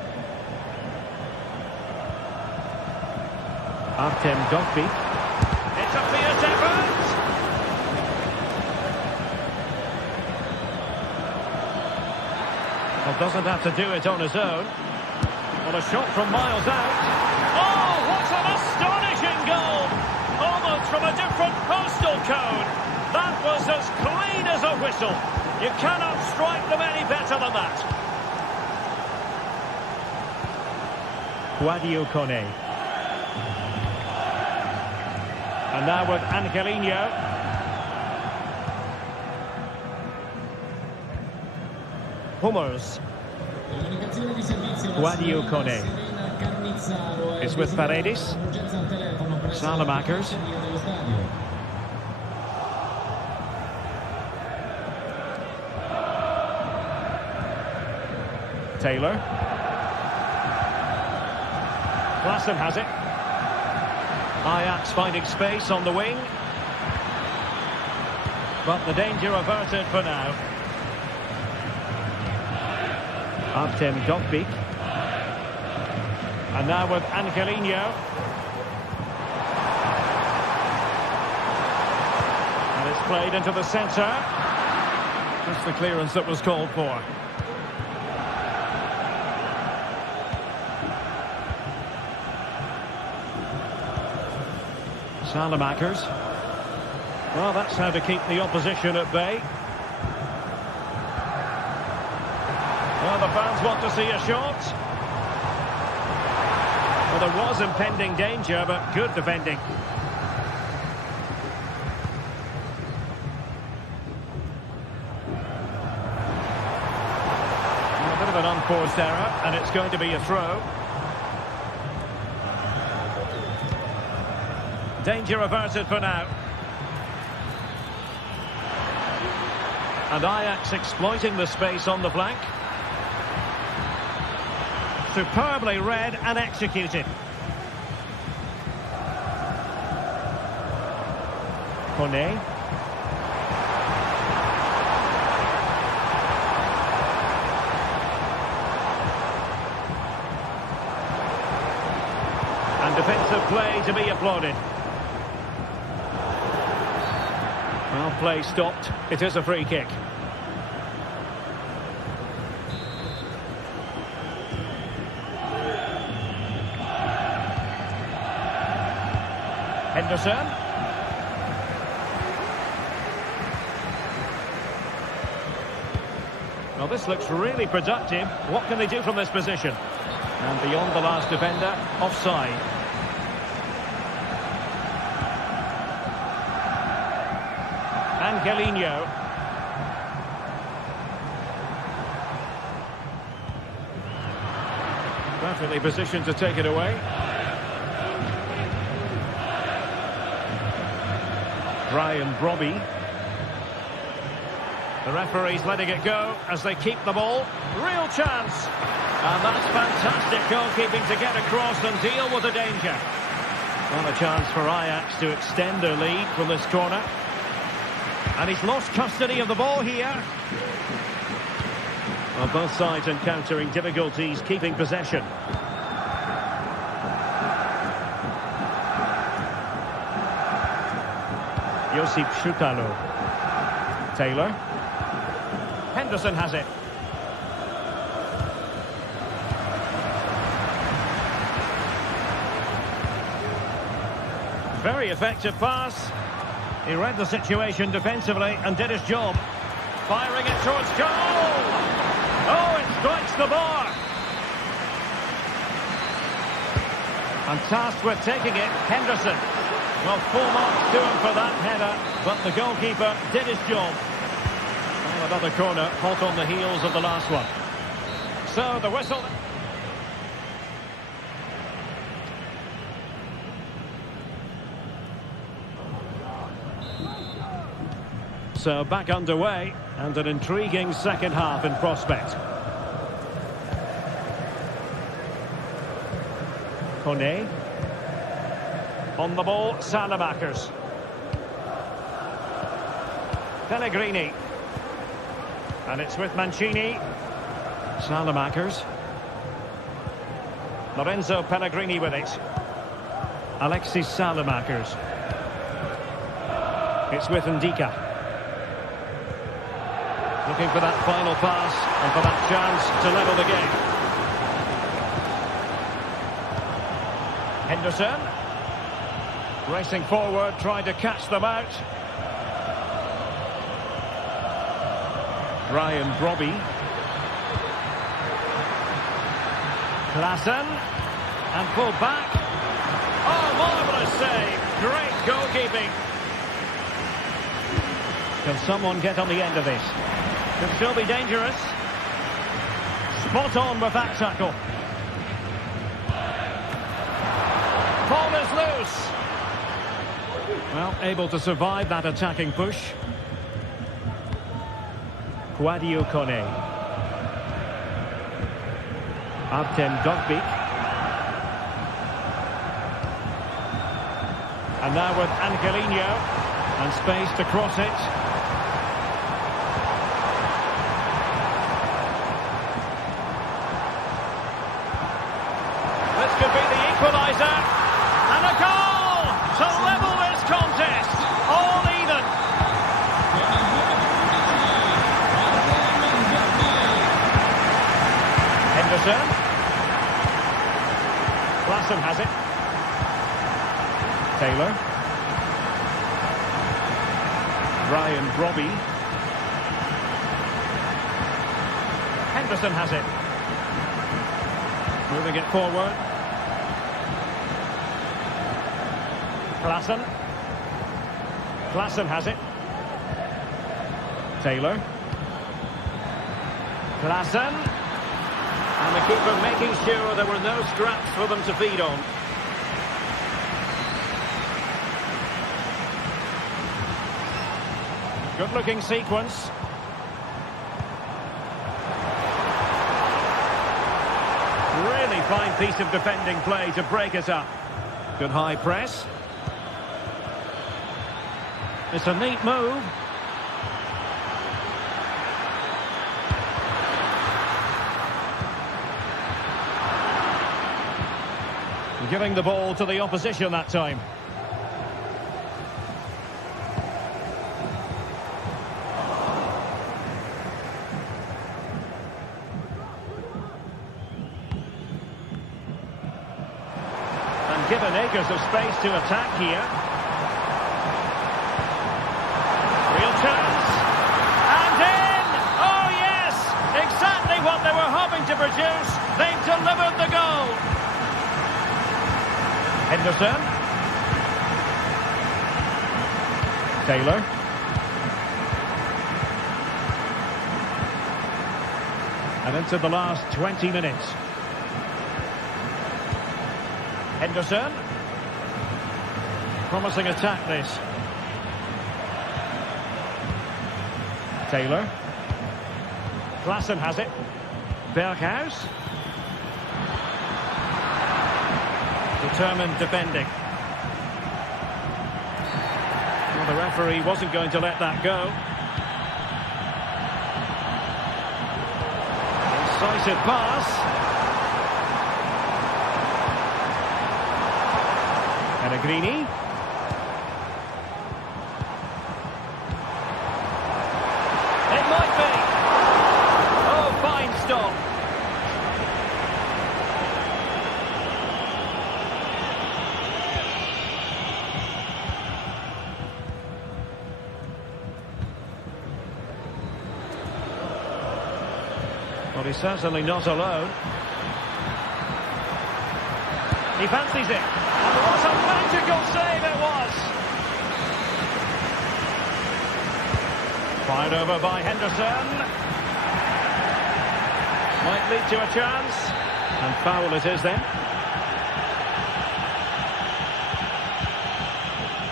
Artem Dovbyk. It's a fierce effort! Well, doesn't have to do it on his own. Well, a shot from miles out. Oh, what an astonishing goal! Almost from a different postal code. That was as clean as a whistle. You cannot strike them any better than that. Guadio Kone. And now with Angelino. Hummels. Guadio Kone. It's with Paredes. Salamakers. Taylor. Klaassen has it. Ajax finding space on the wing. But the danger averted for now. Artem Dovbyk. And now with Angelino. And it's played into the centre. Just the clearance that was called for. Salamakers. Well, that's how to keep the opposition at bay. Well, the fans want to see a shot. Well, there was impending danger, but good defending. Well, a bit of an unforced error, and it's going to be a throw. Danger averted for now. And Ajax exploiting the space on the flank. Superbly read and executed. Kone. And defensive play to be applauded. Well, play stopped. It is a free kick. Henderson. Well, this looks really productive. What can they do from this position? And beyond the last defender, offside. Angelino. Perfectly positioned to take it away. Brian Brobby. The referee's letting it go as they keep the ball. Real chance. And that's fantastic goalkeeping to get across and deal with the danger. Well, a chance for Ajax to extend their lead from this corner. And he's lost custody of the ball here. Well, both sides encountering difficulties keeping possession. Josip Schutalo. Taylor. Henderson has it. Very effective pass. He read the situation defensively and did his job. Firing it towards goal! Oh, it strikes the bar! And tasked with taking it, Henderson. Well, full marks to him for that header, but the goalkeeper did his job. Well, another corner, hot on the heels of the last one. So, the whistle... So back underway, and an intriguing second half in prospect. Kone. On the ball, Salamakers. Pellegrini. And it's with Mancini. Salamakers. Lorenzo Pellegrini with it. Alexis Salamakers. It's with Ndika. Looking for that final pass and for that chance to level the game. Henderson. Racing forward, trying to catch them out. Brian Brobby. Klaassen. And pulled back. Oh, marvellous save. Great goalkeeping. Can someone get on the end of this? Could still be dangerous. Spot on with that tackle. Ball is loose. Well, able to survive that attacking push. Kwadwo Kone. Artem Dovbyk. And now with Angelino. And space to cross it. And a goal to level this contest. All even. Henderson. Klaassen has it. Taylor. Brian Brobby. Henderson has it. Moving it forward. Klaassen. Klaassen has it. Taylor. Klaassen. And the keeper making sure there were no scraps for them to feed on. Good-looking sequence. Really fine piece of defending play to break it up. Good high press. It's a neat move. Giving the ball to the opposition that time. acres of space to attack here. Real chance. And in! Oh, yes! Exactly what they were hoping to produce. They've delivered the goal. Henderson. Taylor. And into the last 20 minutes. Henderson. Promising attack, this. Taylor. Klaassen has it. Berghuis. Determined defending. Well, the referee wasn't going to let that go. Incisive pass. Pellegrini. It might be. Oh, fine stop. Well, he's certainly not alone. He fancies it. And what a magical save it was! Fired over by Henderson. Might lead to a chance. And foul it is then.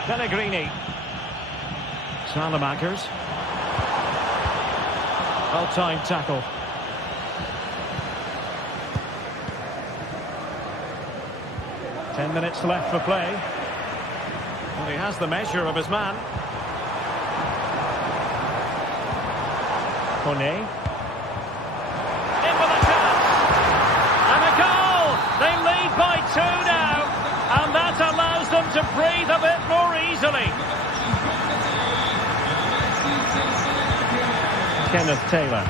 Pellegrini. Salamakers. Well-timed tackle. Ten minutes left for play. Well, he has the measure of his man. Kone. In with a chance. And a goal! They lead by 2 now. And that allows them to breathe a bit more easily. Kenneth Taylor.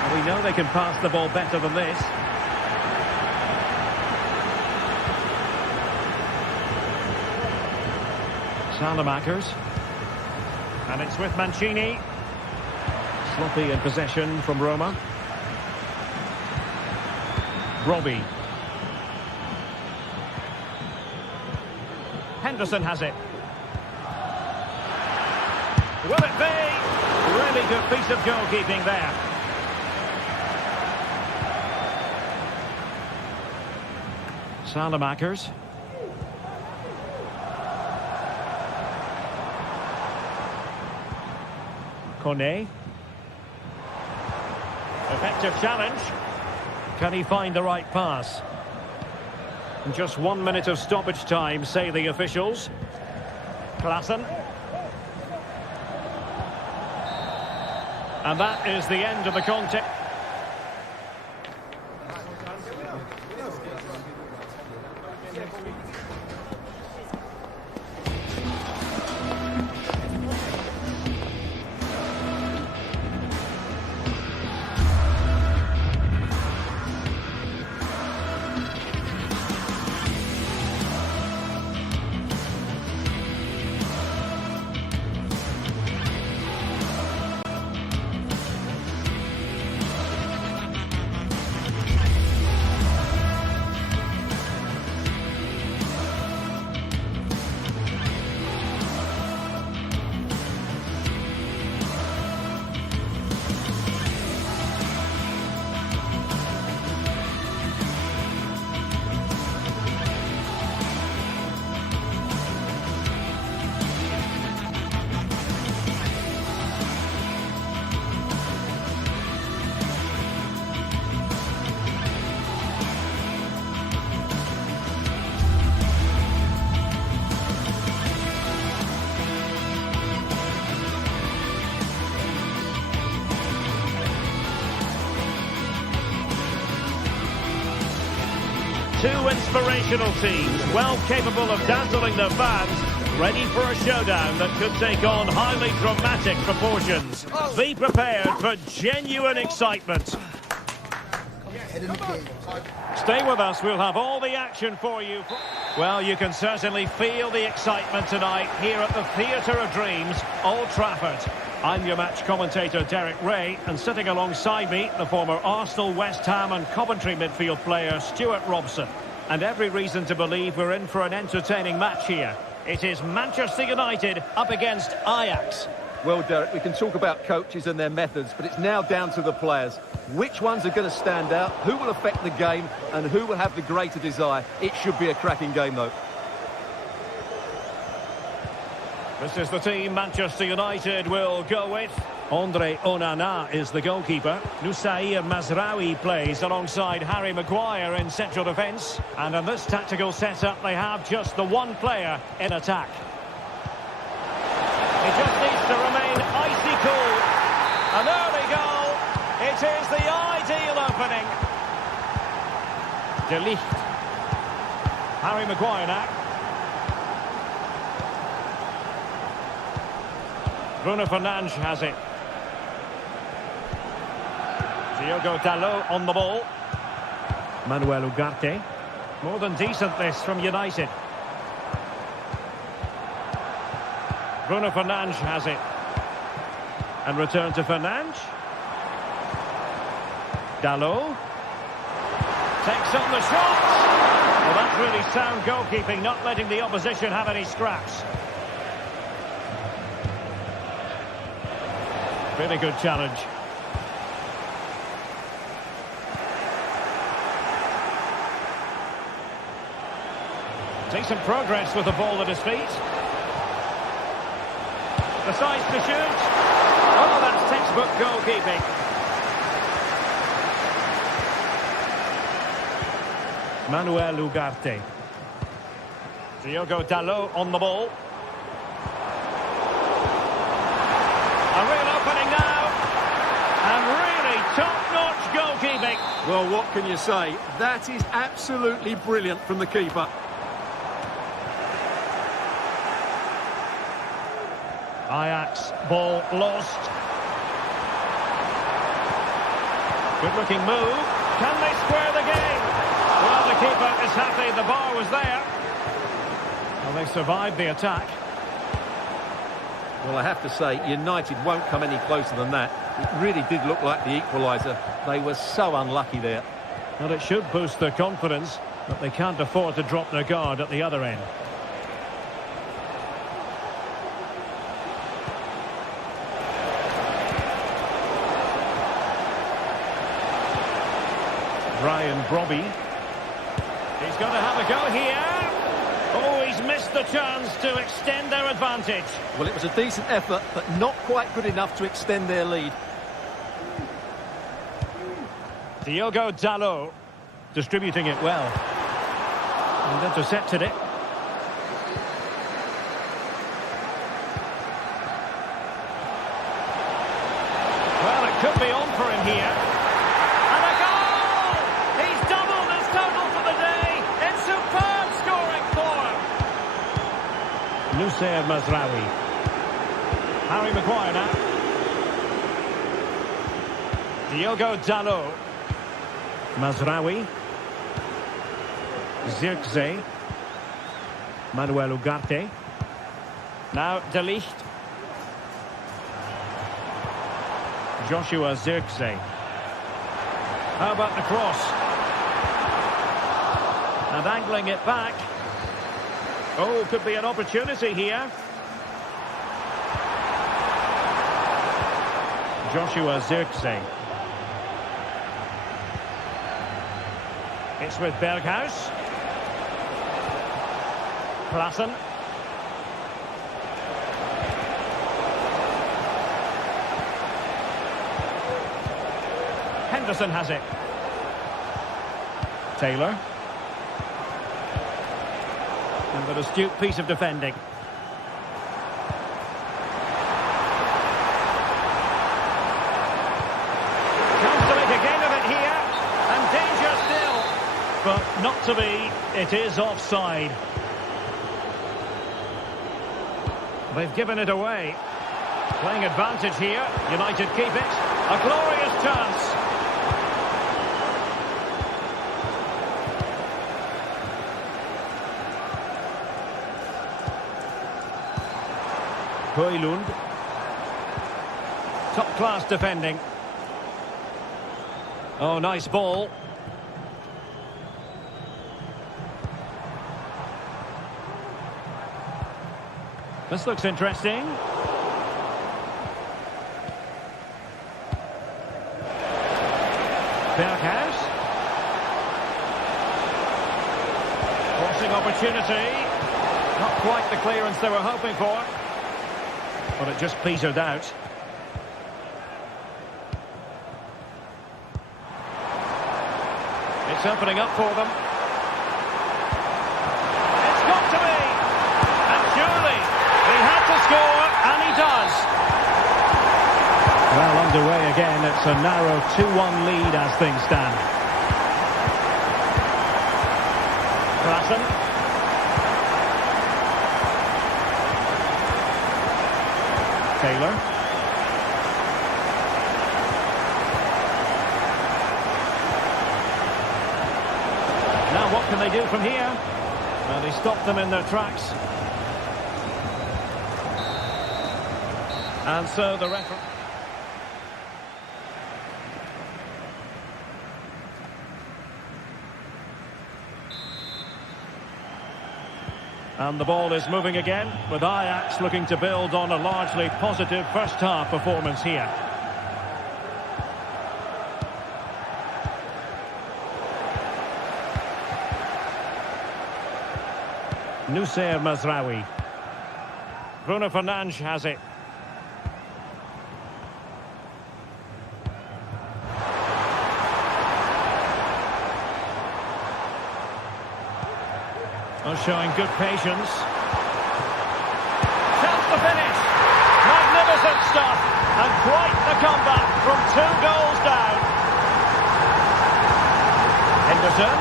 Well, we know they can pass the ball better than this. Salamakers. And it's with Mancini. Sloppy in possession from Roma. Robbie. Henderson has it. Will it be? Really good piece of goalkeeping there. Salamakers. Kone. Effective challenge. Can he find the right pass? And just 1 minute of stoppage time, say the officials. Klaassen. And that is the end of the contest. Two inspirational teams, well capable of dazzling their fans, ready for a showdown that could take on highly dramatic proportions. Be prepared for genuine excitement. ahead of the game. Stay with us, we'll have all the action for you. Well, you can certainly feel the excitement tonight here at the Theatre of Dreams, Old Trafford. I'm your match commentator, Derek Ray, and sitting alongside me, the former Arsenal, West Ham and Coventry midfield player, Stuart Robson. And every reason to believe we're in for an entertaining match here. It is Manchester United up against Ajax. Well, Derek, we can talk about coaches and their methods, but it's now down to the players. Which ones are going to stand out, who will affect the game, and who will have the greater desire? It should be a cracking game, though. This is the team Manchester United will go with. Andre Onana is the goalkeeper. Noussair Mazraoui plays alongside Harry Maguire in central defence. And in this tactical setup, they have just the one player in attack. He just needs to remain icy cool. An early goal. It is the ideal opening. De Ligt. Harry Maguire now. Bruno Fernandes has it. Diogo Dalot on the ball. Manuel Ugarte. More than decent this from United. Bruno Fernandes has it. And return to Fernandes. Dalot. Takes on the shot. Well, that's really sound goalkeeping, not letting the opposition have any scraps. Really good challenge. Decent progress with the ball at his feet. The size to shoot. Oh, that's textbook goalkeeping. Manuel Ugarte. Diogo Dalot on the ball. A real opening now. And really top-notch goalkeeping. Well, what can you say? That is absolutely brilliant from the keeper. Ajax, ball lost. Good-looking move. Can they square the game? Well, the keeper is happy the bar was there. Well, they survived the attack. Well, I have to say, United won't come any closer than that. It really did look like the equaliser. They were so unlucky there. Well, it should boost their confidence, but they can't afford to drop their guard at the other end. Brian Brobby. He's got to have a go here. Oh, he's missed the chance to extend their advantage. Well, it was a decent effort, but not quite good enough to extend their lead. Diogo Dalot distributing it well. And intercepted it. Well, it could be on for him here. And a goal! He's doubled his total for the day. It's superb scoring for him. Noussair Mazraoui. Harry Maguire now. Diogo Dalot. Mazraoui. Zirkzee. Manuel Ugarte. Now De Ligt. Joshua Zirkzee. How about the cross? And angling it back. Oh, could be an opportunity here. Joshua Zirkzee. It's with Berghuis. Klassen. Henderson has it. Taylor. And an astute piece of defending. Chance to make a game of it here. And danger still. But not to be. It is offside. They've given it away. Playing advantage here. United keep it. A glorious chance. Højlund. Top-class defending. Oh, nice ball. This looks interesting. Berghuis. Forcing opportunity. Not quite the clearance they were hoping for. But it just petered out. It's opening up for them. It's got to be! And surely he had to score, and he does. Well, underway again. It's a narrow 2-1 lead as things stand. Klassen. Taylor. Now what can they do from here? Well, they stopped them in their tracks. And so the referee... And the ball is moving again, with Ajax looking to build on a largely positive first-half performance here. Nussair Mazraoui. Bruno Fernandes has it. Showing good patience. Chance to finish. Magnificent stuff. And quite the comeback from 2 goals down. Henderson.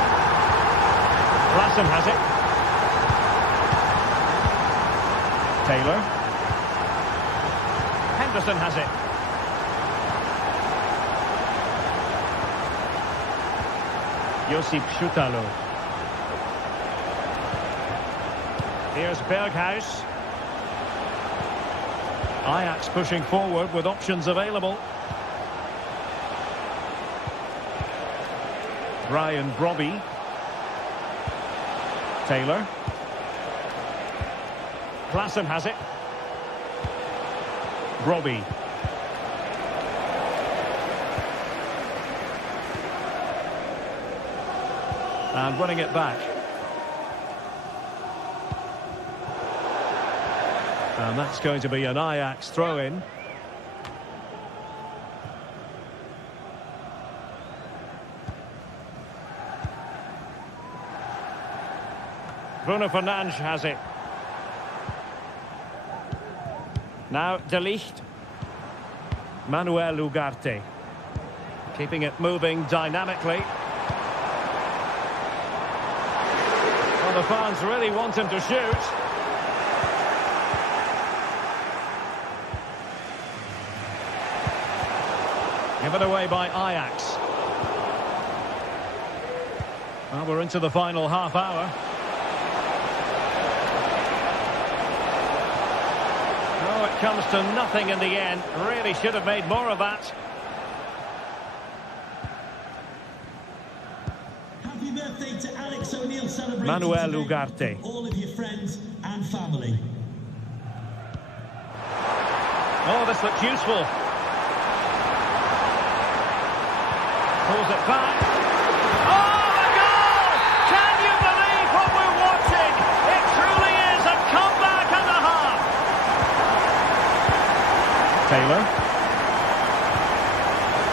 Klassen has it. Taylor. Henderson has it. Josip Schutalo. Here's Berghuis. Ajax pushing forward with options available. Brian Brobby. Taylor. Klassen has it. Brobby. And winning it back. And that's going to be an Ajax throw-in. Bruno Fernandes has it. Now De Ligt. Manuel Ugarte. Keeping it moving dynamically. Well, the fans really want him to shoot. Given away by Ajax. Well, we're into the final half hour. Oh, it comes to nothing in the end. Really should have made more of that. Happy birthday to Alex O'Neill celebrating Manuel today Ugarte. with all of your friends and family. Oh, this looks useful. Pulls it back. Oh, the goal! Can you believe what we're watching? It truly is a comeback and a half. Taylor.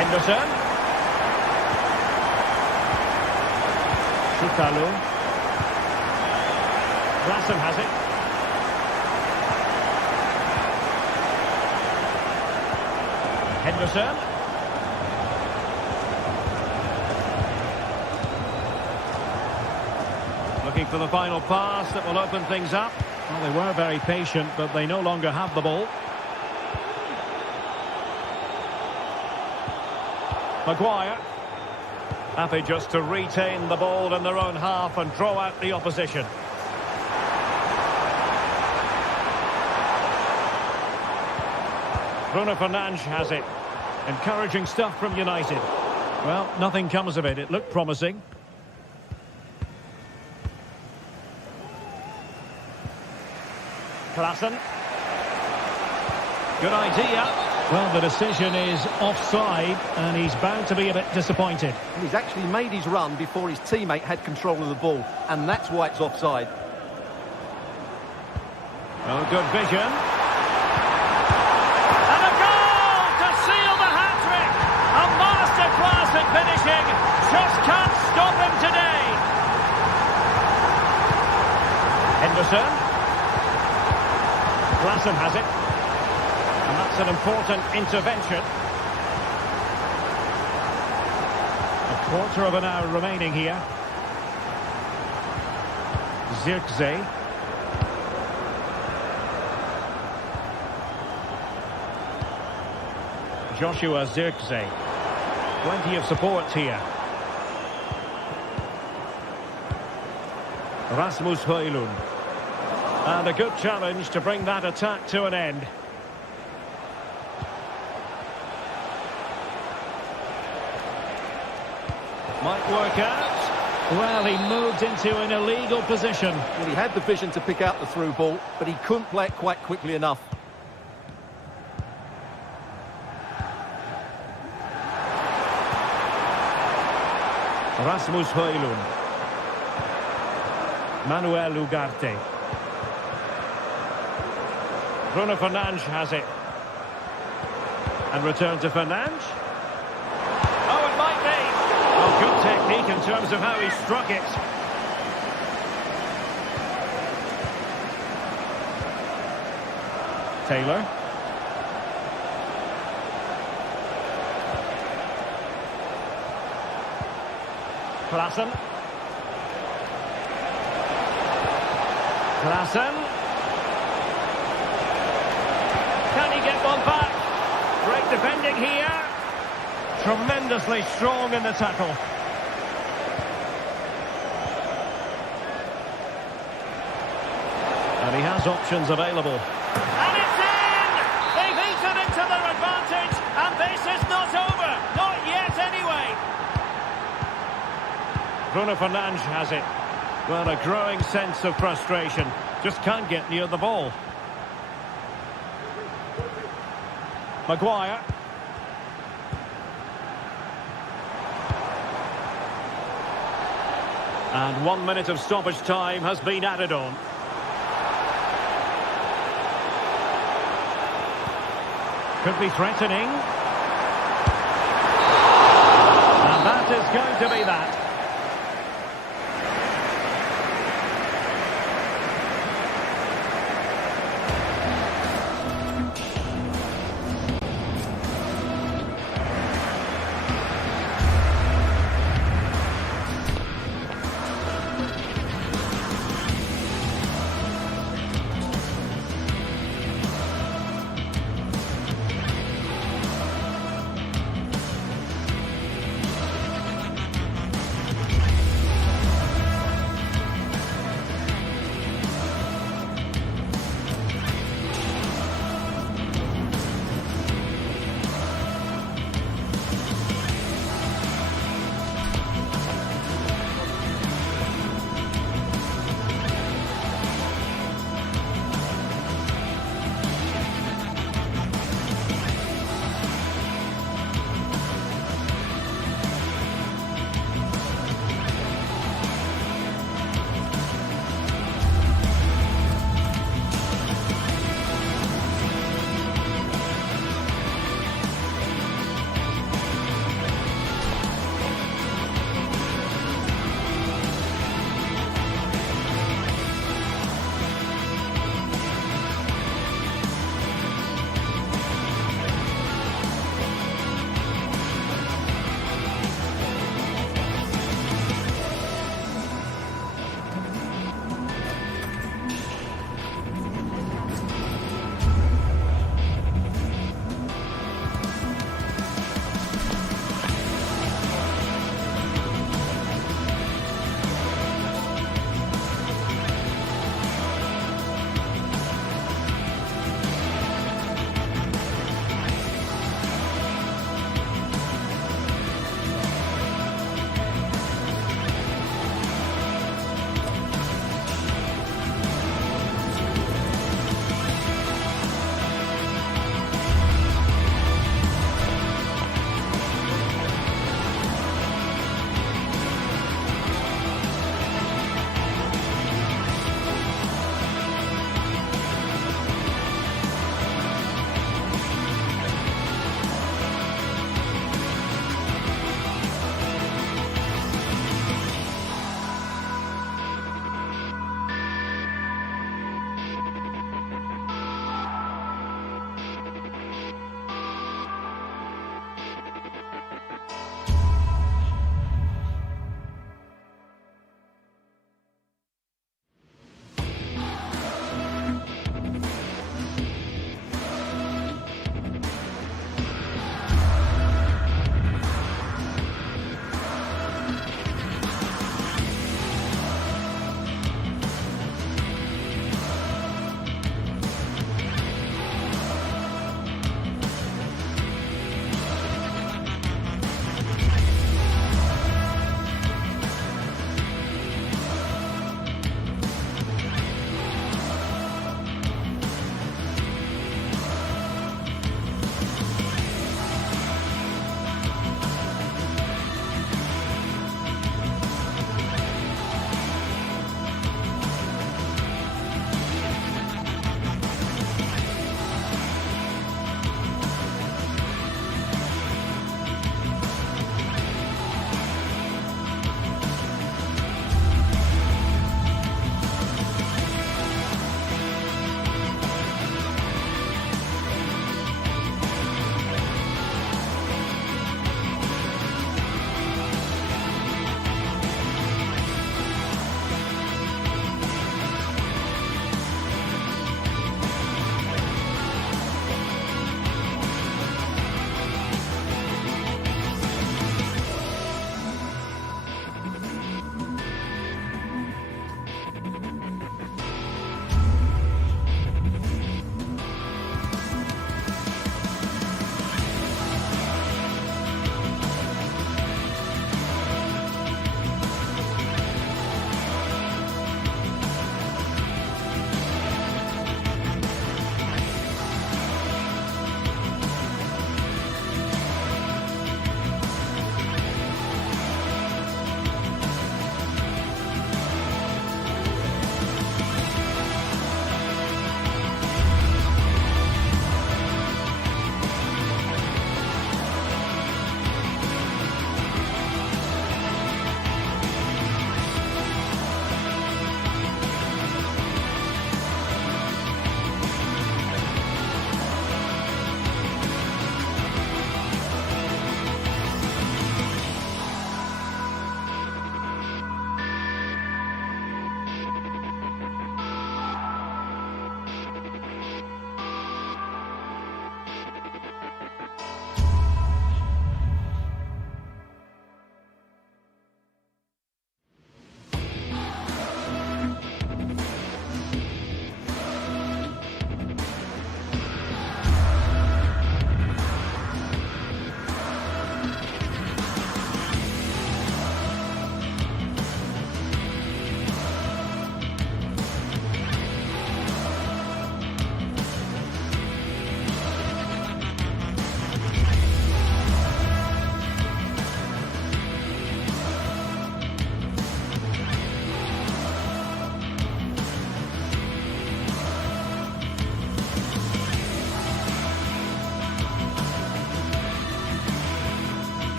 Henderson. Schutalo. Klassen has it. Henderson. Looking for the final pass that will open things up. Well, they were very patient, but they no longer have the ball. Maguire. Happy just to retain the ball in their own half and draw out the opposition. Bruno Fernandes has it. Encouraging stuff from United. Well, nothing comes of it. It looked promising. Klaassen. Good idea. Well, the decision is offside, and he's bound to be a bit disappointed. He's actually made his run before his teammate had control of the ball, and that's why it's offside. Oh, good vision. And a goal to seal the hat-trick. A masterclass at finishing. Just can't stop him today. Henderson. Klaassen has it. And that's an important intervention. A quarter of an hour remaining here. Zirkzee. Joshua Zirkzee. Plenty of support here. Rasmus Højlund. And a good challenge to bring that attack to an end. Might work out. Well, he moved into an illegal position. Well, he had the vision to pick out the through ball, but he couldn't play it quite quickly enough. Rasmus Højlund. Manuel Ugarte. Bruno Fernandes has it. And return to Fernandes. Oh, it might be. Oh, good technique in terms of how he struck it. Taylor. Klaassen. Klaassen. Can he get one back? Great defending here. Tremendously strong in the tackle. And he has options available. And it's in! They've eaten into their advantage, and this is not over. Not yet, anyway. Bruno Fernandes has it. Well, a growing sense of frustration. Just can't get near the ball. Maguire. And 1 minute of stoppage time has been added on. Could be threatening. And that is going to be that.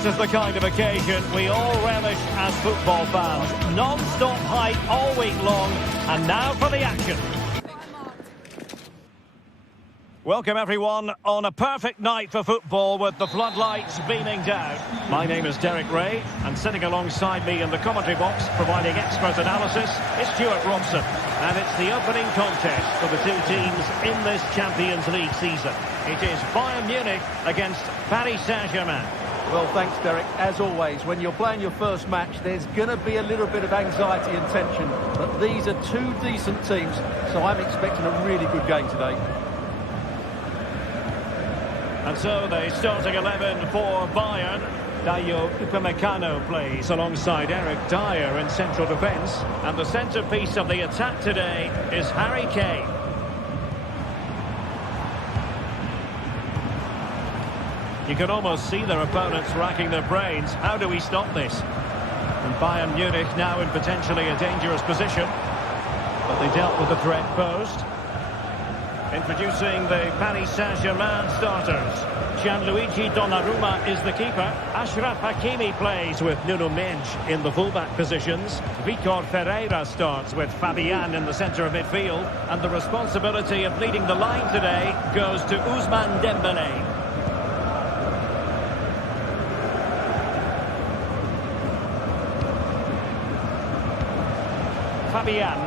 This is the kind of occasion we all relish as football fans. Non-stop hype all week long, and now for the action. Welcome everyone on a perfect night for football with the floodlights beaming down. My name is Derek Ray, and sitting alongside me in the commentary box providing expert analysis is Stuart Robson. And it's the opening contest for the two teams in this Champions League season. It is Bayern Munich against Paris Saint-Germain. Well, thanks, Derek. As always, when you're playing your first match, there's going to be a little bit of anxiety and tension. But these are two decent teams, so I'm expecting a really good game today. And so the starting 11 for Bayern. Dayo Upamecano plays alongside Eric Dyer in central defence. And the centrepiece of the attack today is Harry Kane. You can almost see their opponents racking their brains. How do we stop this? And Bayern Munich now in potentially a dangerous position. But they dealt with the threat posed. Introducing the Paris Saint-Germain starters. Gianluigi Donnarumma is the keeper. Achraf Hakimi plays with Nuno Mendes in the fullback positions. Vitor Ferreira starts with Fabian in the centre of midfield. And the responsibility of leading the line today goes to Ousmane Dembélé. Fabian.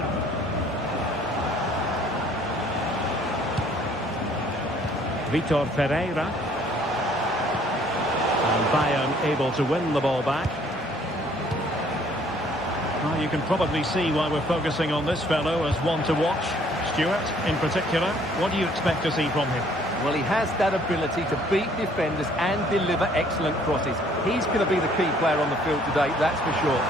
Vitor Ferreira. And Bayern able to win the ball back. Well, you can probably see why we're focusing on this fellow as one to watch. Stuart, in particular, what do you expect to see from him? Well, he has that ability to beat defenders and deliver excellent crosses. He's going to be the key player on the field today, that's for sure.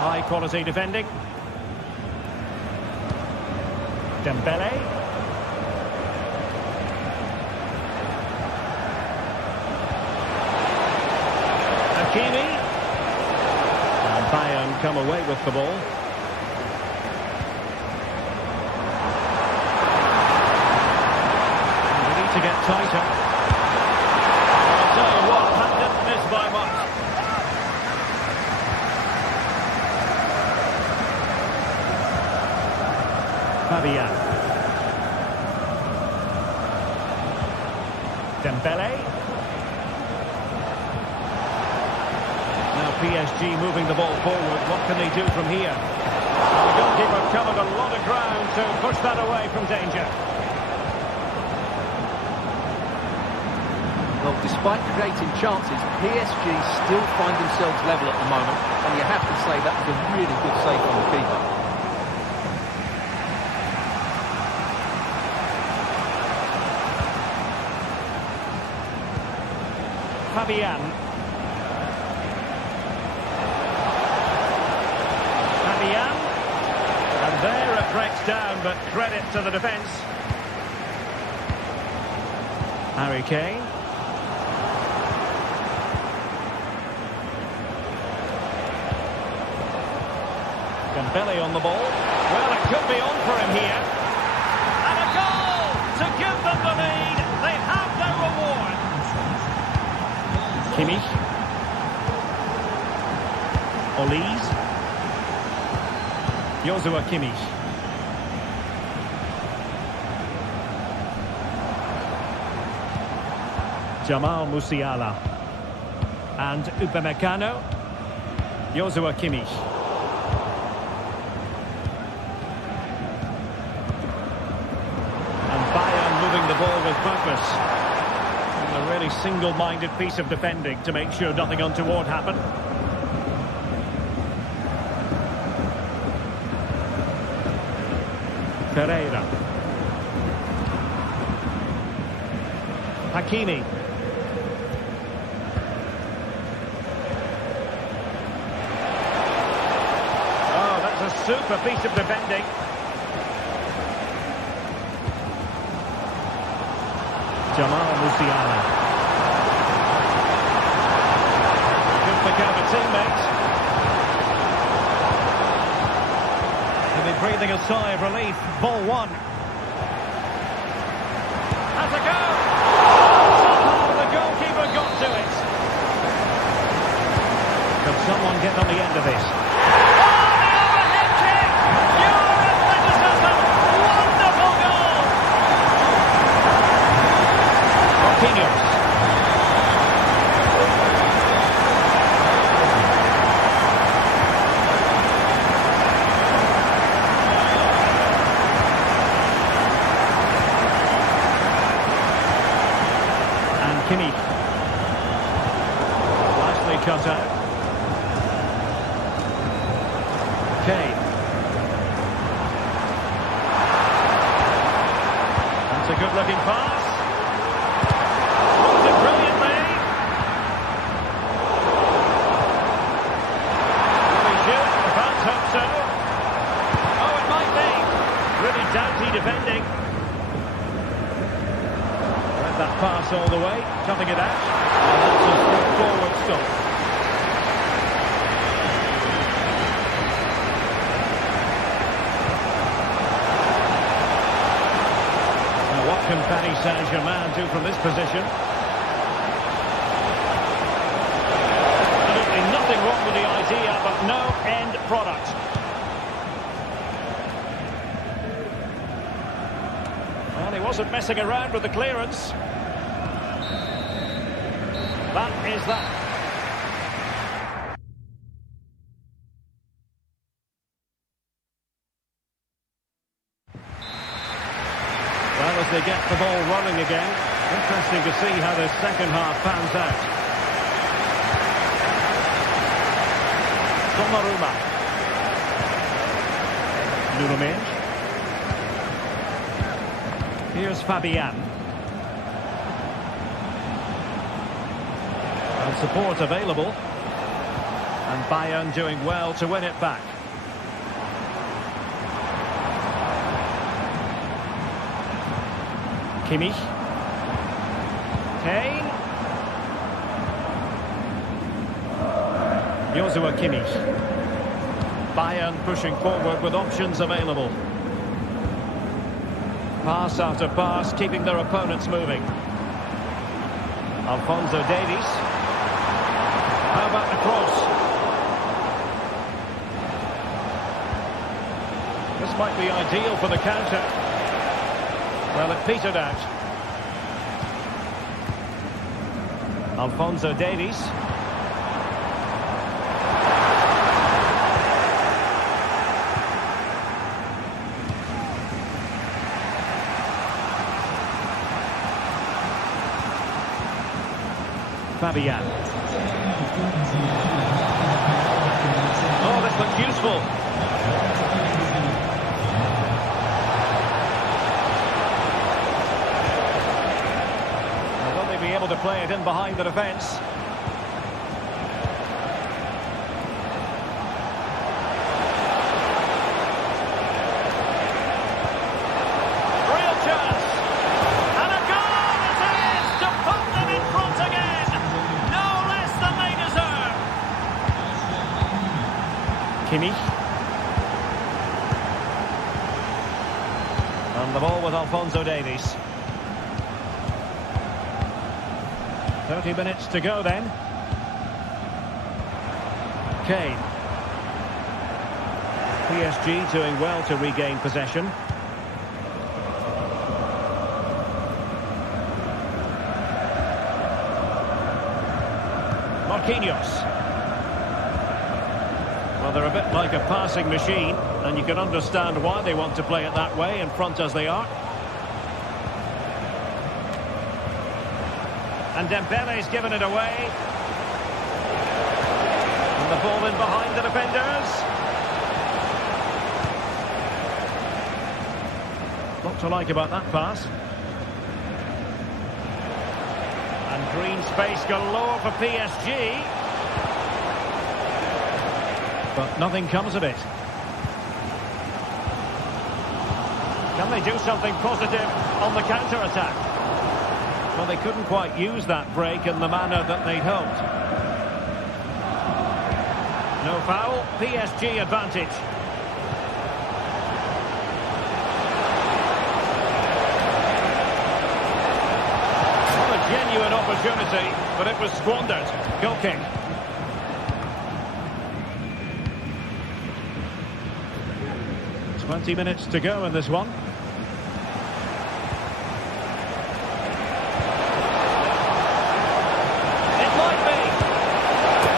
High-quality defending. Dembélé. Hakimi. And Bayern come away with the ball. And we need to get tighter. I'll tell you what, that didn't miss by much. Fabian. Dembélé. Now PSG moving the ball forward. What can they do from here? The goalkeeper covered a lot of ground to push that away from danger. Well, despite creating chances, PSG still find themselves level at the moment. And you have to say that was a really good save from the keeper. Fabian. Fabian. And there it breaks down, but credit to the defence. Harry Kane. Dembélé on the ball. Well, it could be on for him here. And a goal to give them the lead. They have their reward. Kimmich. Olise. Joshua Kimmich. Jamal Musiala. And Upamecano. Joshua Kimmich. And Bayern moving the ball with purpose. A really single-minded piece of defending to make sure nothing untoward happened. Ferreira. Hakimi. Oh, that's a super piece of defending. Jamal Musiala. Good pick out of a teammate. And they're breathing a sigh of relief. Ball one. Has a go! Can someone get on the end of this? Kimmich. Nicely cut out. Kane. That's a good-looking pass. Throws it brilliantly. Will he shoot? The fans hope so. Oh, it might be. Really doughty defending. That pass all the way, chopping it out, and that's a straightforward stop. Now what can Paris Saint-Germain do from this position? Absolutely nothing wrong with the idea, but no end product. Well, he wasn't messing around with the clearance. That is that. Well, as they get the ball rolling again, interesting to see how the second half pans out. Donnarumma. Nuno Mendes. Here's Fabian. And support available. And Bayern doing well to win it back. Kimmich. Kane. Joshua Kimmich. Bayern pushing forward with options available. Pass after pass, keeping their opponents moving. Alphonso Davies. How about the cross? This might be ideal for the counter. Well, it petered out. Alphonso Davies. Fabian. Oh, this looks useful. Will they be able to play it in behind the defence? Real chance. And a goal it is to put them in front again. No less than they deserve. Kimmich. And the ball with Alphonso Davies. 30 minutes to go then. Kane. PSG doing well to regain possession. Marquinhos. Well, they're a bit like a passing machine, and you can understand why they want to play it that way, in front as they are. And Dembele's given it away. And the ball in behind the defenders. What to like about that pass. And green space galore for PSG. But nothing comes of it. Can they do something positive on the counter-attack? Well, they couldn't quite use that break in the manner that they'd hoped. No foul, PSG advantage. What a genuine opportunity, but it was squandered. Goal kick. 20 minutes to go in this one. It might be.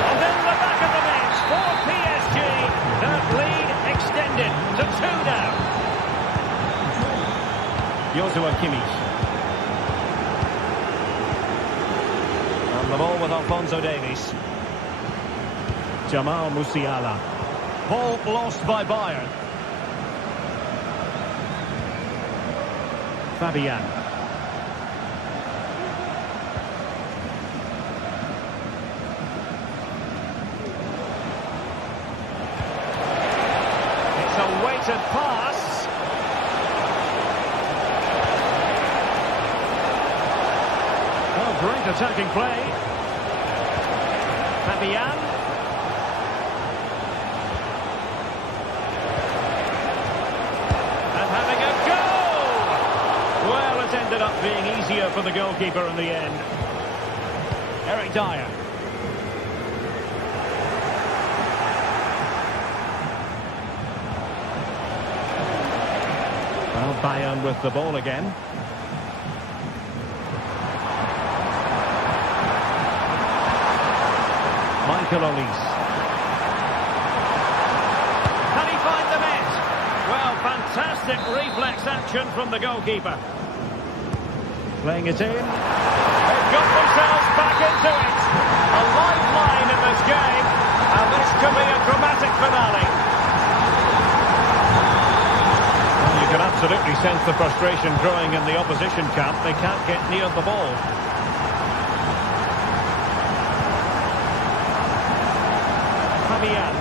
And then the back of the net for PSG. Their lead extended to 2 now. Joshua Kimmich. And the ball with Alphonso Davies. Jamal Musiala. Ball lost by Bayern. Fabian. It's a weighted pass. Oh, great attacking play. Fabian. Ended up being easier for the goalkeeper in the end. Eric Dyer. Well, Bayern with the ball again. Michael Olise. Can he find the net? Well, fantastic reflex action from the goalkeeper. Playing it in. They've got themselves back into it. A lifeline in this game, and this could be a dramatic finale. Well, you can absolutely sense the frustration growing in the opposition camp. They can't get near the ball. Fabian.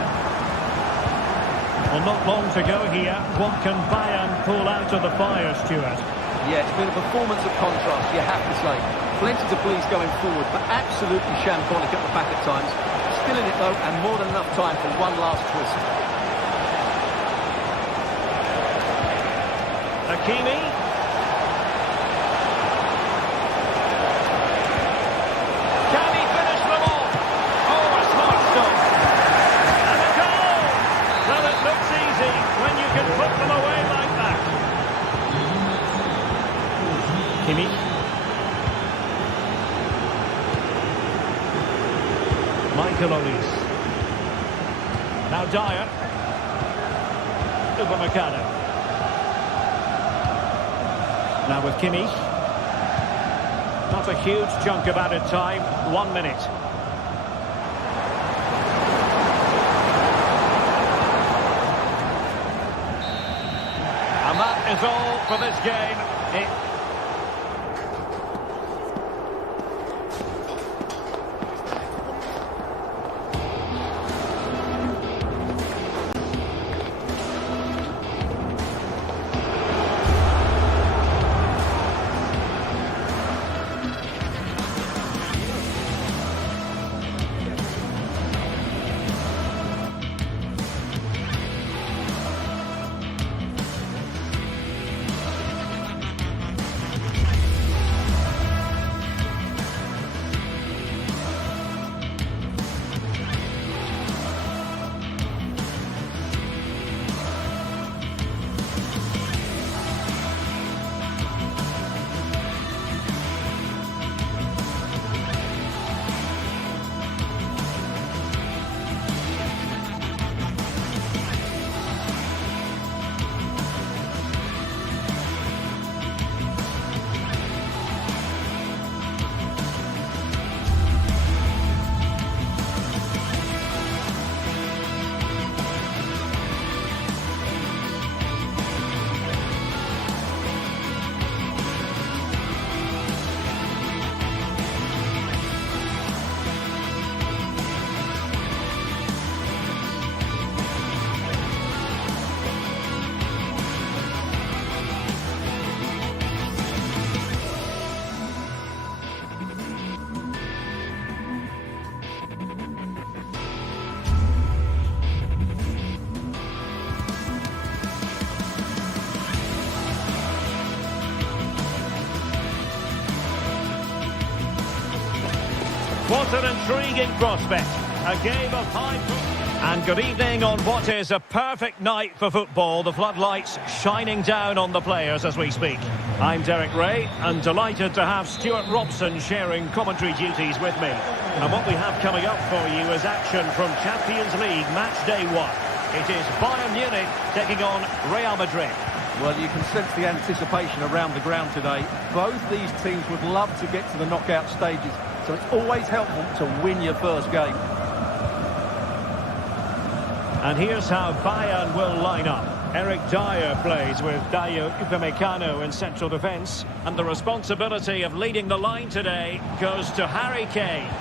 Well, not long to go here. What can Bayern pull out of the fire, Stuart? Yeah, it's been a performance of contrast, you have to say. Plenty to please going forward, but absolutely shambolic at the back at times. Still in it though, and more than enough time for one last twist. Hakimi. Can he finish them off? Oh, a smart stop. And a goal! Well, it looks easy when you can put them away like that. Kimmich. Michael Olise. Now Dyer. Upamecano. Now with Kimmich. Not a huge chunk of added time. 1 minute. And that is all for this game. What an intriguing prospect. A game of high... And good evening on what is a perfect night for football. The floodlights shining down on the players as we speak. I'm Derek Ray and delighted to have Stuart Robson sharing commentary duties with me. And what we have coming up for you is action from Champions League match day 1. It is Bayern Munich taking on Real Madrid. Well, you can sense the anticipation around the ground today. Both these teams would love to get to the knockout stages, so it's always helpful to win your first game. And here's how Bayern will line up. Eric Dyer plays with Dayo Upamecano in central defence. And the responsibility of leading the line today goes to Harry Kane.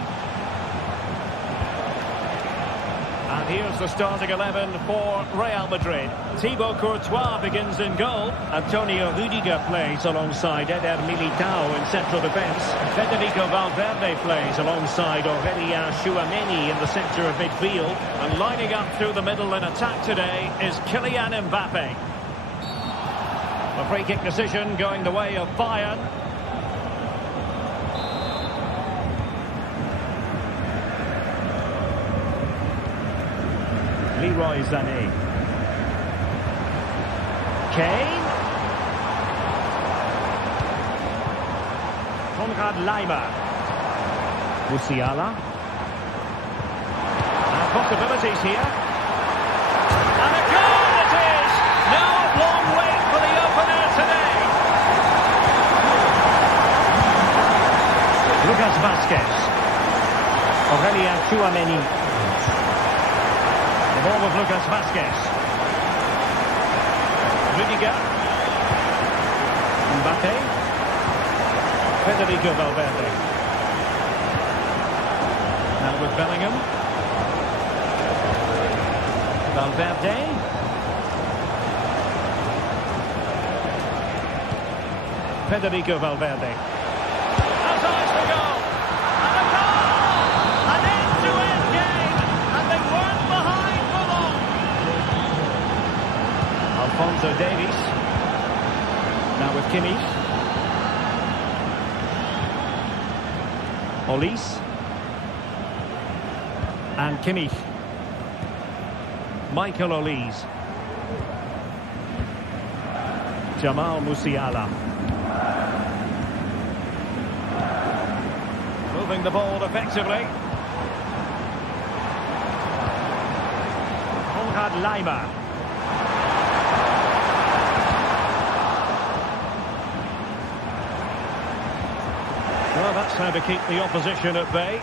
And here's the starting 11 for Real Madrid. Thibaut Courtois begins in goal. Antonio Rüdiger plays alongside Eder Militao in central defence. Federico Valverde plays alongside Aurelien Tchouameni in the centre of midfield. And lining up through the middle in attack today is Kylian Mbappe. A free kick decision going the way of Bayern. Leroy Sané. Kane. Konrad Laimer. Musiala. And possibilities here. And a goal it is! No long wait for the opener today. Lucas Vazquez. Aurelien Tchouameni. Ball with Lucas Vazquez. Rüdiger. Mbappe. Federico Valverde. Now with Bellingham. Valverde. Federico Valverde. Has eyes for goal. And a goal! An end-to-end game. And they weren't behind. Alphonso Davies. Now with Kimmich. Olise. And Kimmich. Michael Olise. Jamal Musiala. Moving the ball effectively. Konrad Laimer. Well, that's how to keep the opposition at bay.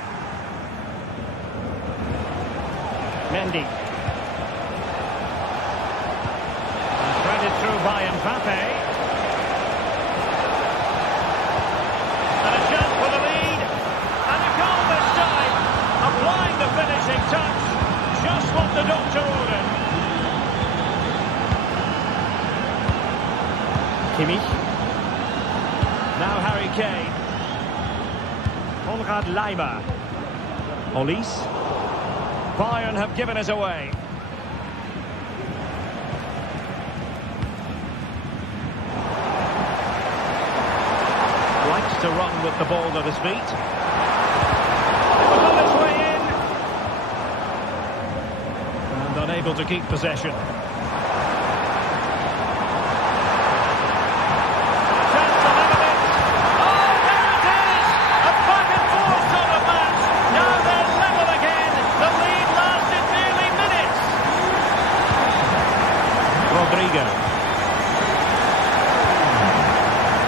Mendy. Threaded through by Mbappe. And a chance for the lead. And a goal this time. Applying the finishing touch. Just what the doctor ordered. Kimmich. Now Harry Kane. Konrad Laimer. Olise. Bayern have given us away. Likes to run with the ball at his feet. It was on his way in. And unable to keep possession.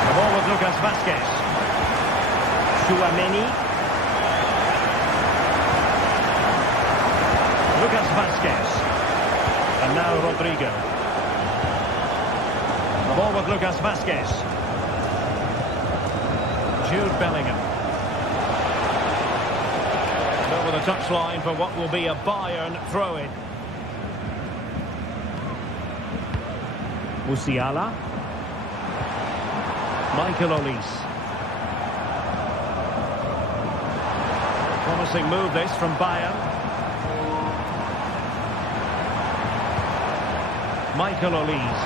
The ball with Lucas Vazquez. Tchouameni. Lucas Vazquez. And now Rodrigo. The ball with Lucas Vazquez. Jude Bellingham. And over the touchline for what will be a Bayern throw-in. Musiala. Michael Olise. Promising move this from Bayern. Michael Olise.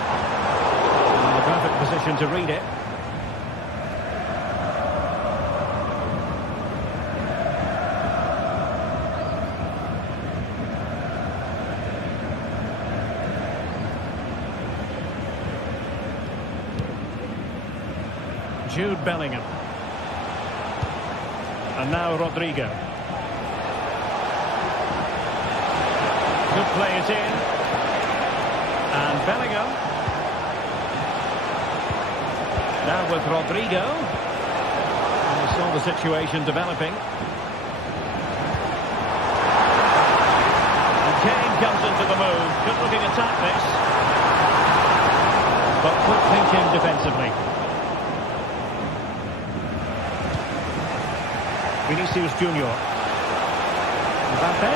In the perfect position to read it. Jude Bellingham. And now Rodrigo. Could play it in. And Bellingham. Now with Rodrigo. And we saw the situation developing. And Kane comes into the move. Good looking attack this. But quick thinking defensively. Vinicius Junior. Mbappe.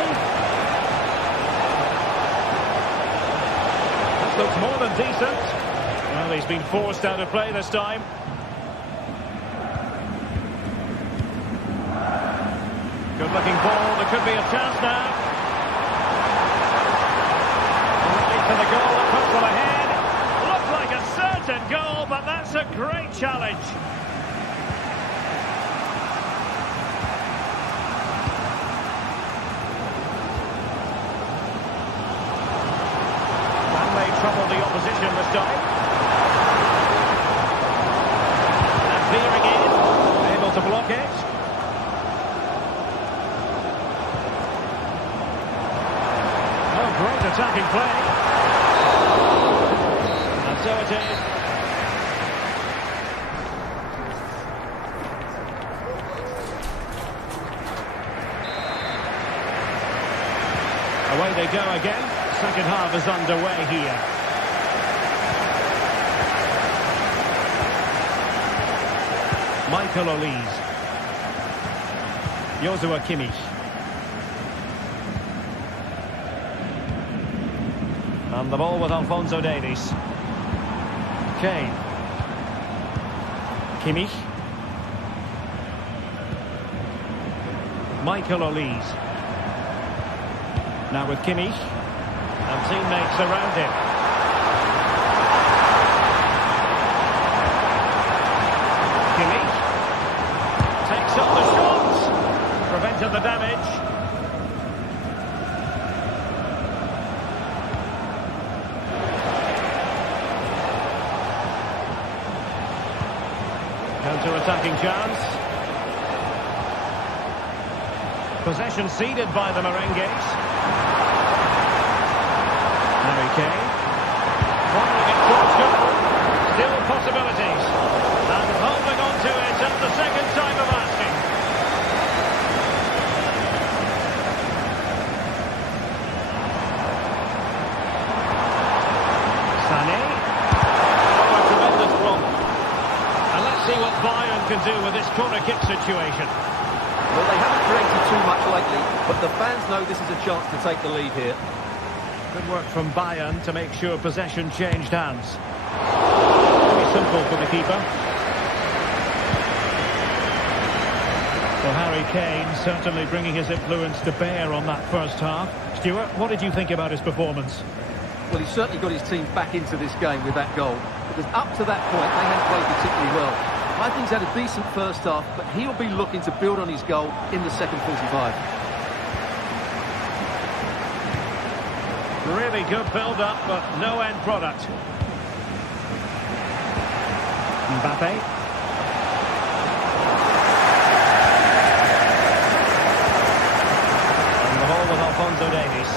That looks more than decent. Well, he's been forced out of play this time. Good looking ball. There could be a chance now. Ready for the goal that puts them ahead. Looks like a certain goal, but that's a great challenge. Trouble the opposition this time. And veering in, able to block it. Oh, great attacking play. And so it is. Away they go again. Second half is underway here. Michael Olise. Joshua Kimmich. And the ball with Alphonso Davies. Kane. Kimmich. Michael Olise. Now with Kimmich. And teammates around him. Kimmich takes up the shots, prevented the damage. Counter-attacking chance. Possession ceded by the Merengues. Harry Kane. Firing it towards goal. Still possibilities. And holding on to it at the second time of asking. Sané. Oh, a tremendous block. And let's see what Bayern can do with this corner kick situation. Well, they haven't created too much lately, but the fans know this is a chance to take the lead here. Good work from Bayern to make sure possession changed hands. Very simple for the keeper. Well, Harry Kane certainly bringing his influence to bear on that first half. Stuart, what did you think about his performance? Well, he's certainly got his team back into this game with that goal. Because up to that point, they hadn't played particularly well. I think he's had a decent first half, but he'll be looking to build on his goal in the second 45. Really good build-up, but no end product. Mbappe. And the ball with Alphonso Davies.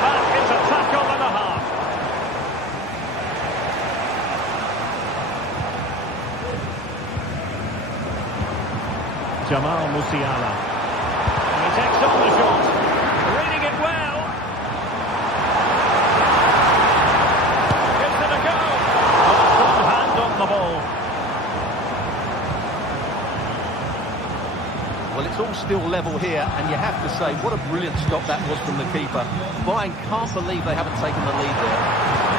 That is a tackle and a half. Jamal Musiala. And he takes on the shot. Reading it well. Gives it a go. Oh, strong hand on the ball. Well, it's all still level here, and you have to say, what a brilliant stop that was from the keeper. Bayern can't believe they haven't taken the lead there.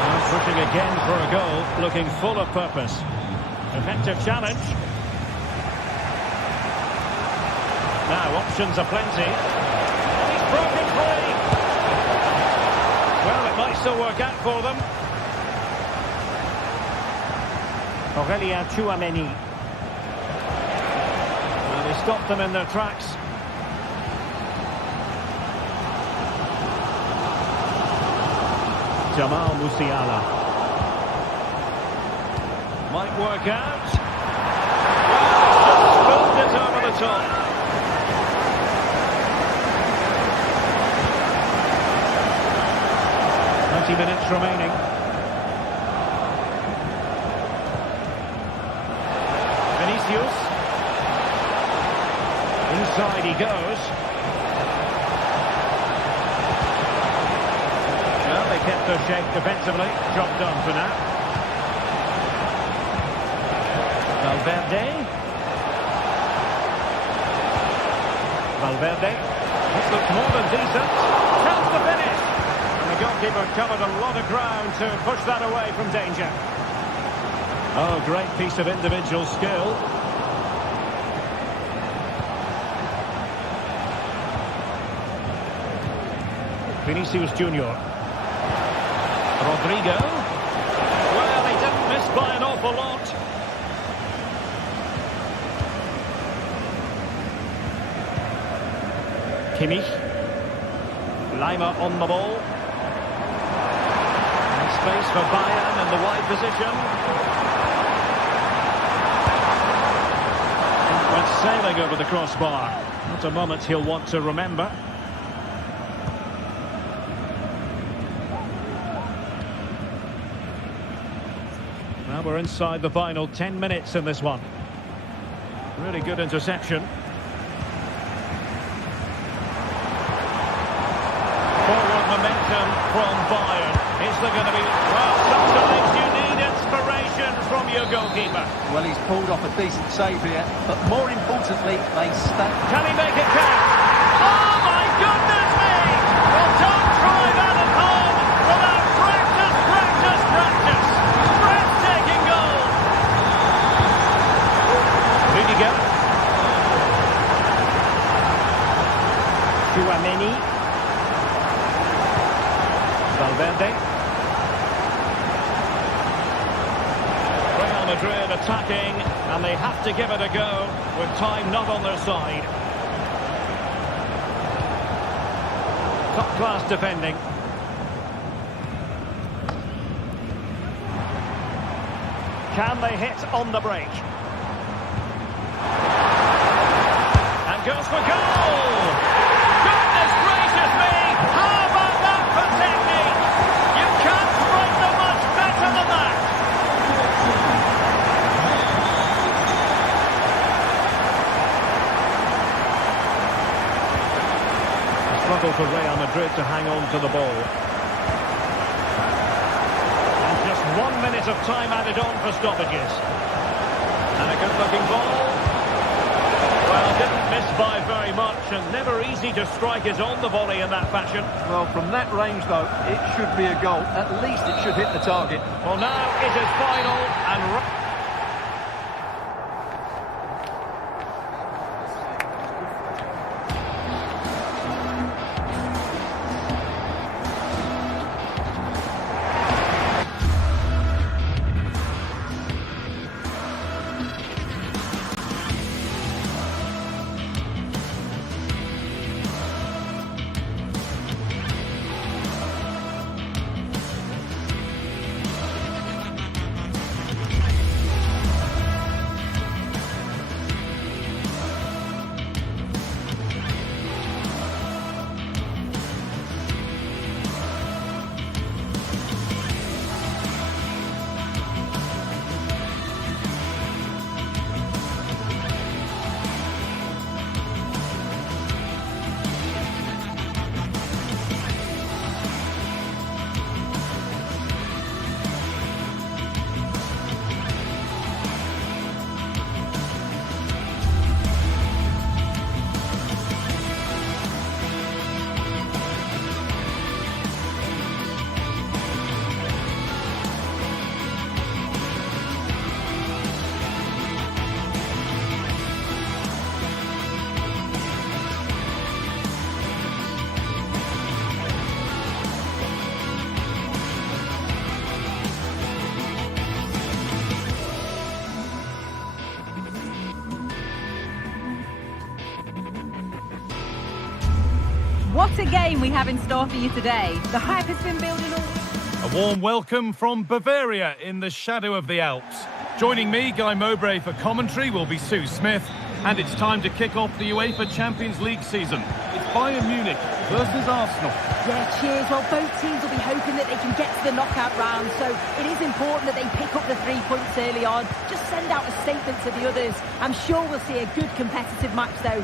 And pushing again for a goal, looking full of purpose. Effective challenge. Now, options are plenty. And he's broken free. Well, it might still work out for them. Aurelien Tchouameni. Well, they stopped them in their tracks. Jamal Musiala. Might work out. Well, just spooned it over the top. 20 minutes remaining. Vinicius. Inside he goes. Well, they kept their shape defensively. Job done for now. Valverde. This looks more than decent. Tells the finish. And the goalkeeper covered a lot of ground to push that away from danger. Oh, great piece of individual skill. Vinicius Junior. Rodrigo. Well, he didn't miss by an awful lot. Kimmich. Lima on the ball. And space for Bayern in the wide position. Went sailing over the crossbar. Not a moment he'll want to remember. Now we're inside the final 10 minutes in this one. Really good interception. Forward momentum from Bayern. Is there going to be... Well, sometimes you need inspiration from your goalkeeper. Well, he's pulled off a decent save here, but more importantly, they stuck. Can he make it count? Oh, my goodness me! Well, don't try that at home without practice, practice, practice. Breathtaking goal. Rudiger. Chouameni. Valverde. Real Madrid attacking, and they have to give it a go with time not on their side. Top-class defending. Can they hit on the break? And goes for goal! Goodness gracious me! How about that for technique? You can't strike them much better than that! A struggle for Real Madrid to hang on to the ball. And just 1 minute of time added on for stoppages. And a good-looking ball. Well, didn't miss by very much, and never easy to strike it on the volley in that fashion. Well, from that range, though, it should be a goal. At least it should hit the target. Well, now it is final, and... What a game we have in store for you today. The hype has been building all... A warm welcome from Bavaria in the shadow of the Alps. Joining me, Guy Mowbray, for commentary will be Sue Smith. And it's time to kick off the UEFA Champions League season. It's Bayern Munich versus Arsenal. Yeah, cheers. Well, both teams will be hoping that they can get to the knockout round, so it is important that they pick up the 3 points early on. Just send out a statement to the others. I'm sure we'll see a good competitive match, though.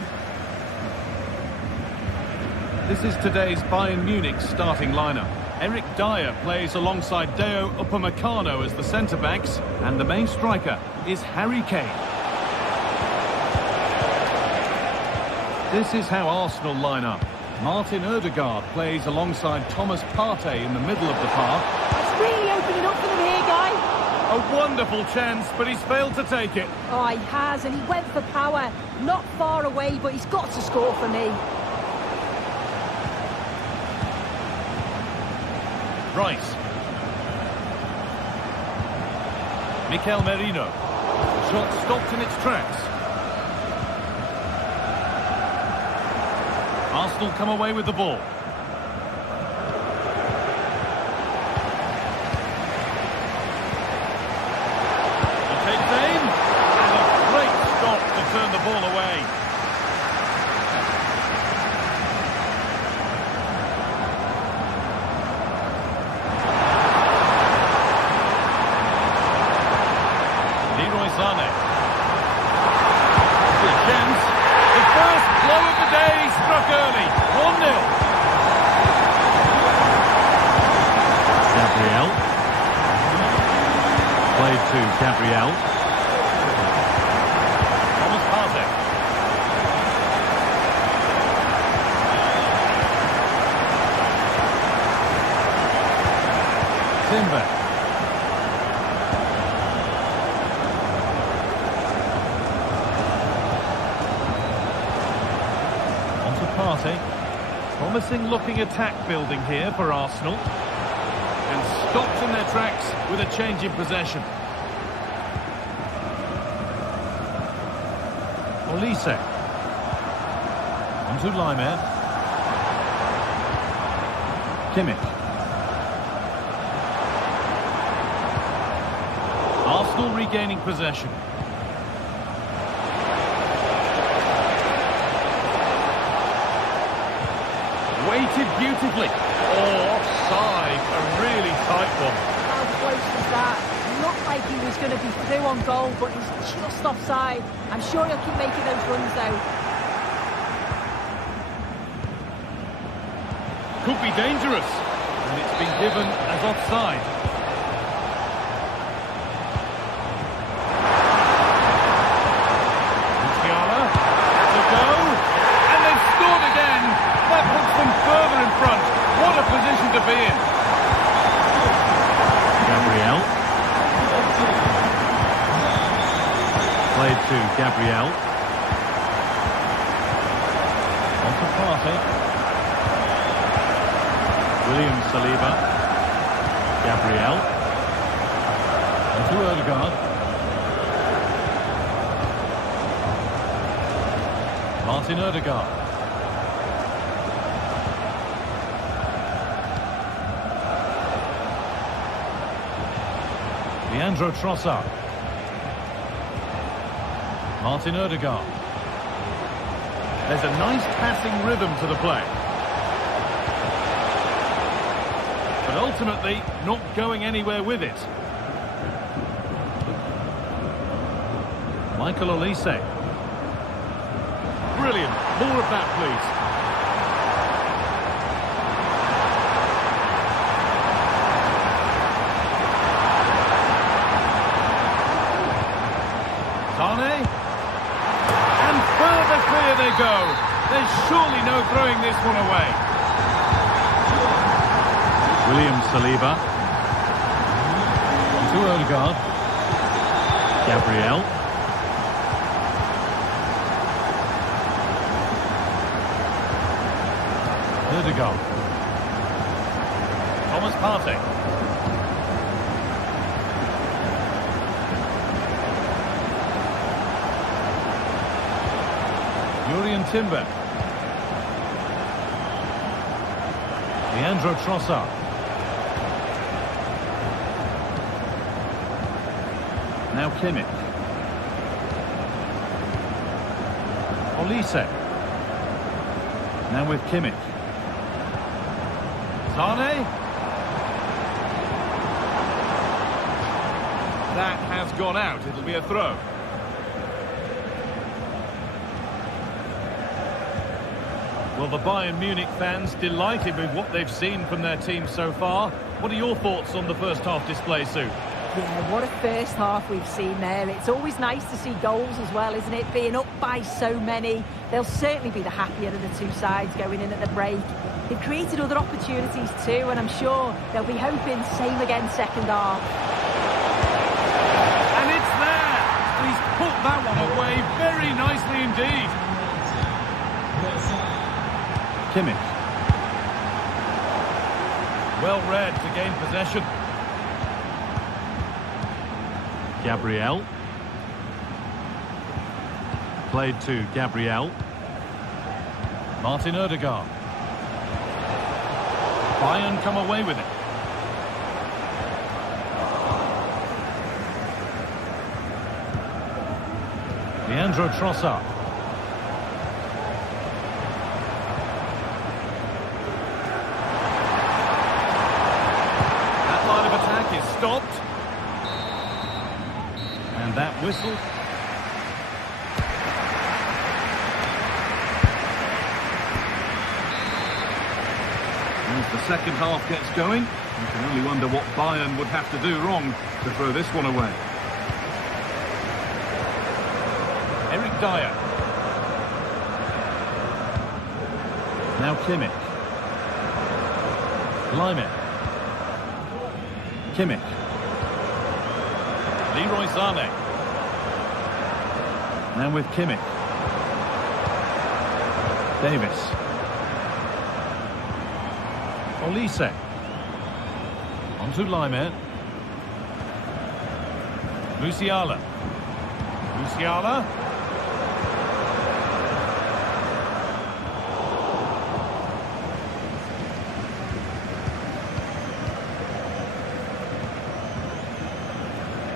This is today's Bayern Munich starting lineup. Eric Dyer plays alongside Deo Upamecano as the centre-backs, and the main striker is Harry Kane. This is how Arsenal line up. Martin Odegaard plays alongside Thomas Partey in the middle of the park. It's really opening up for them here, Guy. A wonderful chance, but he's failed to take it. Oh, he has, and he went for power. Not far away, but he's got to score for me. Rice. Mikel Merino. Shot stopped in its tracks. Arsenal come away with the ball. He takes aim, and a great stop to turn the ball away. Leroy Sané. Good chance. The first blow of the day struck early. 1-0. Gabriel. Played to Gabriel. Thomas Partey. Timber. Partey. Promising looking attack building here for Arsenal. And stopped in their tracks with a change in possession. Olise. Onto Laimer. Kimmich. Arsenal regaining possession. Weighted beautifully. Oh, offside. A really tight one. How close was that? Looked like he was going to be through on goal, but he's just offside. I'm sure he'll keep making those runs, though. Could be dangerous. And it's been given as offside. Musiala. To go. And they've scored again. That puts them further in front. What a position to be in. Gabriel. Played to Gabriel. On to Partey. William Saliba. Gabriel. On to Odegaard. Martin Odegaard. Leandro Trossard. Martin Odegaard. There's a nice passing rhythm to the play. But ultimately, not going anywhere with it. Michael Olise. Brilliant. More of that, please. Sane. And further clear they go. There's surely no throwing this one away. William Saliba. To Odegaard. Gabriel. Odegaard. Thomas Partey. Jurriën Timber. Leandro Trossard. Now Kimmich. Olise. Now with Kimmich. Sane. That has gone out. It'll be a throw. Well, the Bayern Munich fans delighted with what they've seen from their team so far. What are your thoughts on the first half display, Sue? Yeah, what a first half we've seen there. It's always nice to see goals as well, isn't it? Being up by so many. They'll certainly be the happier of the two sides going in at the break. They've created other opportunities too, and I'm sure they'll be hoping same again second half. And it's there! He's put that one away very nicely indeed. Kimmich. Well read to gain possession. Gabriel. Played to Gabriel. Martin Odegaard. Bayern come away with it. Leandro Trossard. That line of attack is stopped. And that whistle. As the second half gets going, you can only wonder what Bayern would have to do wrong to throw this one away. Eric Dyer. Now Kimmich. Lyman. Kimmich. Leroy Sane. Now with Kimmich. Davis. Olise. On to Lyman. Musiala. Musiala.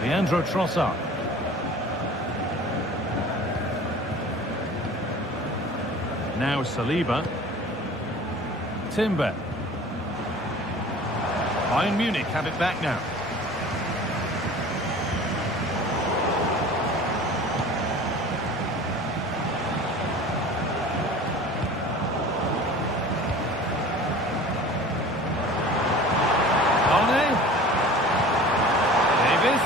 Leandro Trossard. Now Saliba. Timber. Bayern Munich have it back now. Sane. Davis.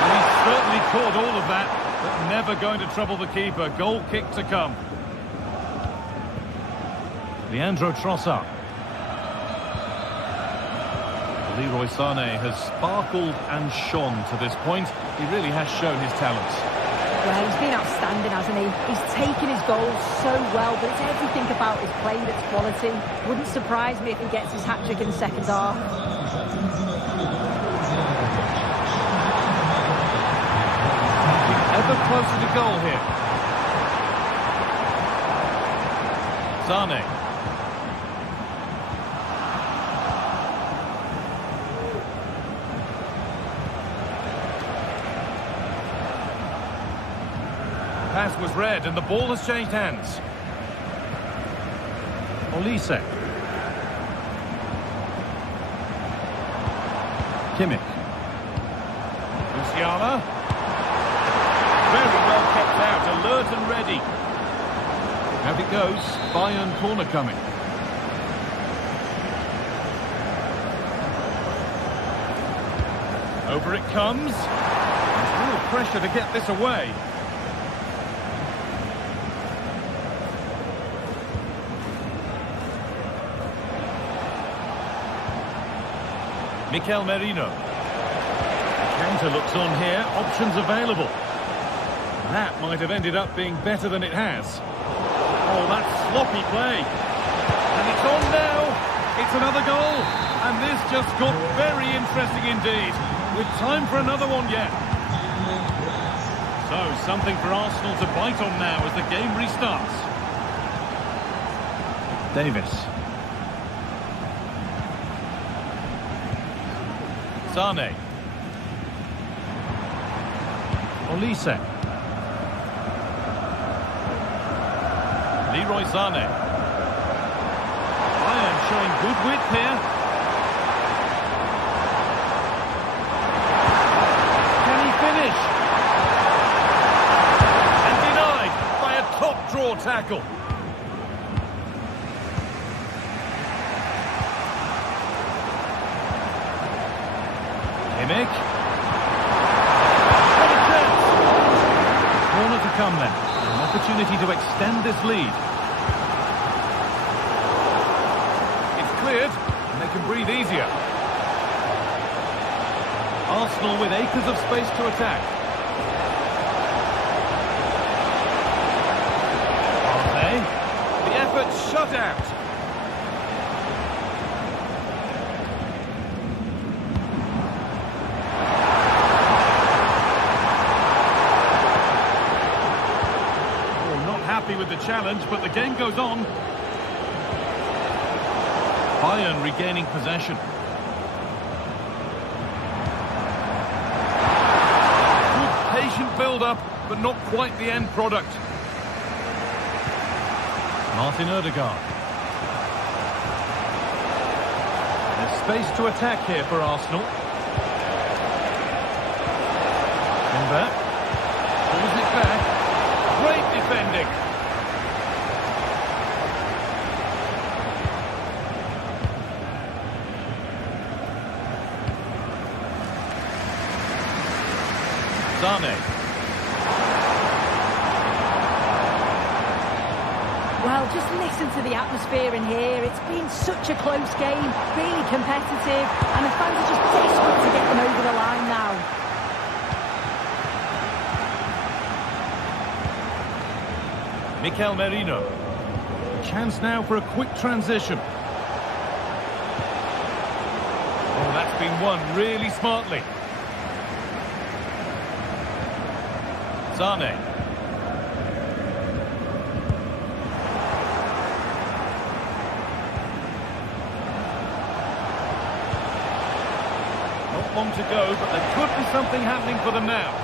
And he's certainly caught all of that, but never going to trouble the keeper. Goal kick to come. Leandro Trossard. Leroy Sane has sparkled and shone to this point. He really has shown his talents. Well, he's been outstanding, hasn't he? He's taken his goals so well, but it's everything about his play that's quality. Wouldn't surprise me if he gets his hat-trick in the second half. Ever closer to goal here. Sane. Pass was read and the ball has changed hands. Olise. Kimmich. Musiala. Very well kept out, alert and ready. Out it goes, Bayern corner coming. Over it comes. Real pressure to get this away. Mikel Merino. Counter looks on here, options available. That might have ended up being better than it has. Oh, that's sloppy play. And it's on now. It's another goal. And this just got very interesting indeed. With time for another one yet. So, something for Arsenal to bite on now as the game restarts. Davis. Sane. Olise. Leroy Sané. Bayern showing good width here. Can he finish? And denied by a top draw tackle. Kimmich. What a chance! Corner to come then. An opportunity to extend this lead. It's cleared, and they can breathe easier. Arsenal with acres of space to attack. Are they? The effort shut out. With the challenge, but the game goes on. Bayern regaining possession. Good patient build-up, but not quite the end product. Martin Odegaard. There's space to attack here for Arsenal. Timber. Pulls it back. Great defending. Sané. Well, just listen to the atmosphere in here. It's been such a close game, really competitive, and the fans are just desperate to get them over the line now. Mikel Merino. Chance now for a quick transition. Oh, that's been won really smartly. Sané. Not long to go, but there could be something happening for them now.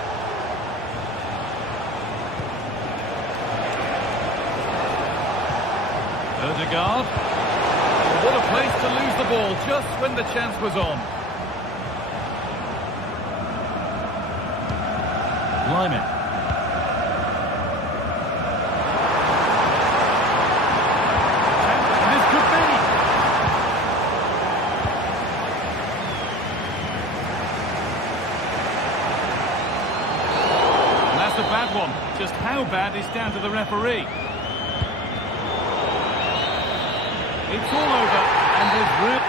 Odegaard. Oh, what a place to lose the ball just when the chance was on. Lyman. Just how bad is down to the referee. It's all over, and there's real...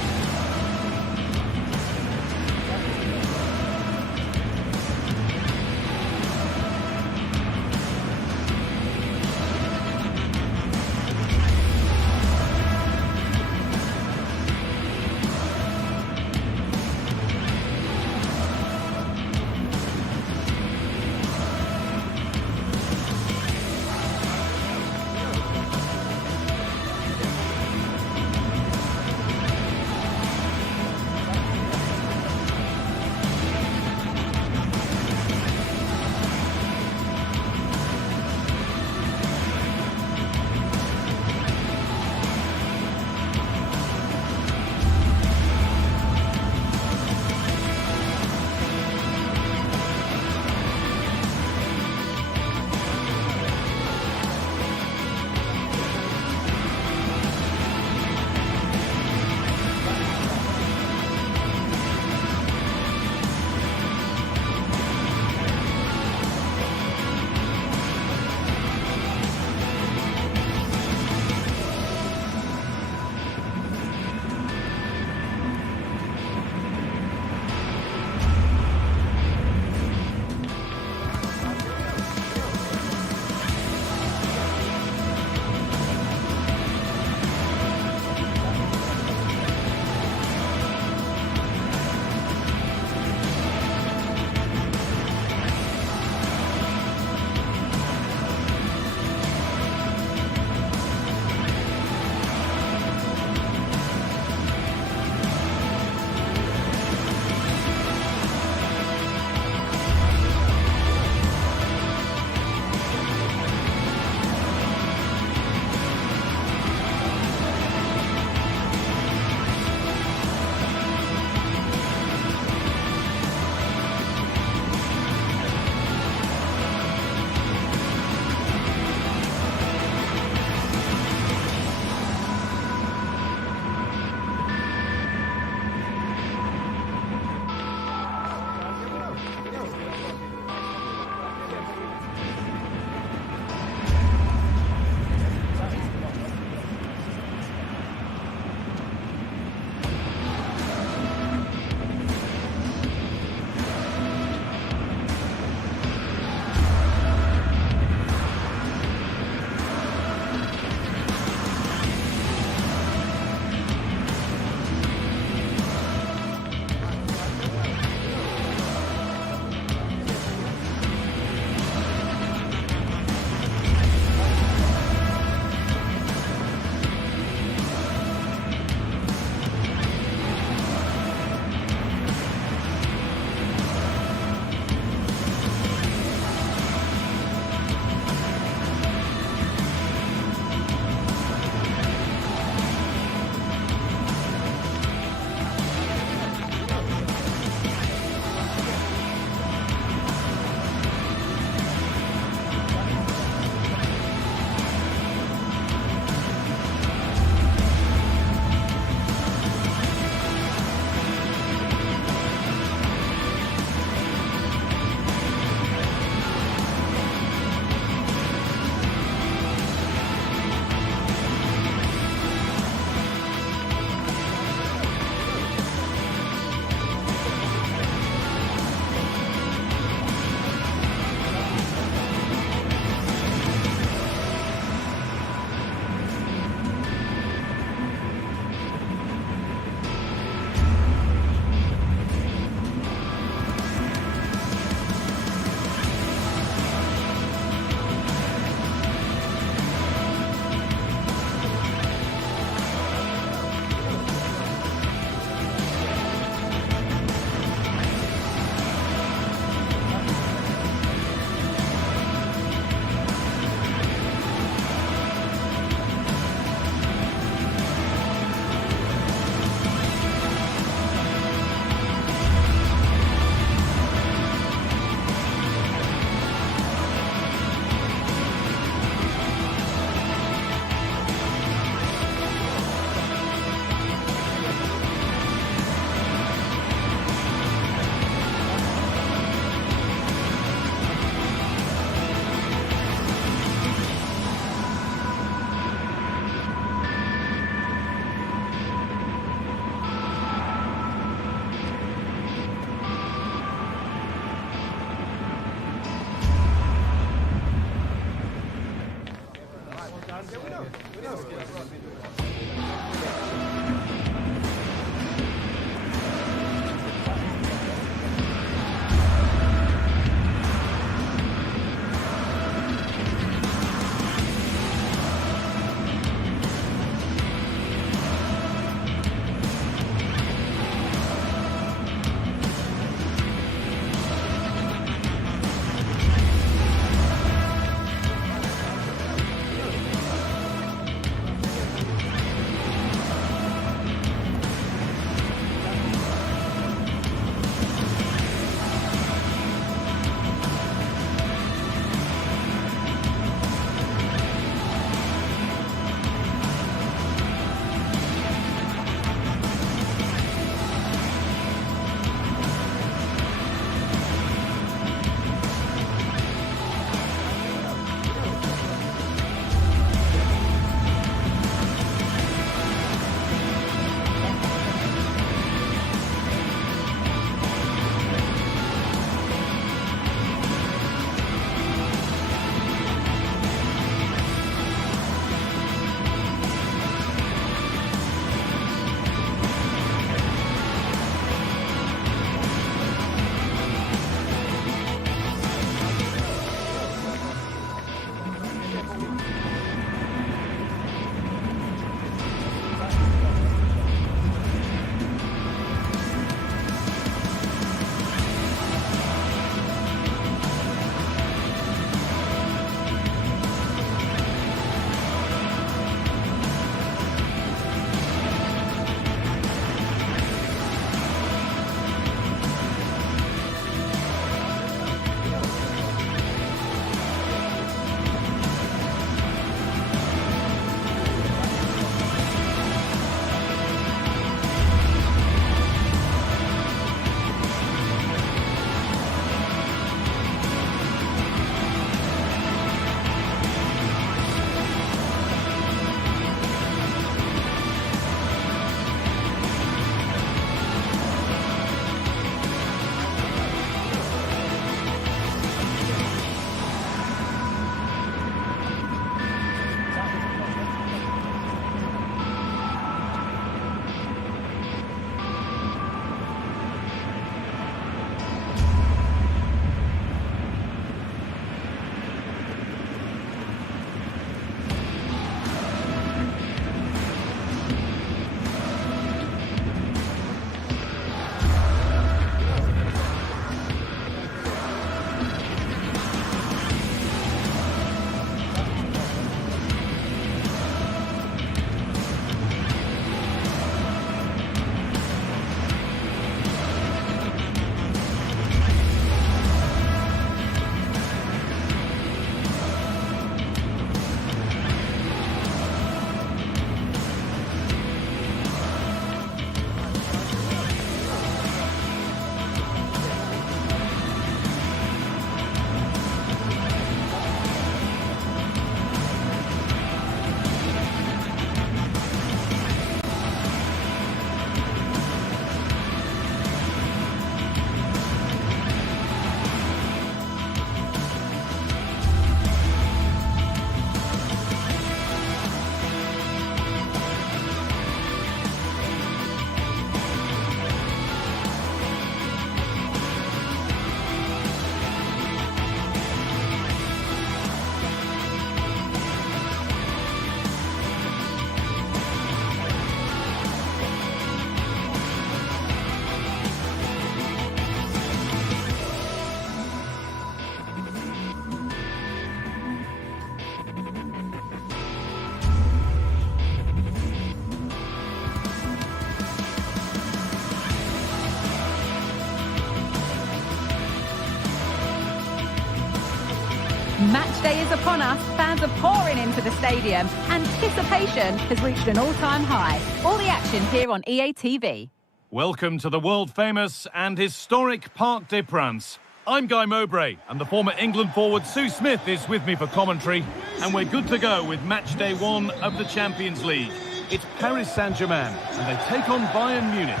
day is upon us. Fans are pouring into the stadium. Anticipation has reached an all-time high. All the action here on EA TV. Welcome to the world-famous and historic Parc des Princes. I'm Guy Mowbray, and the former England forward Sue Smith is with me for commentary. And we're good to go with match day 1 of the Champions League. It's Paris Saint-Germain, and they take on Bayern Munich.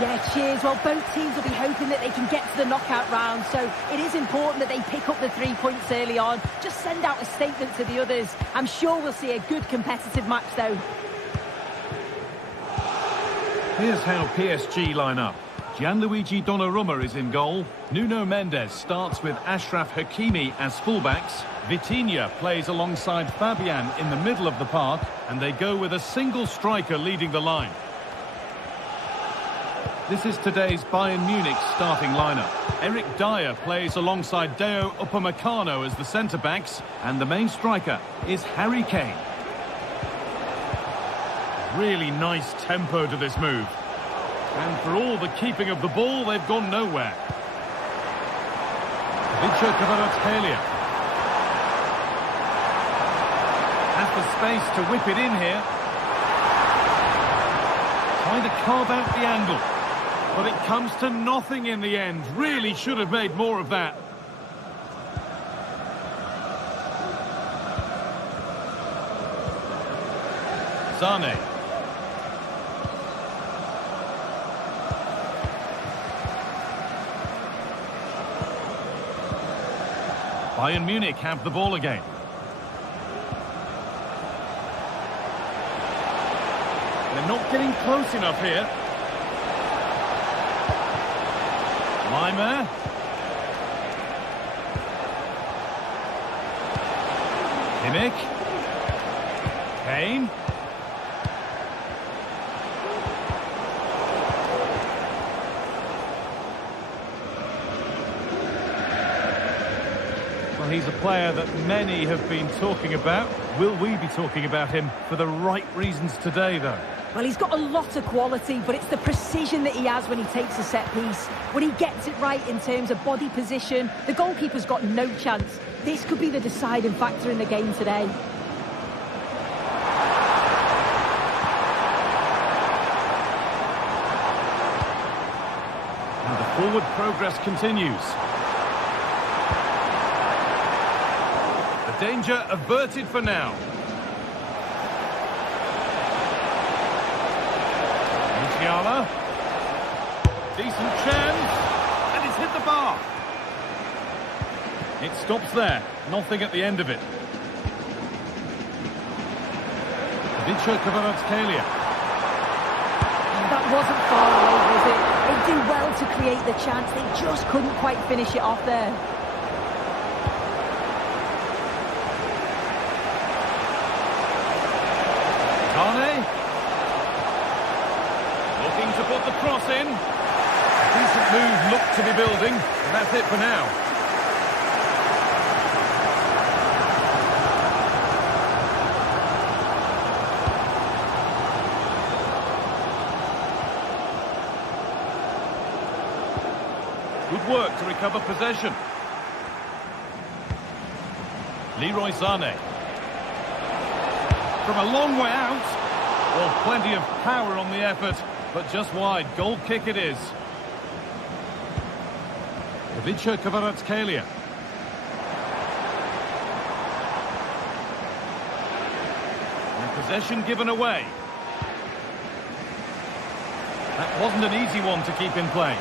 Yeah, cheers. Well, both teams will be hoping that they can get to the knockout round, so it is important that they pick up the 3 points early on. Just send out a statement to the others. I'm sure we'll see a good competitive match, though. Here's how PSG line up. Gianluigi Donnarumma is in goal. Nuno Mendes starts with Achraf Hakimi as fullbacks. Vitinha plays alongside Fabian in the middle of the park, and they go with a single striker leading the line. This is today's Bayern Munich starting lineup. Eric Dyer plays alongside Deo Upamecano as the centre-backs, and the main striker is Harry Kane. Really nice tempo to this move. And for all the keeping of the ball, they've gone nowhere. Kvaratskhelia has the space to whip it in here. Trying to carve out the angle. But it comes to nothing in the end. Really should have made more of that. Zane. Bayern Munich have the ball again. They're not getting close enough here. Leimer. Kimmich. Kane. Well, he's a player that many have been talking about. Will we be talking about him for the right reasons today, though? Well, he's got a lot of quality, but it's the precision that he has when he takes a set piece. When he gets it right in terms of body position, the goalkeeper's got no chance. This could be the deciding factor in the game today. And the forward progress continues. The danger averted for now. Decent chance, and it's hit the bar. It stops there, nothing at the end of it. Kvaratskhelia. That wasn't far away, was it? They do well to create the chance, they just couldn't quite finish it off there. Zane. Looking to put the cross in. A decent move looked to be building, and that's it for now. Good work to recover possession. Leroy Sané. From a long way out. Well, plenty of power on the effort, but just wide. Goal kick it is. Kvaratskhelia. And possession given away. That wasn't an easy one to keep in play.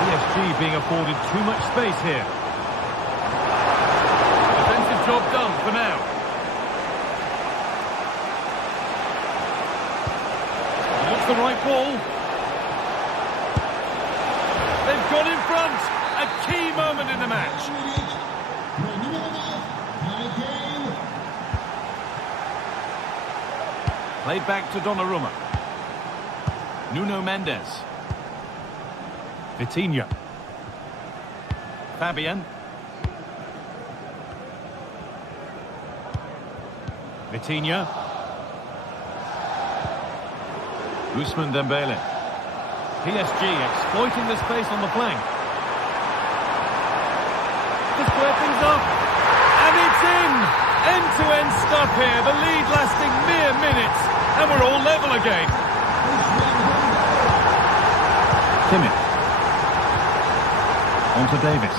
PSG being afforded too much space here. Defensive job done for now. Looks the right ball. They've got in front. A key moment in the match. Played back to Donnarumma. Nuno Mendes. Vitinha. Fabian. Vitinha. Ousmane Dembele. PSG exploiting the space on the flank. To square things up. And it's in! End-to-end stuff here. The lead lasting mere minutes. And we're all level again. Kimmich. On to Davis.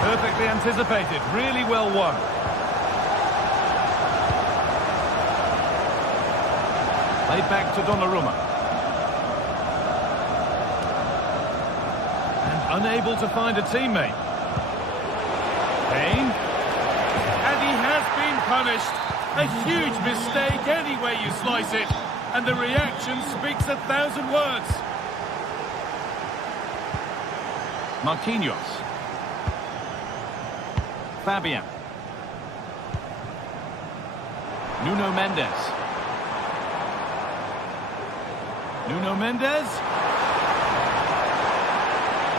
Perfectly anticipated. Really well won. Played back to Donnarumma. And unable to find a teammate. Kane. And he has been punished. A huge mistake any way you slice it. And the reaction speaks 1,000 words. Marquinhos. Fabian. Nuno Mendes. Nuno Mendes.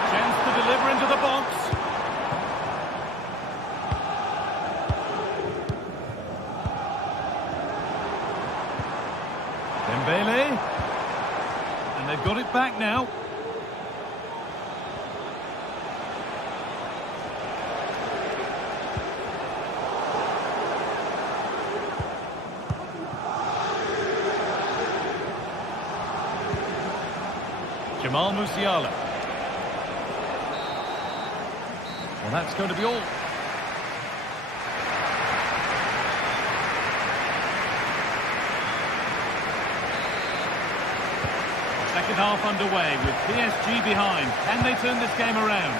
Chance to deliver into the box. Dembele. And they've got it back now. Jamal Musiala. Well, that's going to be all. Second half underway with PSG behind. Can they turn this game around?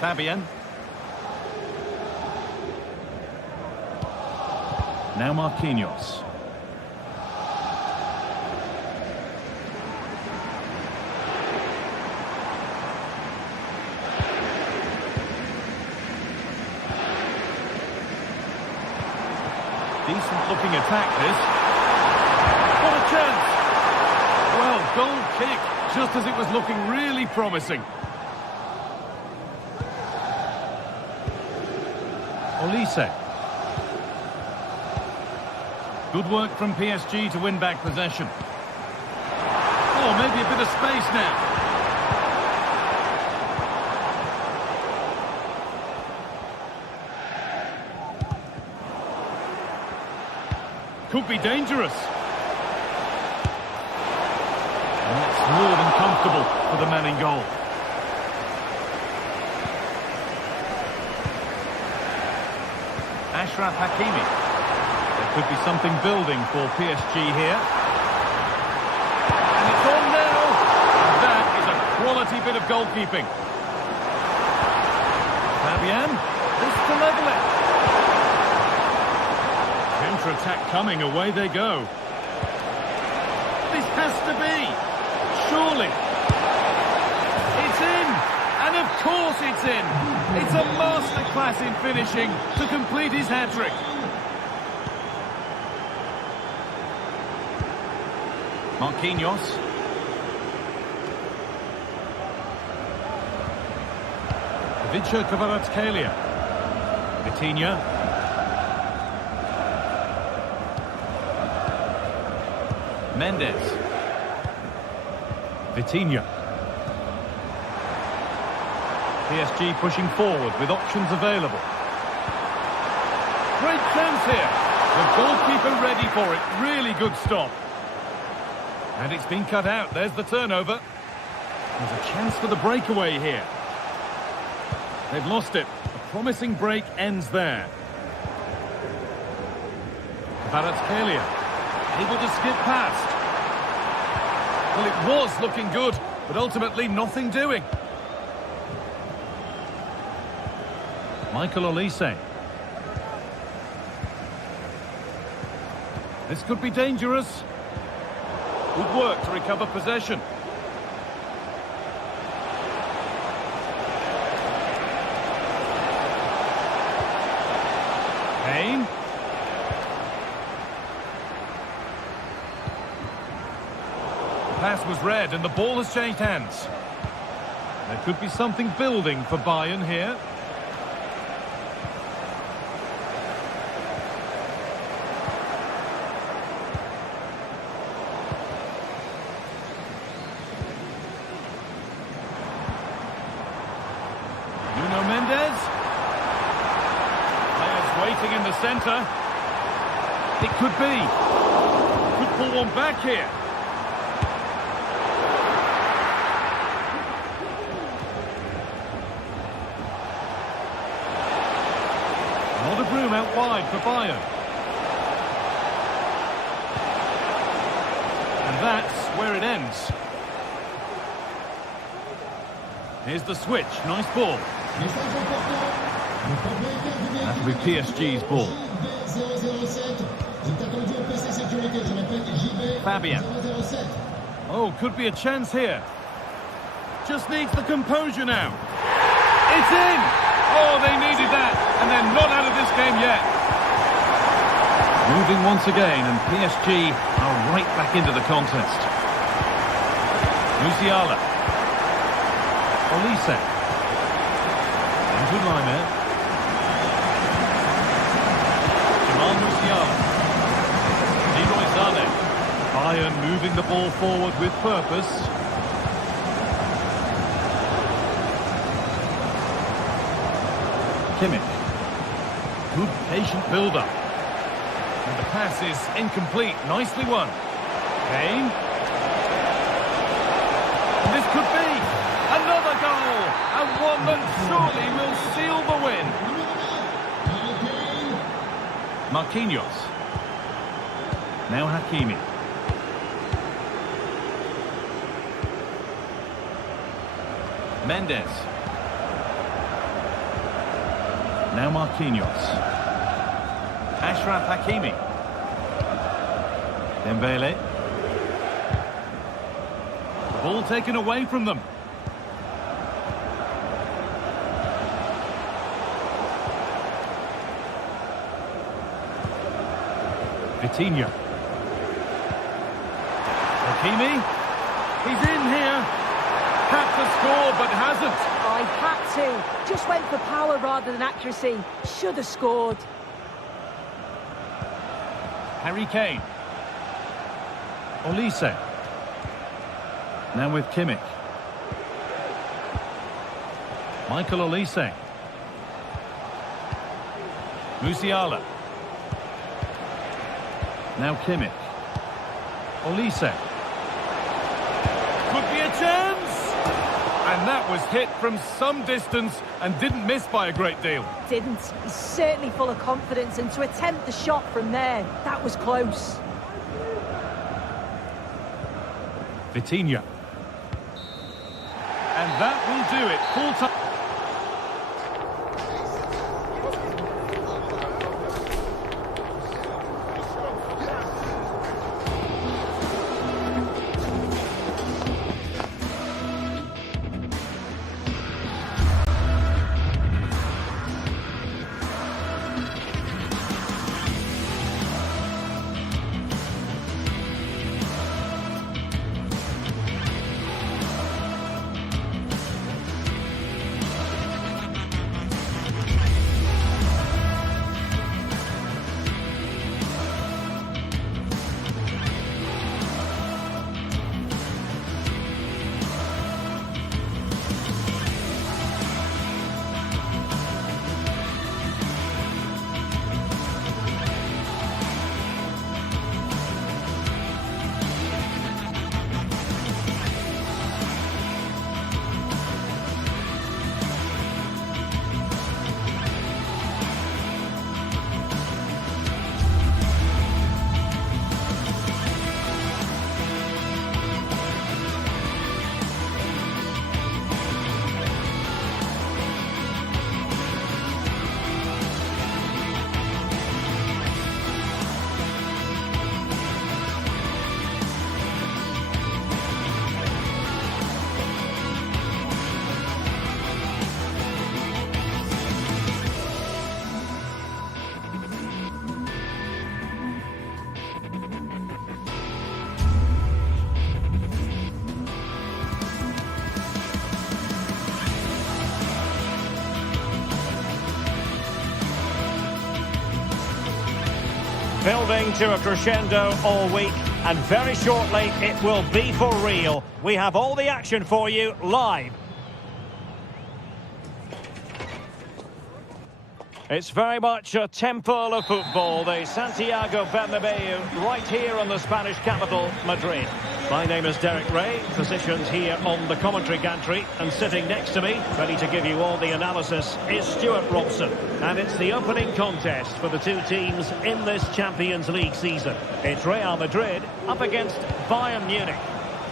Fabian. Now Marquinhos. Decent looking attack this. What a chance! Well, goal kick, just as it was looking really promising. Olise. Good work from PSG to win back possession. Oh, maybe a bit of space now. Could be dangerous. And that's more than comfortable for the man in goal. Achraf Hakimi. There could be something building for PSG here. And it's on now. And that is a quality bit of goalkeeping. Fabian, this to level it. Counter-attack coming, away they go. This has to be. Surely. It's in. And of course it's in. It's a masterclass in finishing to complete his hat-trick. Marquinhos. Vicha Kvaratskhelia. Vitinha. Mendes. Vitinha. PSG pushing forward with options available. Great chance here. The goalkeeper ready for it. Really good stop. And it's been cut out. There's the turnover. There's a chance for the breakaway here. They've lost it. A promising break ends there. Kvaratskhelia able to skip past. Well, it was looking good, but ultimately nothing doing. Michael Olise. This could be dangerous. Good work to recover possession. Kane. The pass was read and the ball has changed hands. There could be something building for Bayern here. Waiting in the centre. It could be. Could pull one back here. A lot of room out wide for Bayern. And that's where it ends. Here's the switch. Nice ball. That'll be PSG's ball. Fabian. Oh, could be a chance here. Just needs the composure now. It's in! Oh, they needed that, and they're not out of this game yet. Moving once again, and PSG are right back into the contest. Musiala. Olise. Into Lima. Bayern moving the ball forward with purpose. Kimmich. Good patient build-up. And the pass is incomplete. Nicely won. Kane. And this could be another goal. And one that surely will seal the win. Marquinhos. Now Hakimi. Mendes. Now Marquinhos. Ashraf Hakimi. Dembele. Ball taken away from them. Vitinha. Hakimi. He's in here. Had to score, but hasn't. I had to. Just went for power rather than accuracy. Should have scored. Harry Kane. Olise. Now with Kimmich. Michael Olise. Musiala. Now Kimmich. Olise. Could be a chance! And that was hit from some distance and didn't miss by a great deal. Didn't. He's certainly full of confidence, and to attempt the shot from there, that was close. Vitinha. And that will do it. Full time. Building to a crescendo all week, and very shortly it will be for real. We have all the action for you live. It's very much a temple of football, the Santiago Bernabeu, right here in the Spanish capital, Madrid. My name is Derek Ray, positioned here on the commentary gantry, and sitting next to me, ready to give you all the analysis, is Stuart Robson. And it's the opening contest for the two teams in this Champions League season. It's Real Madrid up against Bayern Munich.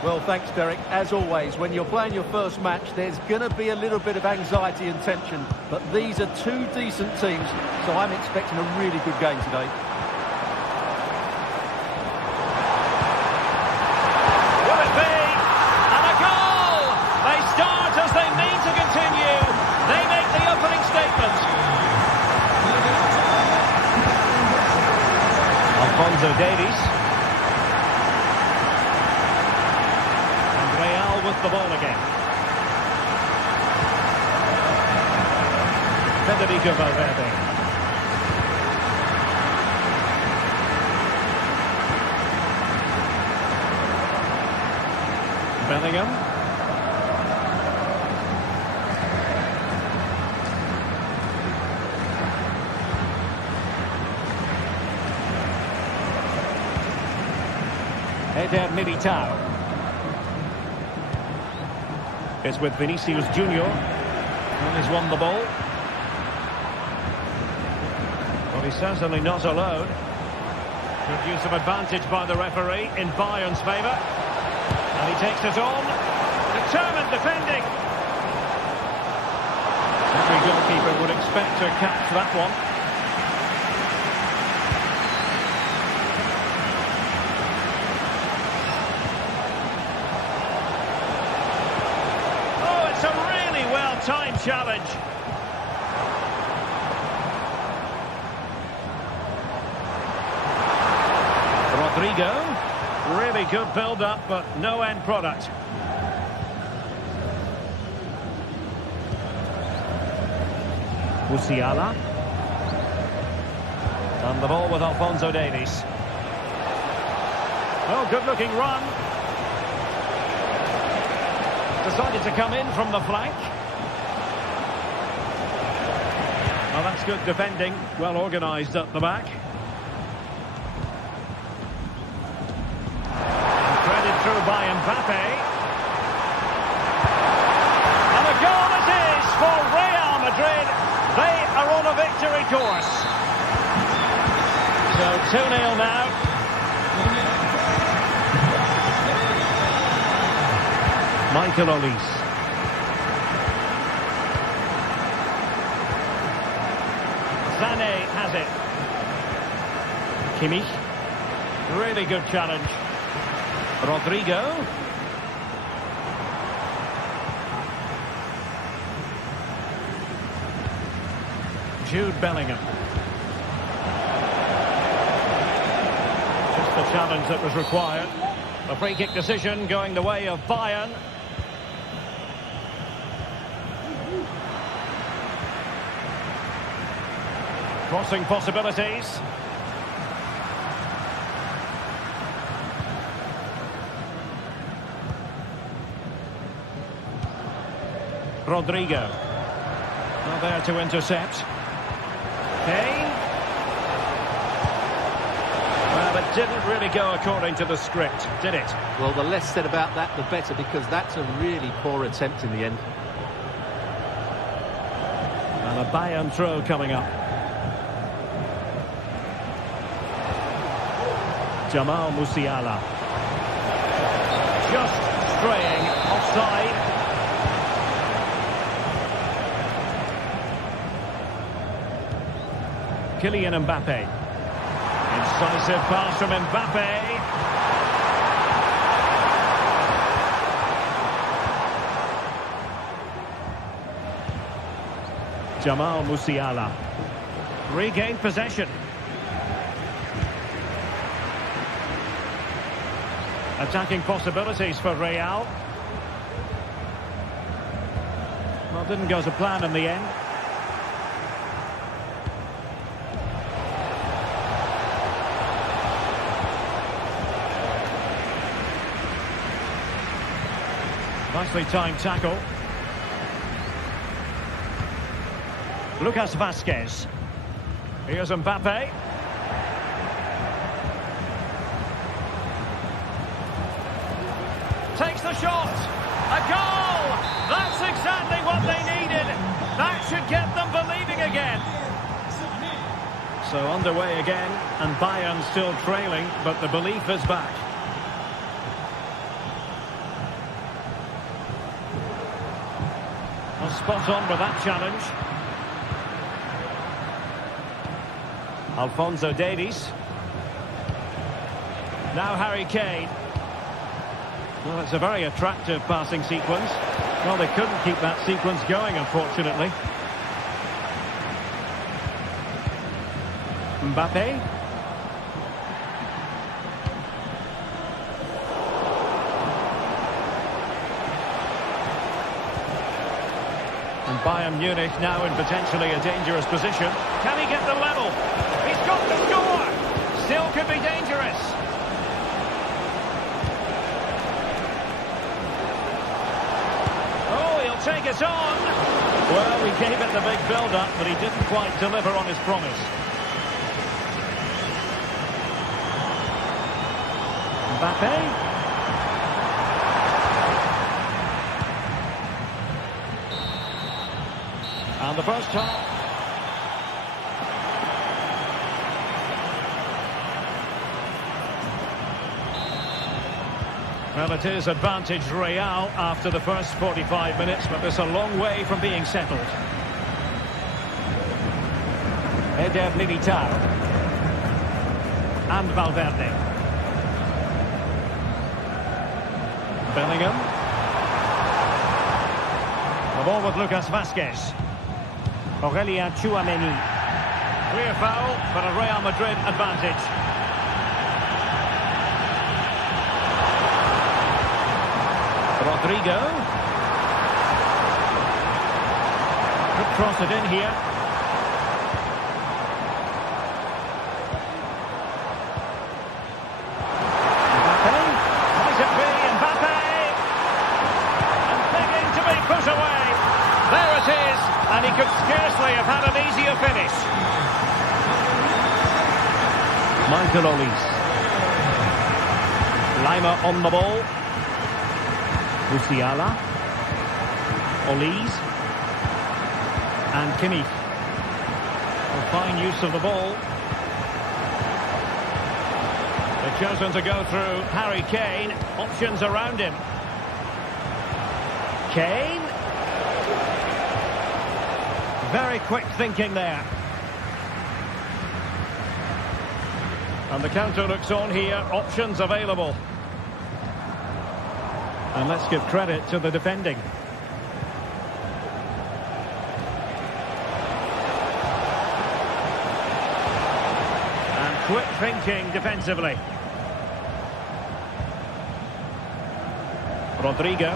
Well, thanks, Derek. As always, when you're playing your first match, there's going to be a little bit of anxiety and tension. But these are two decent teams, so I'm expecting a really good game today. Will it be? And a goal! They start as they mean to continue. They make the opening statement. Alphonso Davies. With the ball again. Federico Valverde. Bellingham. Eder Militao. It's with Vinicius Junior, and he's won the ball. Well, he's certainly not alone. Good use of advantage by the referee in Bayern's favour. And he takes it on. Determined defending. Every goalkeeper would expect to catch that one. Time challenge. Rodrigo. Really good build-up, but no end product. Musiala. And the ball with Alphonso Davies. Oh, good-looking run. Decided to come in from the flank. Well, that's good defending, well organised at the back. And threaded through by Mbappe. And a goal it is for Real Madrid. They are on a victory course. So 2-0 now. Michael Olise. Sané has it. Kimmich. Really good challenge. Rodrigo. Jude Bellingham. Just the challenge that was required. A free kick decision going the way of Bayern. Crossing possibilities. Rodrigo. Not there to intercept. Kane. Well, it didn't really go according to the script, did it? Well, the less said about that, the better, because that's a really poor attempt in the end. And a Bayern throw coming up. Jamal Musiala. Just straying offside. Kylian Mbappe. Incisive pass from Mbappe. Jamal Musiala. Regained possession. Attacking possibilities for Real. Well, didn't go to plan in the end. Nicely timed tackle. Lucas Vazquez. Here's Mbappe. Takes the shot. A goal! That's exactly what they needed. That should get them believing again. So underway again, and Bayern still trailing, but the belief is back. Well, spot on with that challenge. Alphonso Davies. Now Harry Kane. Well, it's a very attractive passing sequence. Well, they couldn't keep that sequence going, unfortunately. Mbappe. And Bayern Munich now in potentially a dangerous position. Can he get the level? He's got the score! Still could be dangerous. Oh, he'll take it on. Well, he gave it the big build-up, but he didn't quite deliver on his promise. Mbappe. And the first half. Well, it is advantage Real after the first 45 minutes, but there's a long way from being settled. Eder Militao. And Valverde. Bellingham. The ball with Lucas Vazquez. Aurelien Tchouameni. Clear foul, but a Real Madrid advantage. Rodrigo. Could cross it in here. Mbappe. Might it be Mbappe? And begging to be put away. There it is. And he could scarcely have had an easier finish. Michael Olise. Lima on the ball. Musiala. Olise. And Kimmich. A fine use of the ball. They've chosen to go through Harry Kane. Options around him. Kane. Very quick thinking there. And the counter looks on here. Options available. And let's give credit to the defending. And quick thinking defensively. Rodrigo.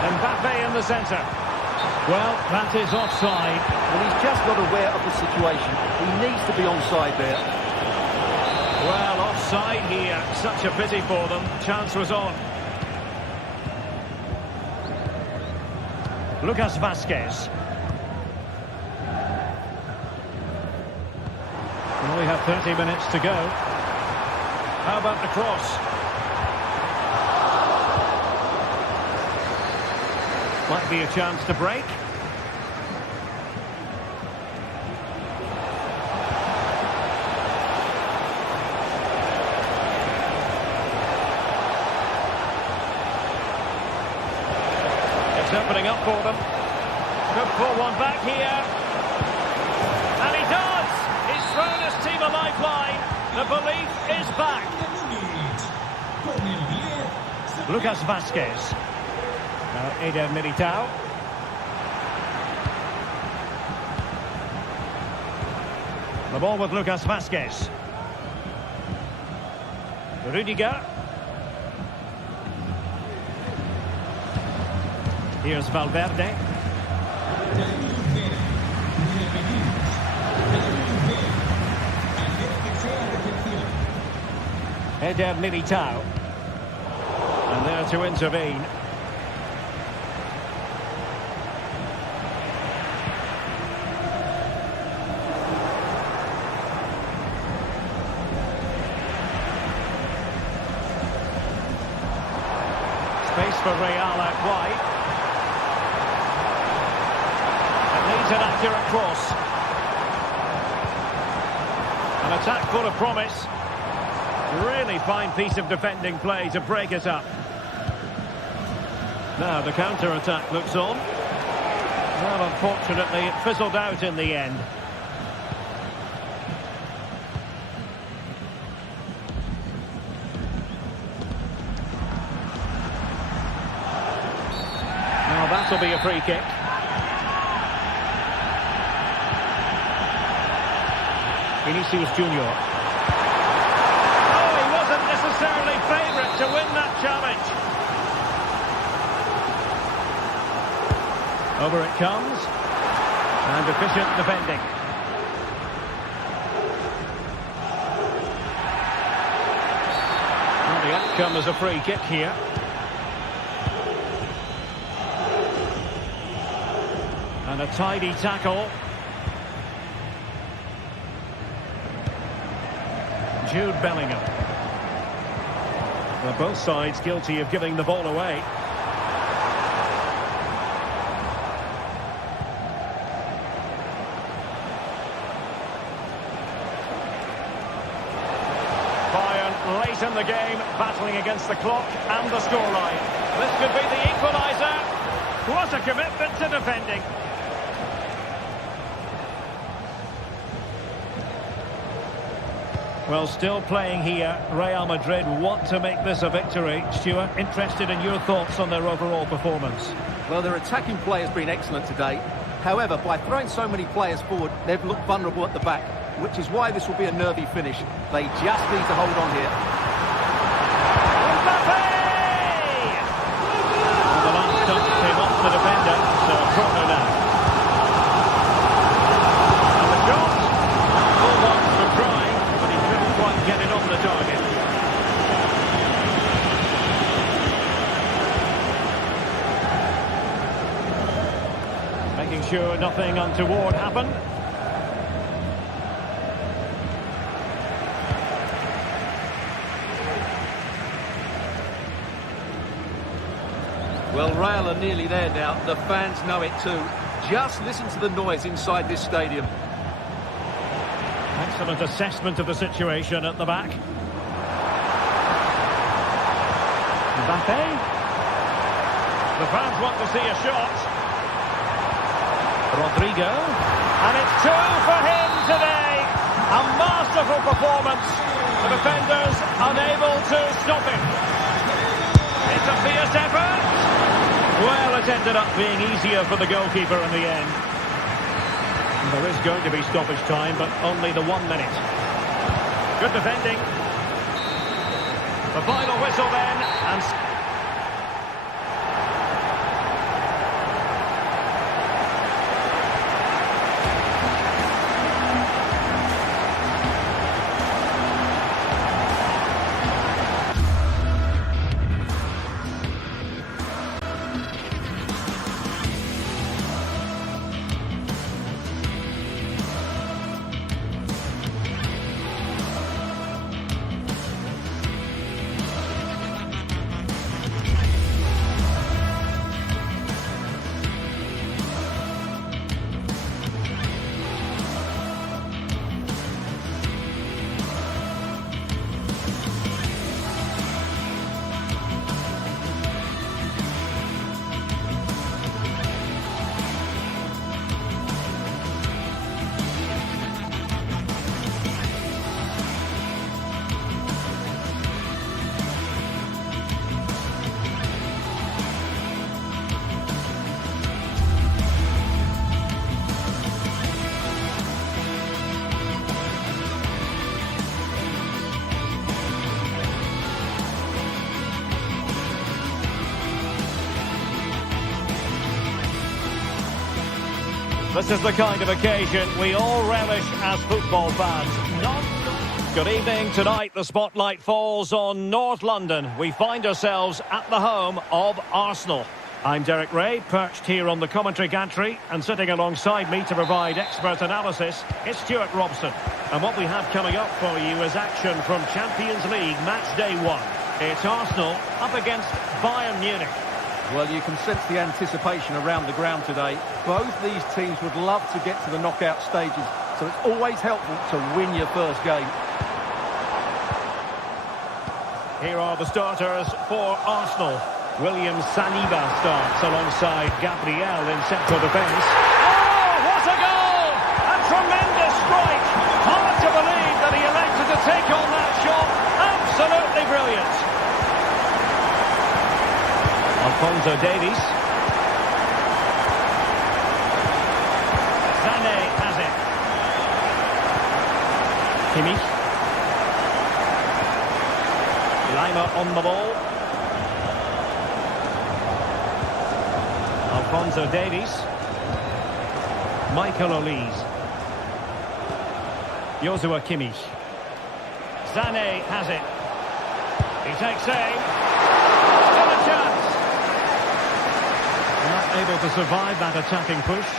Mbappe in the centre. Well, that is offside. Well, he's just not aware of the situation. He needs to be onside there. Well, offside here. Such a pity for them. Chance was on. Lucas Vazquez. Well, we have 30 minutes to go. How about the cross? Might be a chance to break. It's opening up for them. Could pull one back here. And he does! He's thrown his team a lifeline. The belief is back. Lucas Vazquez. Now Eder Militao. The ball with Lucas Vazquez. Rudiger. Here's Valverde. Eder Militao. to intervene. Space for Real out wide. It needs an accurate cross. An attack full of promise. Really fine piece of defending play to break it up. Now the counter-attack looks on. Well, unfortunately, it fizzled out in the end. Now that'll be a free kick. Vinicius Junior. Oh, he wasn't necessarily favourite to win that challenge. Over it comes. And efficient defending. Well, the outcome is a free kick here. And a tidy tackle. Jude Bellingham. Well, both sides guilty of giving the ball away. Bayern late in the game, battling against the clock and the scoreline. This could be the equaliser. What a commitment to defending. Well, still playing here, Real Madrid want to make this a victory. Stuart, interested in your thoughts on their overall performance? Well, their attacking play has been excellent today. However, by throwing so many players forward, they've looked vulnerable at the back, which is why this will be a nervy finish. They just need to hold on here. Well, the last touch came off the defender, so a corner now. And the shot, full marks for trying, but he couldn't quite get it on the target. Making sure nothing untoward happened. Well, Real are nearly there now. The fans know it too. Just listen to the noise inside this stadium. Excellent assessment of the situation at the back. Mbappe. The fans want to see a shot. Rodrigo. And it's two for him today. A masterful performance. The defenders unable to stop him. It's a fierce effort. Well, it ended up being easier for the goalkeeper in the end. There is going to be stoppage time, but only the 1 minute. Good defending. The final whistle then, and... This is the kind of occasion we all relish as football fans. Non-stop. Good evening. Tonight the spotlight falls on North London. We find ourselves at the home of Arsenal. I'm Derek Ray, perched here on the commentary gantry, and sitting alongside me to provide expert analysis is Stuart Robson. And what we have coming up for you is action from Champions League match day 1. It's Arsenal up against Bayern Munich. Well, you can sense the anticipation around the ground today. Both these teams would love to get to the knockout stages, so it's always helpful to win your first game. Here are the starters for Arsenal. William Saliba starts alongside Gabriel in central defence. Oh, what a goal! A tremendous strike! Hard to believe that he elected to take on that shot. Absolutely brilliant. Alphonso Davies. Sané has it. Kimmich. Lima on the ball. Alphonso Davies. Michael Olise. Joshua Kimmich. Sané has it. He takes aim. Still a chance. Not able to survive that attacking push.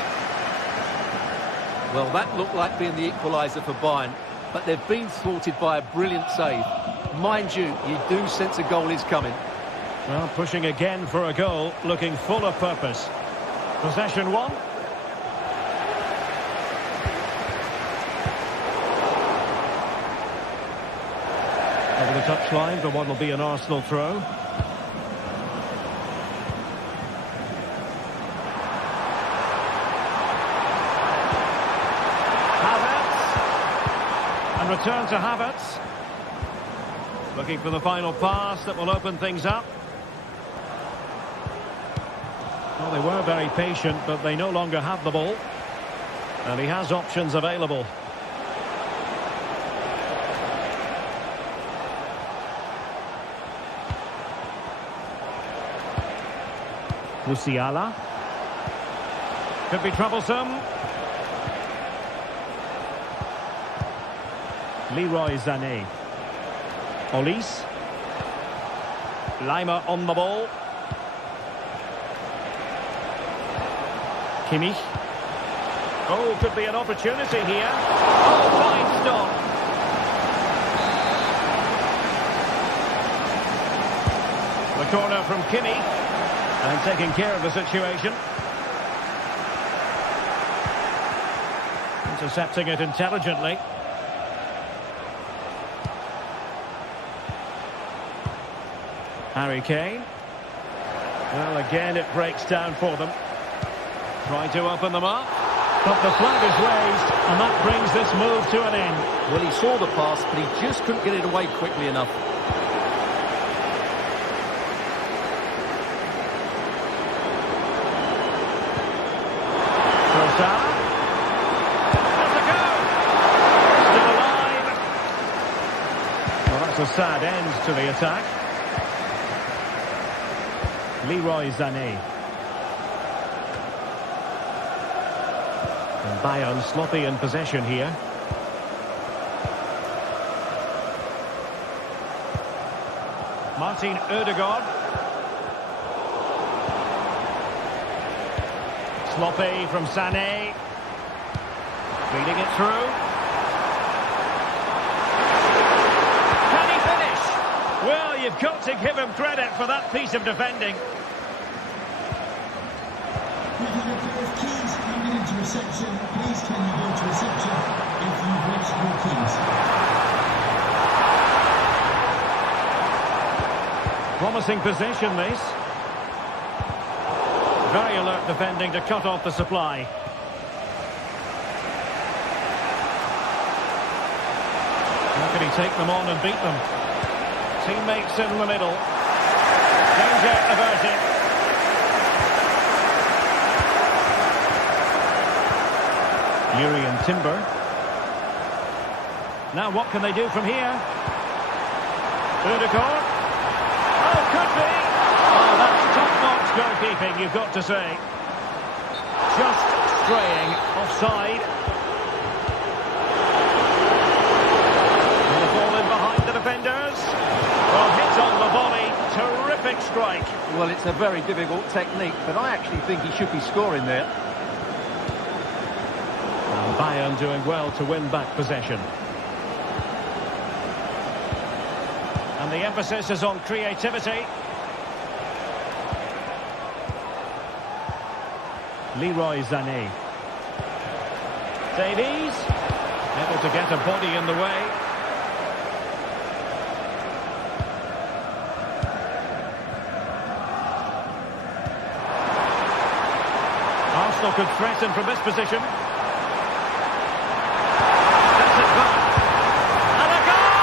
Well, that looked like being the equaliser for Bayern, but they've been thwarted by a brilliant save. Mind you, you do sense a goal is coming. Well, pushing again for a goal, looking full of purpose. Possession 1. Over the touchline for what will be an Arsenal throw. Havertz. And return to Havertz. Looking for the final pass that will open things up. Well, they were very patient, but they no longer have the ball. And he has options available. Musiala. Could be troublesome. Leroy Sané. Olise. Lima on the ball. Kimmich. Oh, could be an opportunity here. Oh, fine stop. The corner from Kimmich. And taking care of the situation. Intercepting it intelligently. Harry Kane. Well, again, it breaks down for them. Trying to open them up. But the flag is raised, and that brings this move to an end. Well, he saw the pass, but he just couldn't get it away quickly enough. Trossard. Has a go. Still alive. Well, that's a sad end to the attack. Leroy Sané. And Bayern sloppy in possession here. Martin Ødegaard. Sloppy from Sané. Feeding it through. Can he finish? Well, you've got to give him credit for that piece of defending. If keys coming into reception, please can you go to reception if you've reached your keys. Promising position, this. Very alert defending to cut off the supply. How can he take them on and beat them? Teammates in the middle. Danger averted. Urian Timber. Now what can they do from here? Ødegaard. Oh, could be. Oh, that's top-notch goalkeeping, you've got to say. Just straying offside. Well, Well, it's a very difficult technique, but I actually think he should be scoring there. And Bayern doing well to win back possession. And the emphasis is on creativity. Leroy Sané. Davies, able to get a body in the way. Arsenal could threaten from this position. That's it back. And a goal!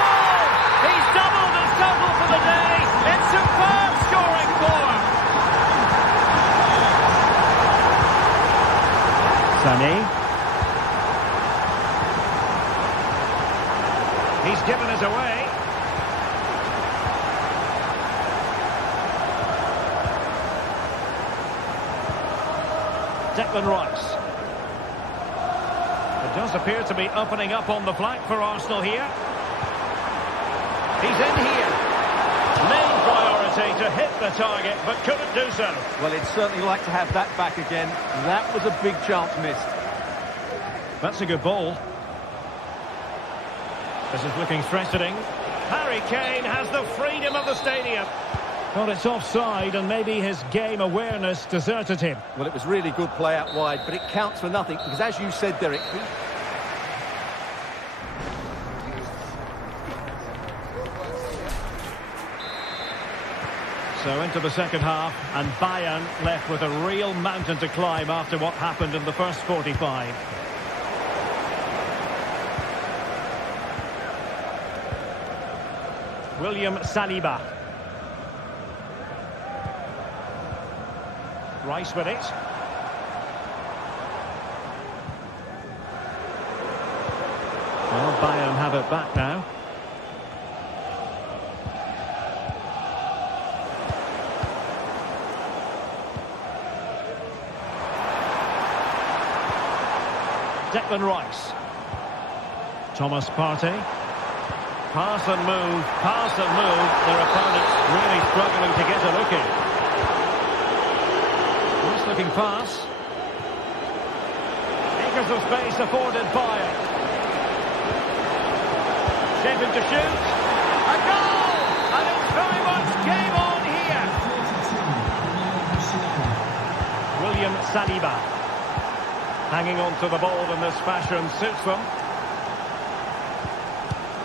He's doubled his total for the day. It's superb scoring form. Sané. He's given us away. Declan Rice. It does appear to be opening up on the flank for Arsenal here. He's in here. Main priority to hit the target, but couldn't do so. Well, he'd certainly like to have that back again. That was a big chance missed. That's a good ball. This is looking threatening. Harry Kane has the freedom of the stadium. Well, it's offside, and maybe his game awareness deserted him. Well, it was really good play out wide, but it counts for nothing, because as you said, Derek... So into the second half, and Bayern left with a real mountain to climb after what happened in the first 45. William Saliba. Rice with it. Well, Bayern have it back now. Declan Rice. Thomas Partey. Pass and move, pass and move. Their opponents really struggling to get a look in. Nice looking pass. Acres of space afforded Bayern. Shaping to shoot. A goal! And it's very much game on here. William Saliba. Hanging on to the ball in this fashion suits them.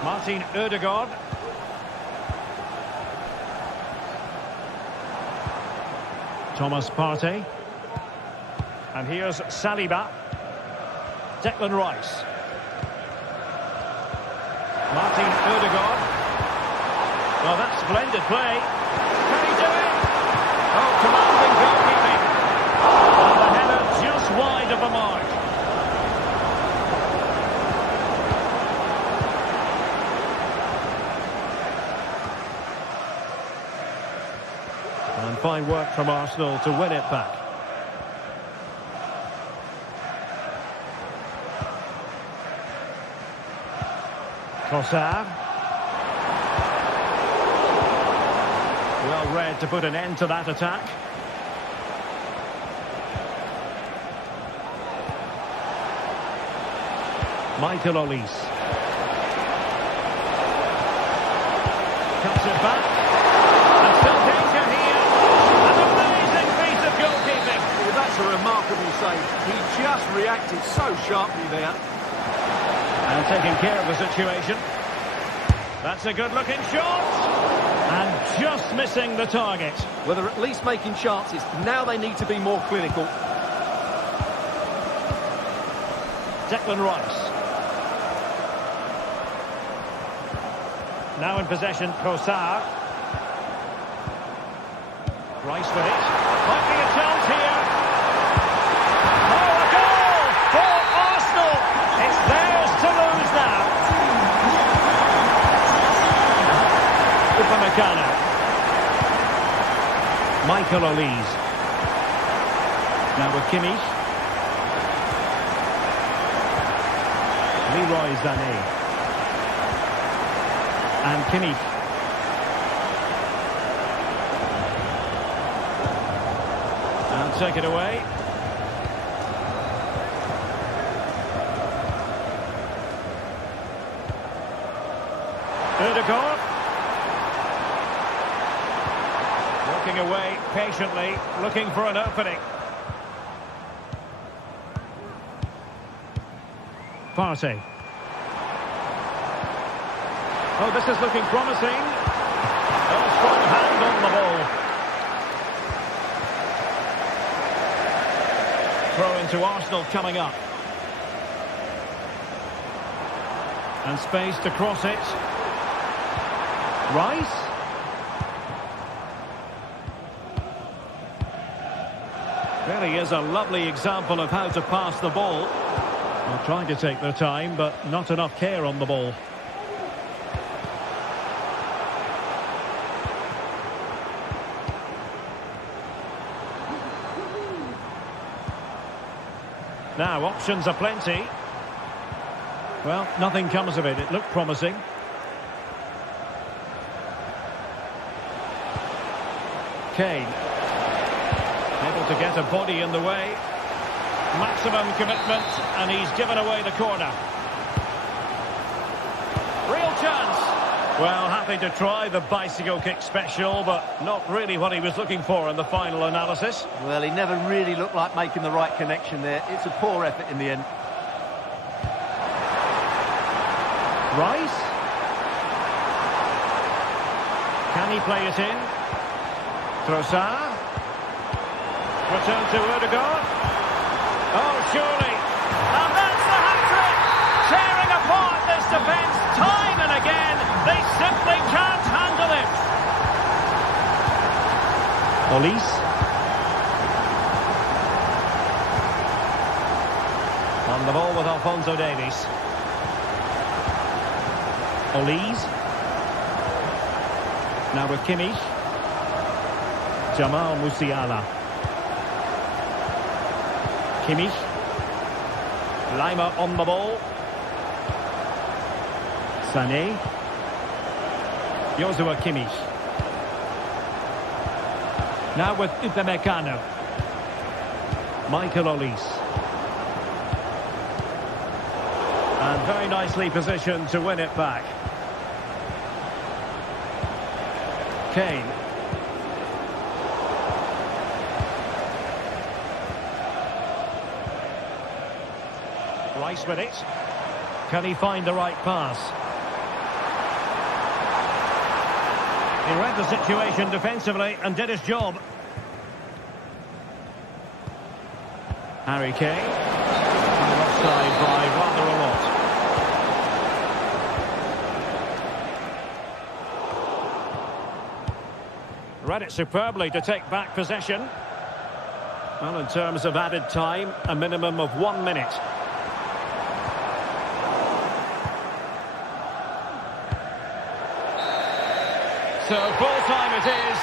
Martin Ødegaard. Thomas Partey. And here's Saliba. Declan Rice. Martin Ødegaard. Well, that's splendid play. Can he do it? Oh, commanding goalkeeping. And the header just wide of the mark. And fine work from Arsenal to win it back. Trossard. Well read to put an end to that attack. Michael Olise. Cuts it back. And still danger here. An amazing piece of goalkeeping. Well, that's a remarkable save. He just reacted so sharply there. And taking care of the situation. That's a good-looking shot. And just missing the target. Well, they're at least making chances. Now they need to be more clinical. Declan Rice. Now in possession, Trossard. Rice with it. Might be a chance here. Oh, a goal for Arsenal. It's theirs to lose now. Upamecano. Michael Olise. Now with Kimmich. Leroy Sané. And Kimmich. will take it away. Odegaard. Walking away patiently, looking for an opening. Partey. Oh, this is looking promising. Oh, strong hand on the ball. Throw into Arsenal coming up. And space to cross it. Rice. Really is a lovely example of how to pass the ball. Well, trying to take their time, but not enough care on the ball. Now, options are plenty. Well, nothing comes of it. It looked promising. Kane. Able to get a body in the way. Maximum commitment, and he's given away the corner. Real chance. Well, happy to try the bicycle kick special, but not really what he was looking for in the final analysis. Well, he never really looked like making the right connection there. It's a poor effort in the end. Rice. Can he play it in? Trossard. Return to Odegaard. Oh, surely. And that's the hat-trick. Tearing apart this defence time and again. They simply can't handle it. Olise. On the ball with Alphonso Davies. Olise. Now with Kimmich. Jamal Musiala. Kimmich. Lima on the ball. Sané. Joshua Kimmich. Now with Upamecano. Michael Olise. And very nicely positioned to win it back. Kane. Rice with it. Can he find the right pass? He read the situation defensively and did his job. Harry Kane. And offside by rather a lot. Read it superbly to take back possession. Well, in terms of added time, a minimum of 1 minute. So full time it is,